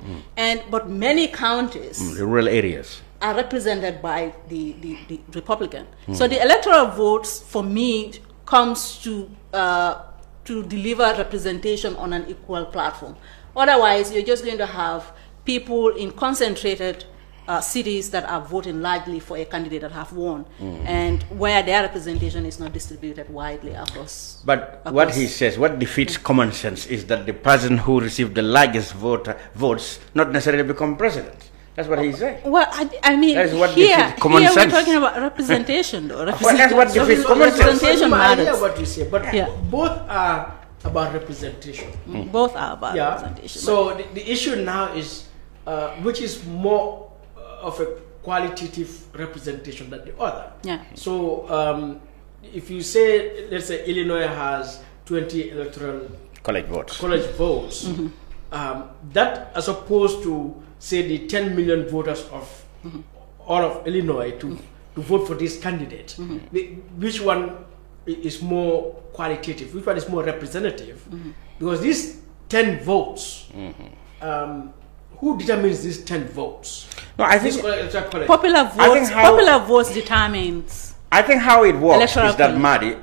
But many counties, rural areas, are represented by the Republican. So the electoral votes, for me, comes to deliver representation on an equal platform. Otherwise, you're just going to have people in concentrated cities that are voting largely for a candidate that have won, and where their representation is not distributed widely across. But what he says, what defeats common sense, is that the person who received the largest votes not necessarily become president. That's what he's saying. Well, I mean, here we're talking about representation, though. That's what defeats common sense. Representation matters. I hear what you say, but both are about representation. Both are about representation. So the issue now is which is more of a qualitative representation than the other. So if you say, let's say Illinois has 20 electoral college votes, that as opposed to say the 10 million voters of all of Illinois to vote for this candidate, which one is more qualitative, which one is more representative? Because these 10 votes, who determines these 10 votes? No, I think popular votes determines. I think how it works is that, Madi,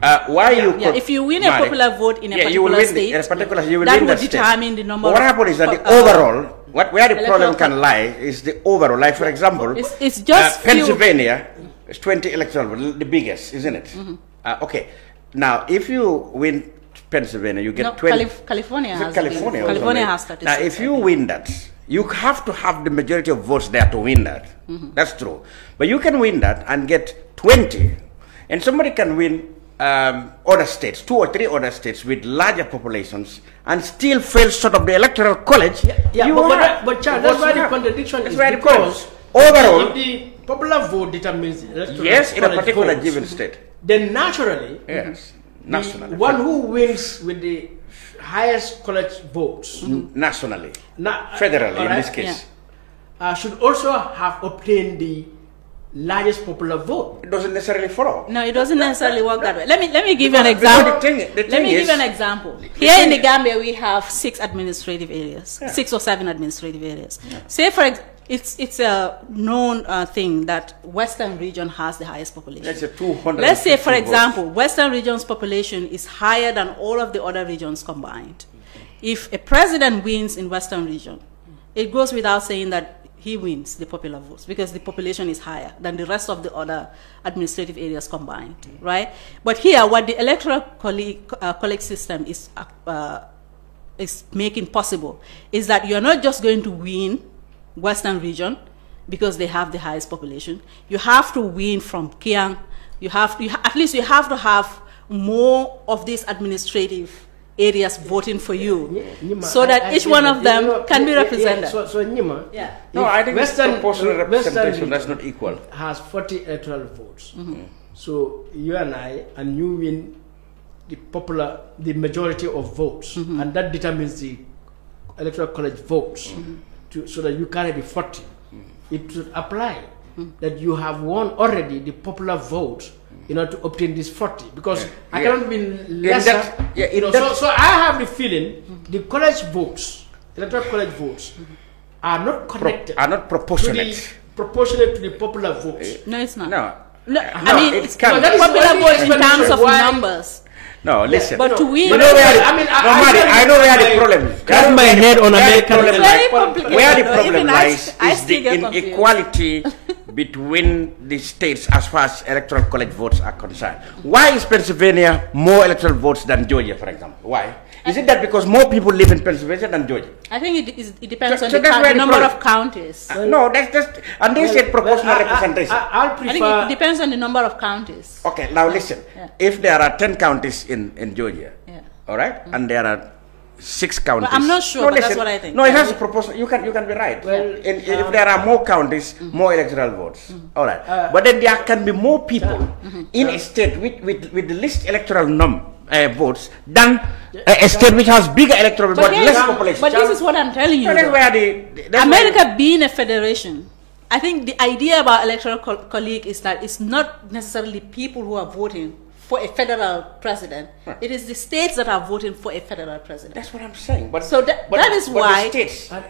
if you win a popular vote in a particular state, that would determine the number. What happens is that the overall, where the problem can lie is the overall. Like, for example, it's just Pennsylvania is 20 electoral, the biggest, isn't it? Okay. Now, if you win Pennsylvania, you get 20. California has 36. Now, if you win that, you have to have the majority of votes there to win that. That's true. But you can win that and get 20. And somebody can win other states, 2 or 3 other states with larger populations, and still fail short of the electoral college. But Chad, that's why the contradiction is because overall, if the popular vote determines the electoral in a particular given state, then naturally, nationally, one who wins with the highest college votes nationally, federally in this case, should also have obtained the largest popular vote. It doesn't necessarily follow. No, it doesn't necessarily work that way. Let me give you an example. Let me give you an example. Here in the Gambia, we have 6 administrative areas, 6 or 7 administrative areas. Say for example, it's a known thing that Western region has the highest population. That's a 200. Let's say, for example, Western region's population is higher than all of the other regions combined. If a president wins in Western region, it goes without saying that he wins the popular votes because the population is higher than the rest of the other administrative areas combined, right? But here, what the electoral college system is making possible is that you're not just going to win Western region because they have the highest population. You have to win from Kiang. At least you have to have more of these administrative areas voting for you, so that each one of them can be represented. So Nyima, no, I think Western proportional representation that's not equal. Has 40 electoral votes. So you and you win the majority of votes, and that determines the electoral college votes, so that you carry the 40. It should apply that you have won already the popular vote in order to obtain this 40, because I cannot win lesser. So I have the feeling the college votes, electoral college votes, are not connected. Are not proportionate. Proportionate to the popular votes. No, it's not. No. I mean, it's popular votes in terms of numbers. No, listen. But to win, you know where I know where the problem is. Cut my head on American. Where the problem lies is the inequality between the states as far as electoral college votes are concerned. Why is Pennsylvania more electoral votes than Georgia, for example? Why? Is it that because more people live in Pennsylvania than Georgia? I think it depends on the number of counties. No, that's and they said proportional representation. I think it depends on the number of counties. Okay, now listen. If there are 10 counties in Georgia, all right, and there are 6 counties. But I'm not sure, but that's what I think. No, it has a proportion. You can be right. Well, if there are more counties, more electoral votes. All right, but then there can be more people in a state with the least electoral votes than a state which has bigger electoral but less population. But this is what I'm telling you. America being a federation, I think the idea about electoral college is that it's not necessarily people who are voting for a federal president. It is the states that are voting for a federal president. That's what I'm saying. But that is why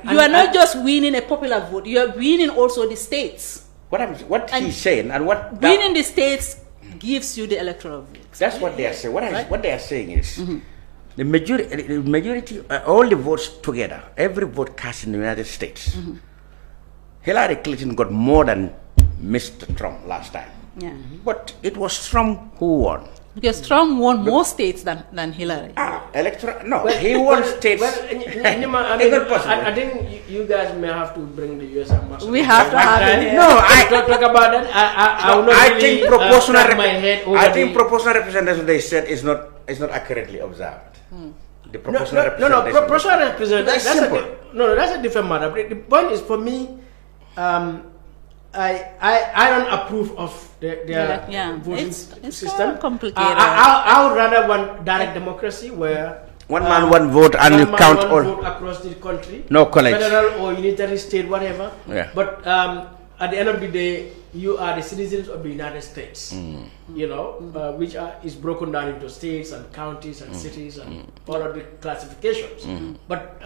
you are not just winning a popular vote, you are winning also the states. What he's saying and what winning the states gives you the electoral votes. That's what they are saying. What they are saying is the majority, all the votes together, every vote cast in the United States, Hillary Clinton got more than Mr. Trump last time. But it was Trump who won. Because Trump won more states than Hillary. He won states. I think you guys may have to bring the U.S. ambassador. We have to have it. No, I talk about that. I think proportional representation they said is not accurately observed. The proportional representation. Proportional representation. That's a different matter. But the point is, for me, I don't approve of their voting system. Complicated. I would rather want direct democracy where one man, one vote, and you count all vote across the country. No college, federal or unitary state, whatever. But at the end of the day, you are the citizens of the United States. You know, which is broken down into states and counties and cities and all of the classifications. But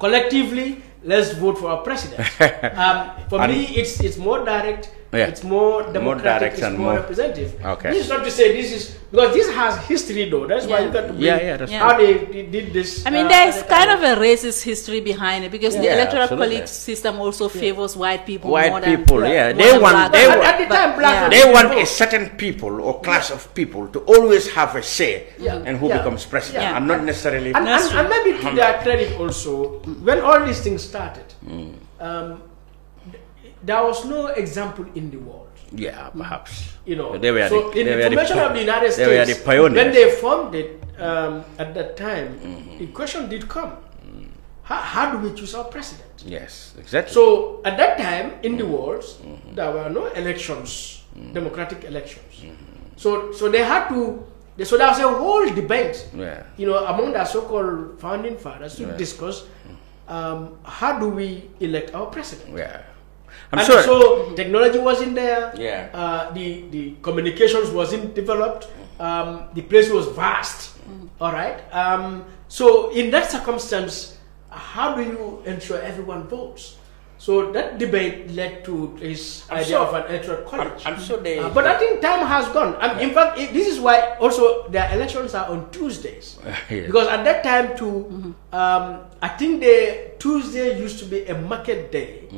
collectively, let's vote for our president. For me, it's more direct. It's more democratic. It's more representative. This is not to say this is because this has history, though. That's why you got to bring how they did this. I mean, there's kind of a racist history behind it because the electoral college system also favors white people. They want a certain people or class of people to always have a say in who becomes president, and not necessarily. And maybe to their credit also, when all these things started, there was no example in the world. Yeah, perhaps. You know, they were so in the formation of the United States, they were the pioneers. When they formed it at that time, the question did come: how do we choose our president? Yes, exactly. So at that time in the world, there were no elections, democratic elections. So they had to So there was a whole debate, Yeah. you know, among the so-called founding fathers to discuss how do we elect our president. Yeah. And so technology wasn't there. Yeah. The communications wasn't developed. The place was vast. All right. So in that circumstance, how do you ensure everyone votes? So that debate led to his idea of an electoral college. I'm sure they. But I think time has gone. In fact, this is why also their elections are on Tuesdays. Yes. Because at that time too, I think the Tuesday used to be a market day.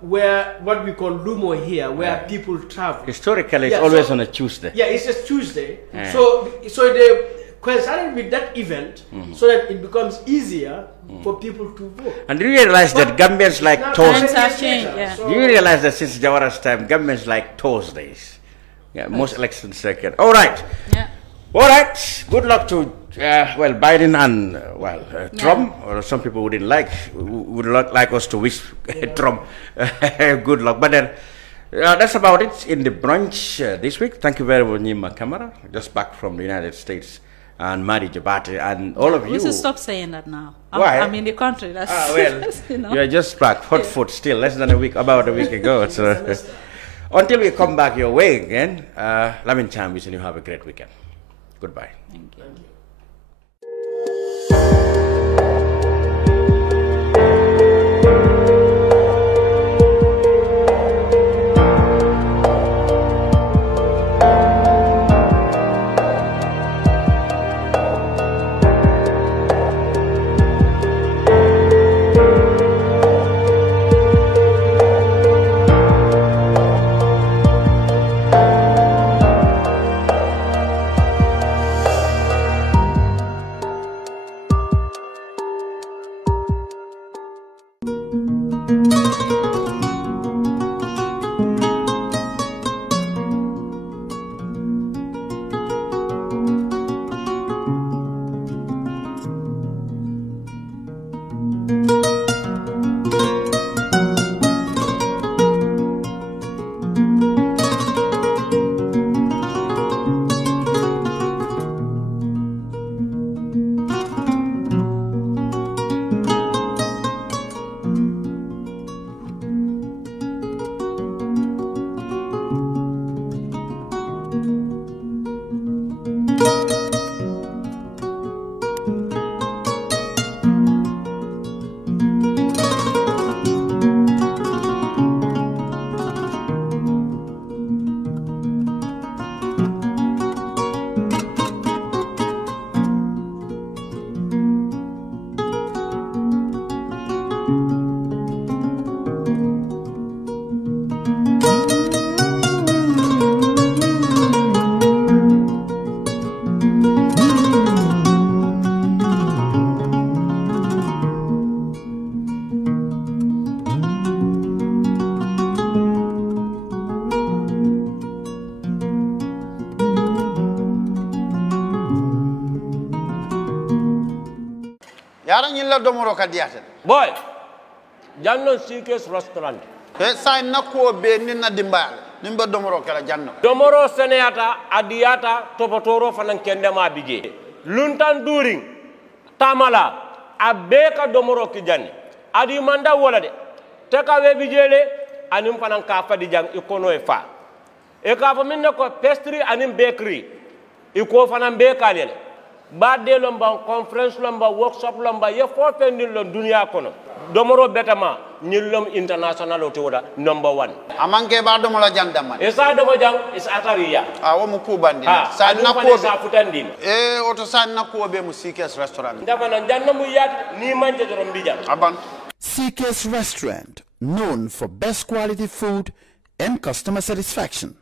Where what we call Lumo here, where people travel. Historically, it's always on a Tuesday. Yeah, it's just Tuesday. Yeah. So they coincided with that event so that it becomes easier for people to vote. And do you realize that Gambians like Thursdays? Do you realize that since Jawara's time, Gambians like Thursdays? Yeah, most elections second. All right. Yeah. All right. Good luck to Biden and Trump, or some people would like us to wish Trump good luck. But then that's about it in the brunch this week. Thank you very much, Nyima, Camara, just back from the United States, and Madi, Jobarteh, and all of you. We should stop saying that now. Why? I'm in the country. That's, you know. You're just back, hot foot still, about a week ago. So until we come back your way again, Lamin, Cham, wishing you have a great weekend. Goodbye. Thank you. Domoro kadiate boy jannon sikes restaurant e sai nakko be ninna dimbal nimba domoro kala janno domoro seneyata adiyata topotoro fanan kendema bije luntan during tamala abeka domoro ki janni adi manda wala de te ka we bijele anim fanan ka fadi jang ikono e fa e ka fa minne ko pastry anim bakery iko fanan be kalele badde lomba conference lomba workshop lomba ye fo fendin lo dunia kono domoro betama nyillom international otoda number 1 amanke ba domo la jandama e sa domo jang is atariya wo mu kubandi sa nakko sa futandin oto sa nakko be mu sikes restaurant ndafa na janna mu yat ni manje dorom bija aban Sikes Restaurant, known for best quality food and customer satisfaction.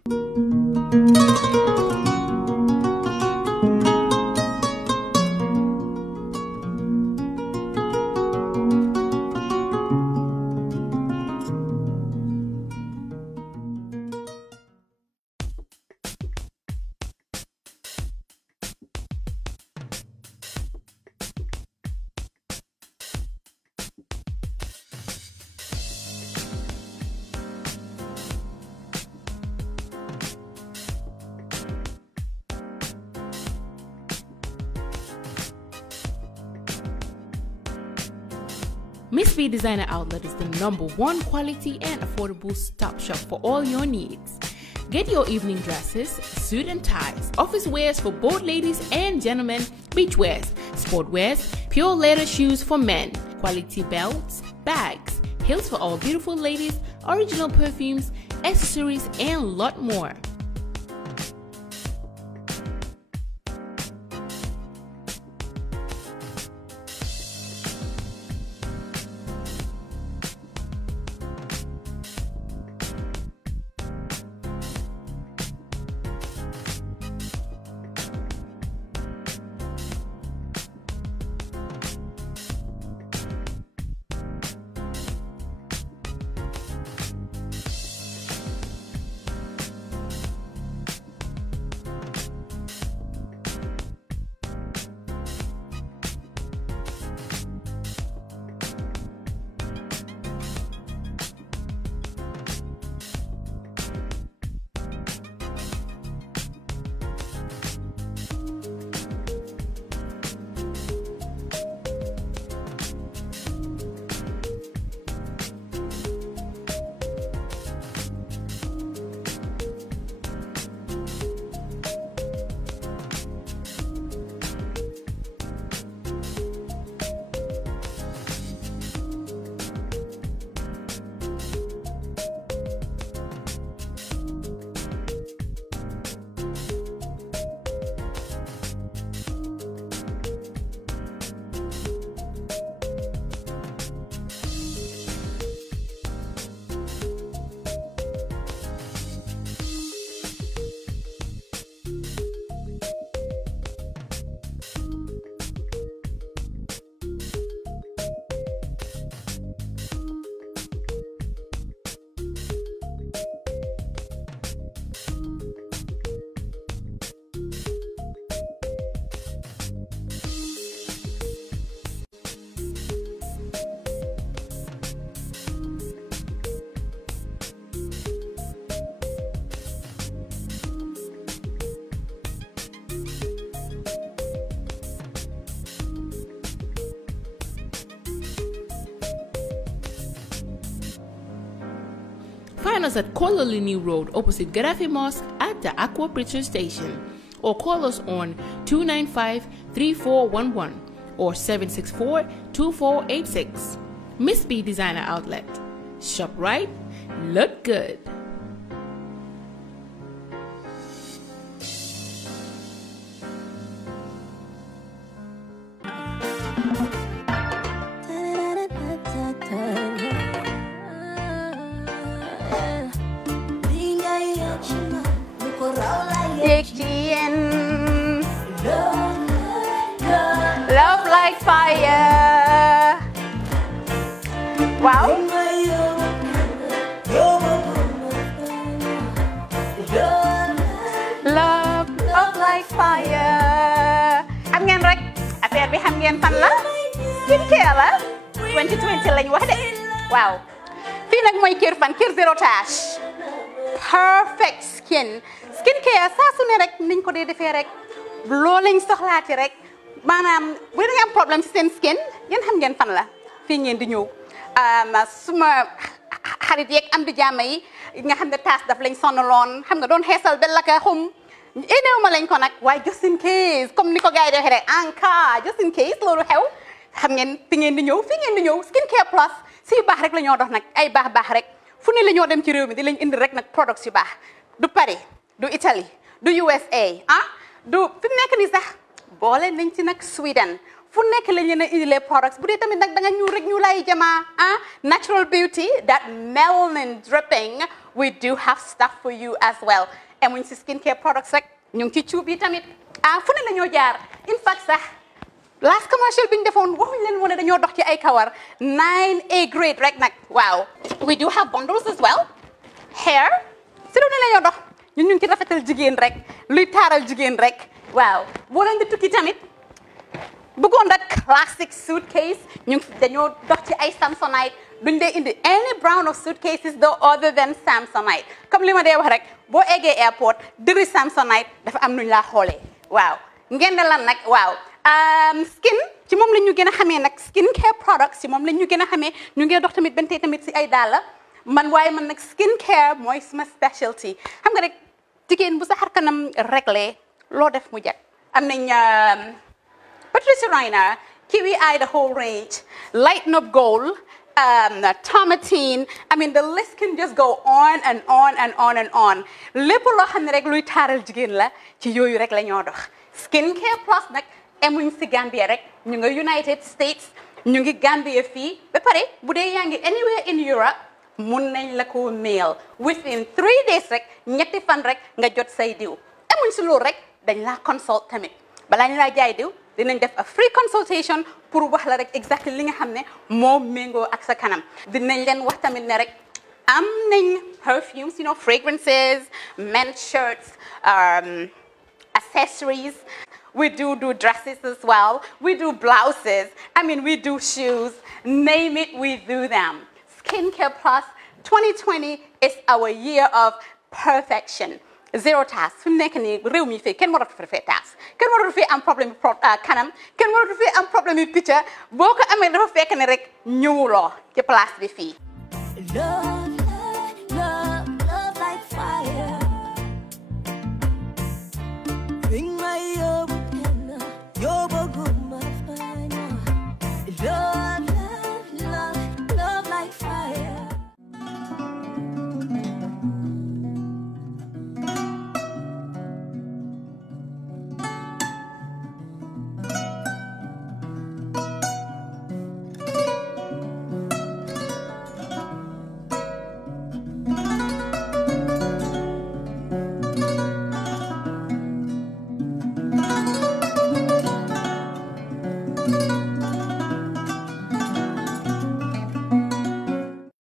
Miss B Designer Outlet is the #1 quality and affordable stop shop for all your needs. Get your evening dresses, suit and ties, office wears for both ladies and gentlemen, beach wears, sport wears, pure leather shoes for men, quality belts, bags, heels for all beautiful ladies, original perfumes, accessories, and a lot more. Find us at Kololini Road opposite Gaddafi Mosque at the Aqua Preacher Station, or call us on 295-3411 or 764-2486. Miss B Designer Outlet. Shop right, look good. Love like fire. Wow. Love like fire. Xam ngeen rek affaire bi xam ngeen fan la? Skincare la. 2020 lañ wax de. Waaw. Fii nag mooy Kerr fan Kerr zero tache. Perfect skin. Skincare saa su ne rek niñ ko dee defee rek loo lañ soxlaati rek maanaam bu dee am problème ci seen skin yéen xam ngeen fan la fii ngeen di ñëw suma xarit yeeg am di jàmm yi nga xam ne taas daf lañ sonaloon xam nga doon xeesal ba la ka xum éneew ma lañ ko nag waaye just in case comme ni ko gars yi defee rek en cas just in case loolu xew xam ngeen fi ngeen di ñëw Skincare Plus si yu baax rek la ñoo dox nag ay baax rek fu ne la ñoo dem ci réew mi di lañ indi rek nag products yu baax du Paris du Italie du USA du fi mu nekk nii sax boole nañ ci nag Sweden fu nekk lañ leen a indi les products bu dee tamit nag da nga ñuul rek ñu lay jamaa natural beauty that melanin dripping we do have stuff for you as well emuñ si skincare products rek ñu ngi ci cuub yi tamit fu ne la ñoo jaar in fact sax last commercial bi ñu defoon waxuñ leen woon dañoo dox ci ay kawar 9A grade rek nag waaw we do have bundles as well hair si lu ne la ñoo dox ñun ñu ngi ci rafetal jigéen rek luy taaral jigéen rek waaw boo leen di tukki tamit bëggoon rek classic suitcase dañoo dox ci ay Samsonite duñ dee indi any brand of suitcases though other than Samsonite comme li ma dee wax rek boo eggee airport dëri Samsonite dafa am nuñ laa xoolee waaw ngeen ne lan nag waaw skin ci moom la ñu gën a xamee nag skin care products ci moom la ñu gën a xamee ñu ngi dox tamit bentee tamit si ay dàlla man waaye man nag skin care mooy suma specialty xam nga rek jigéen bu sa xar kanam réglé loo def mu jag am nañ Patricia Reiner Kiwi Eye the whole range Lighten Up Gold Tomatine I mean the list can just go on and on and on and on lépp loo xam ne rek luy taaral jigéen la ci yooyu rek la ñoo dox skin care plus nag emuñ si Gambia rek ñu nga United States ñu ngi Gambia fii ba pare bu dee yaa ngi anywhere in Europe mun nañ la ko mail within 3 days rek ñetti fan rek nga jot say diw emuñ si loolu rek dañ laa consult tamit balaa ñu laa jaay diw dinañ def a free consultation pour wax la rek exactly li nga xam ne moo méngoo ak sa kanam dinañ leen wax tamit ne rek am nañ perfumes you know fragrances men's shirts accessories we do dresses as well we do blouses I mean we do shoes name it we do them Skincare Plus 2020 is our year of perfection zero task fi mu nekk nii réew mi fii kenn waratu fi task kenn waratu fi am problème kanam kenn waratu fi am problème picture boo ko amee dafa fekk ne rek ñëwuloo ci place bi fii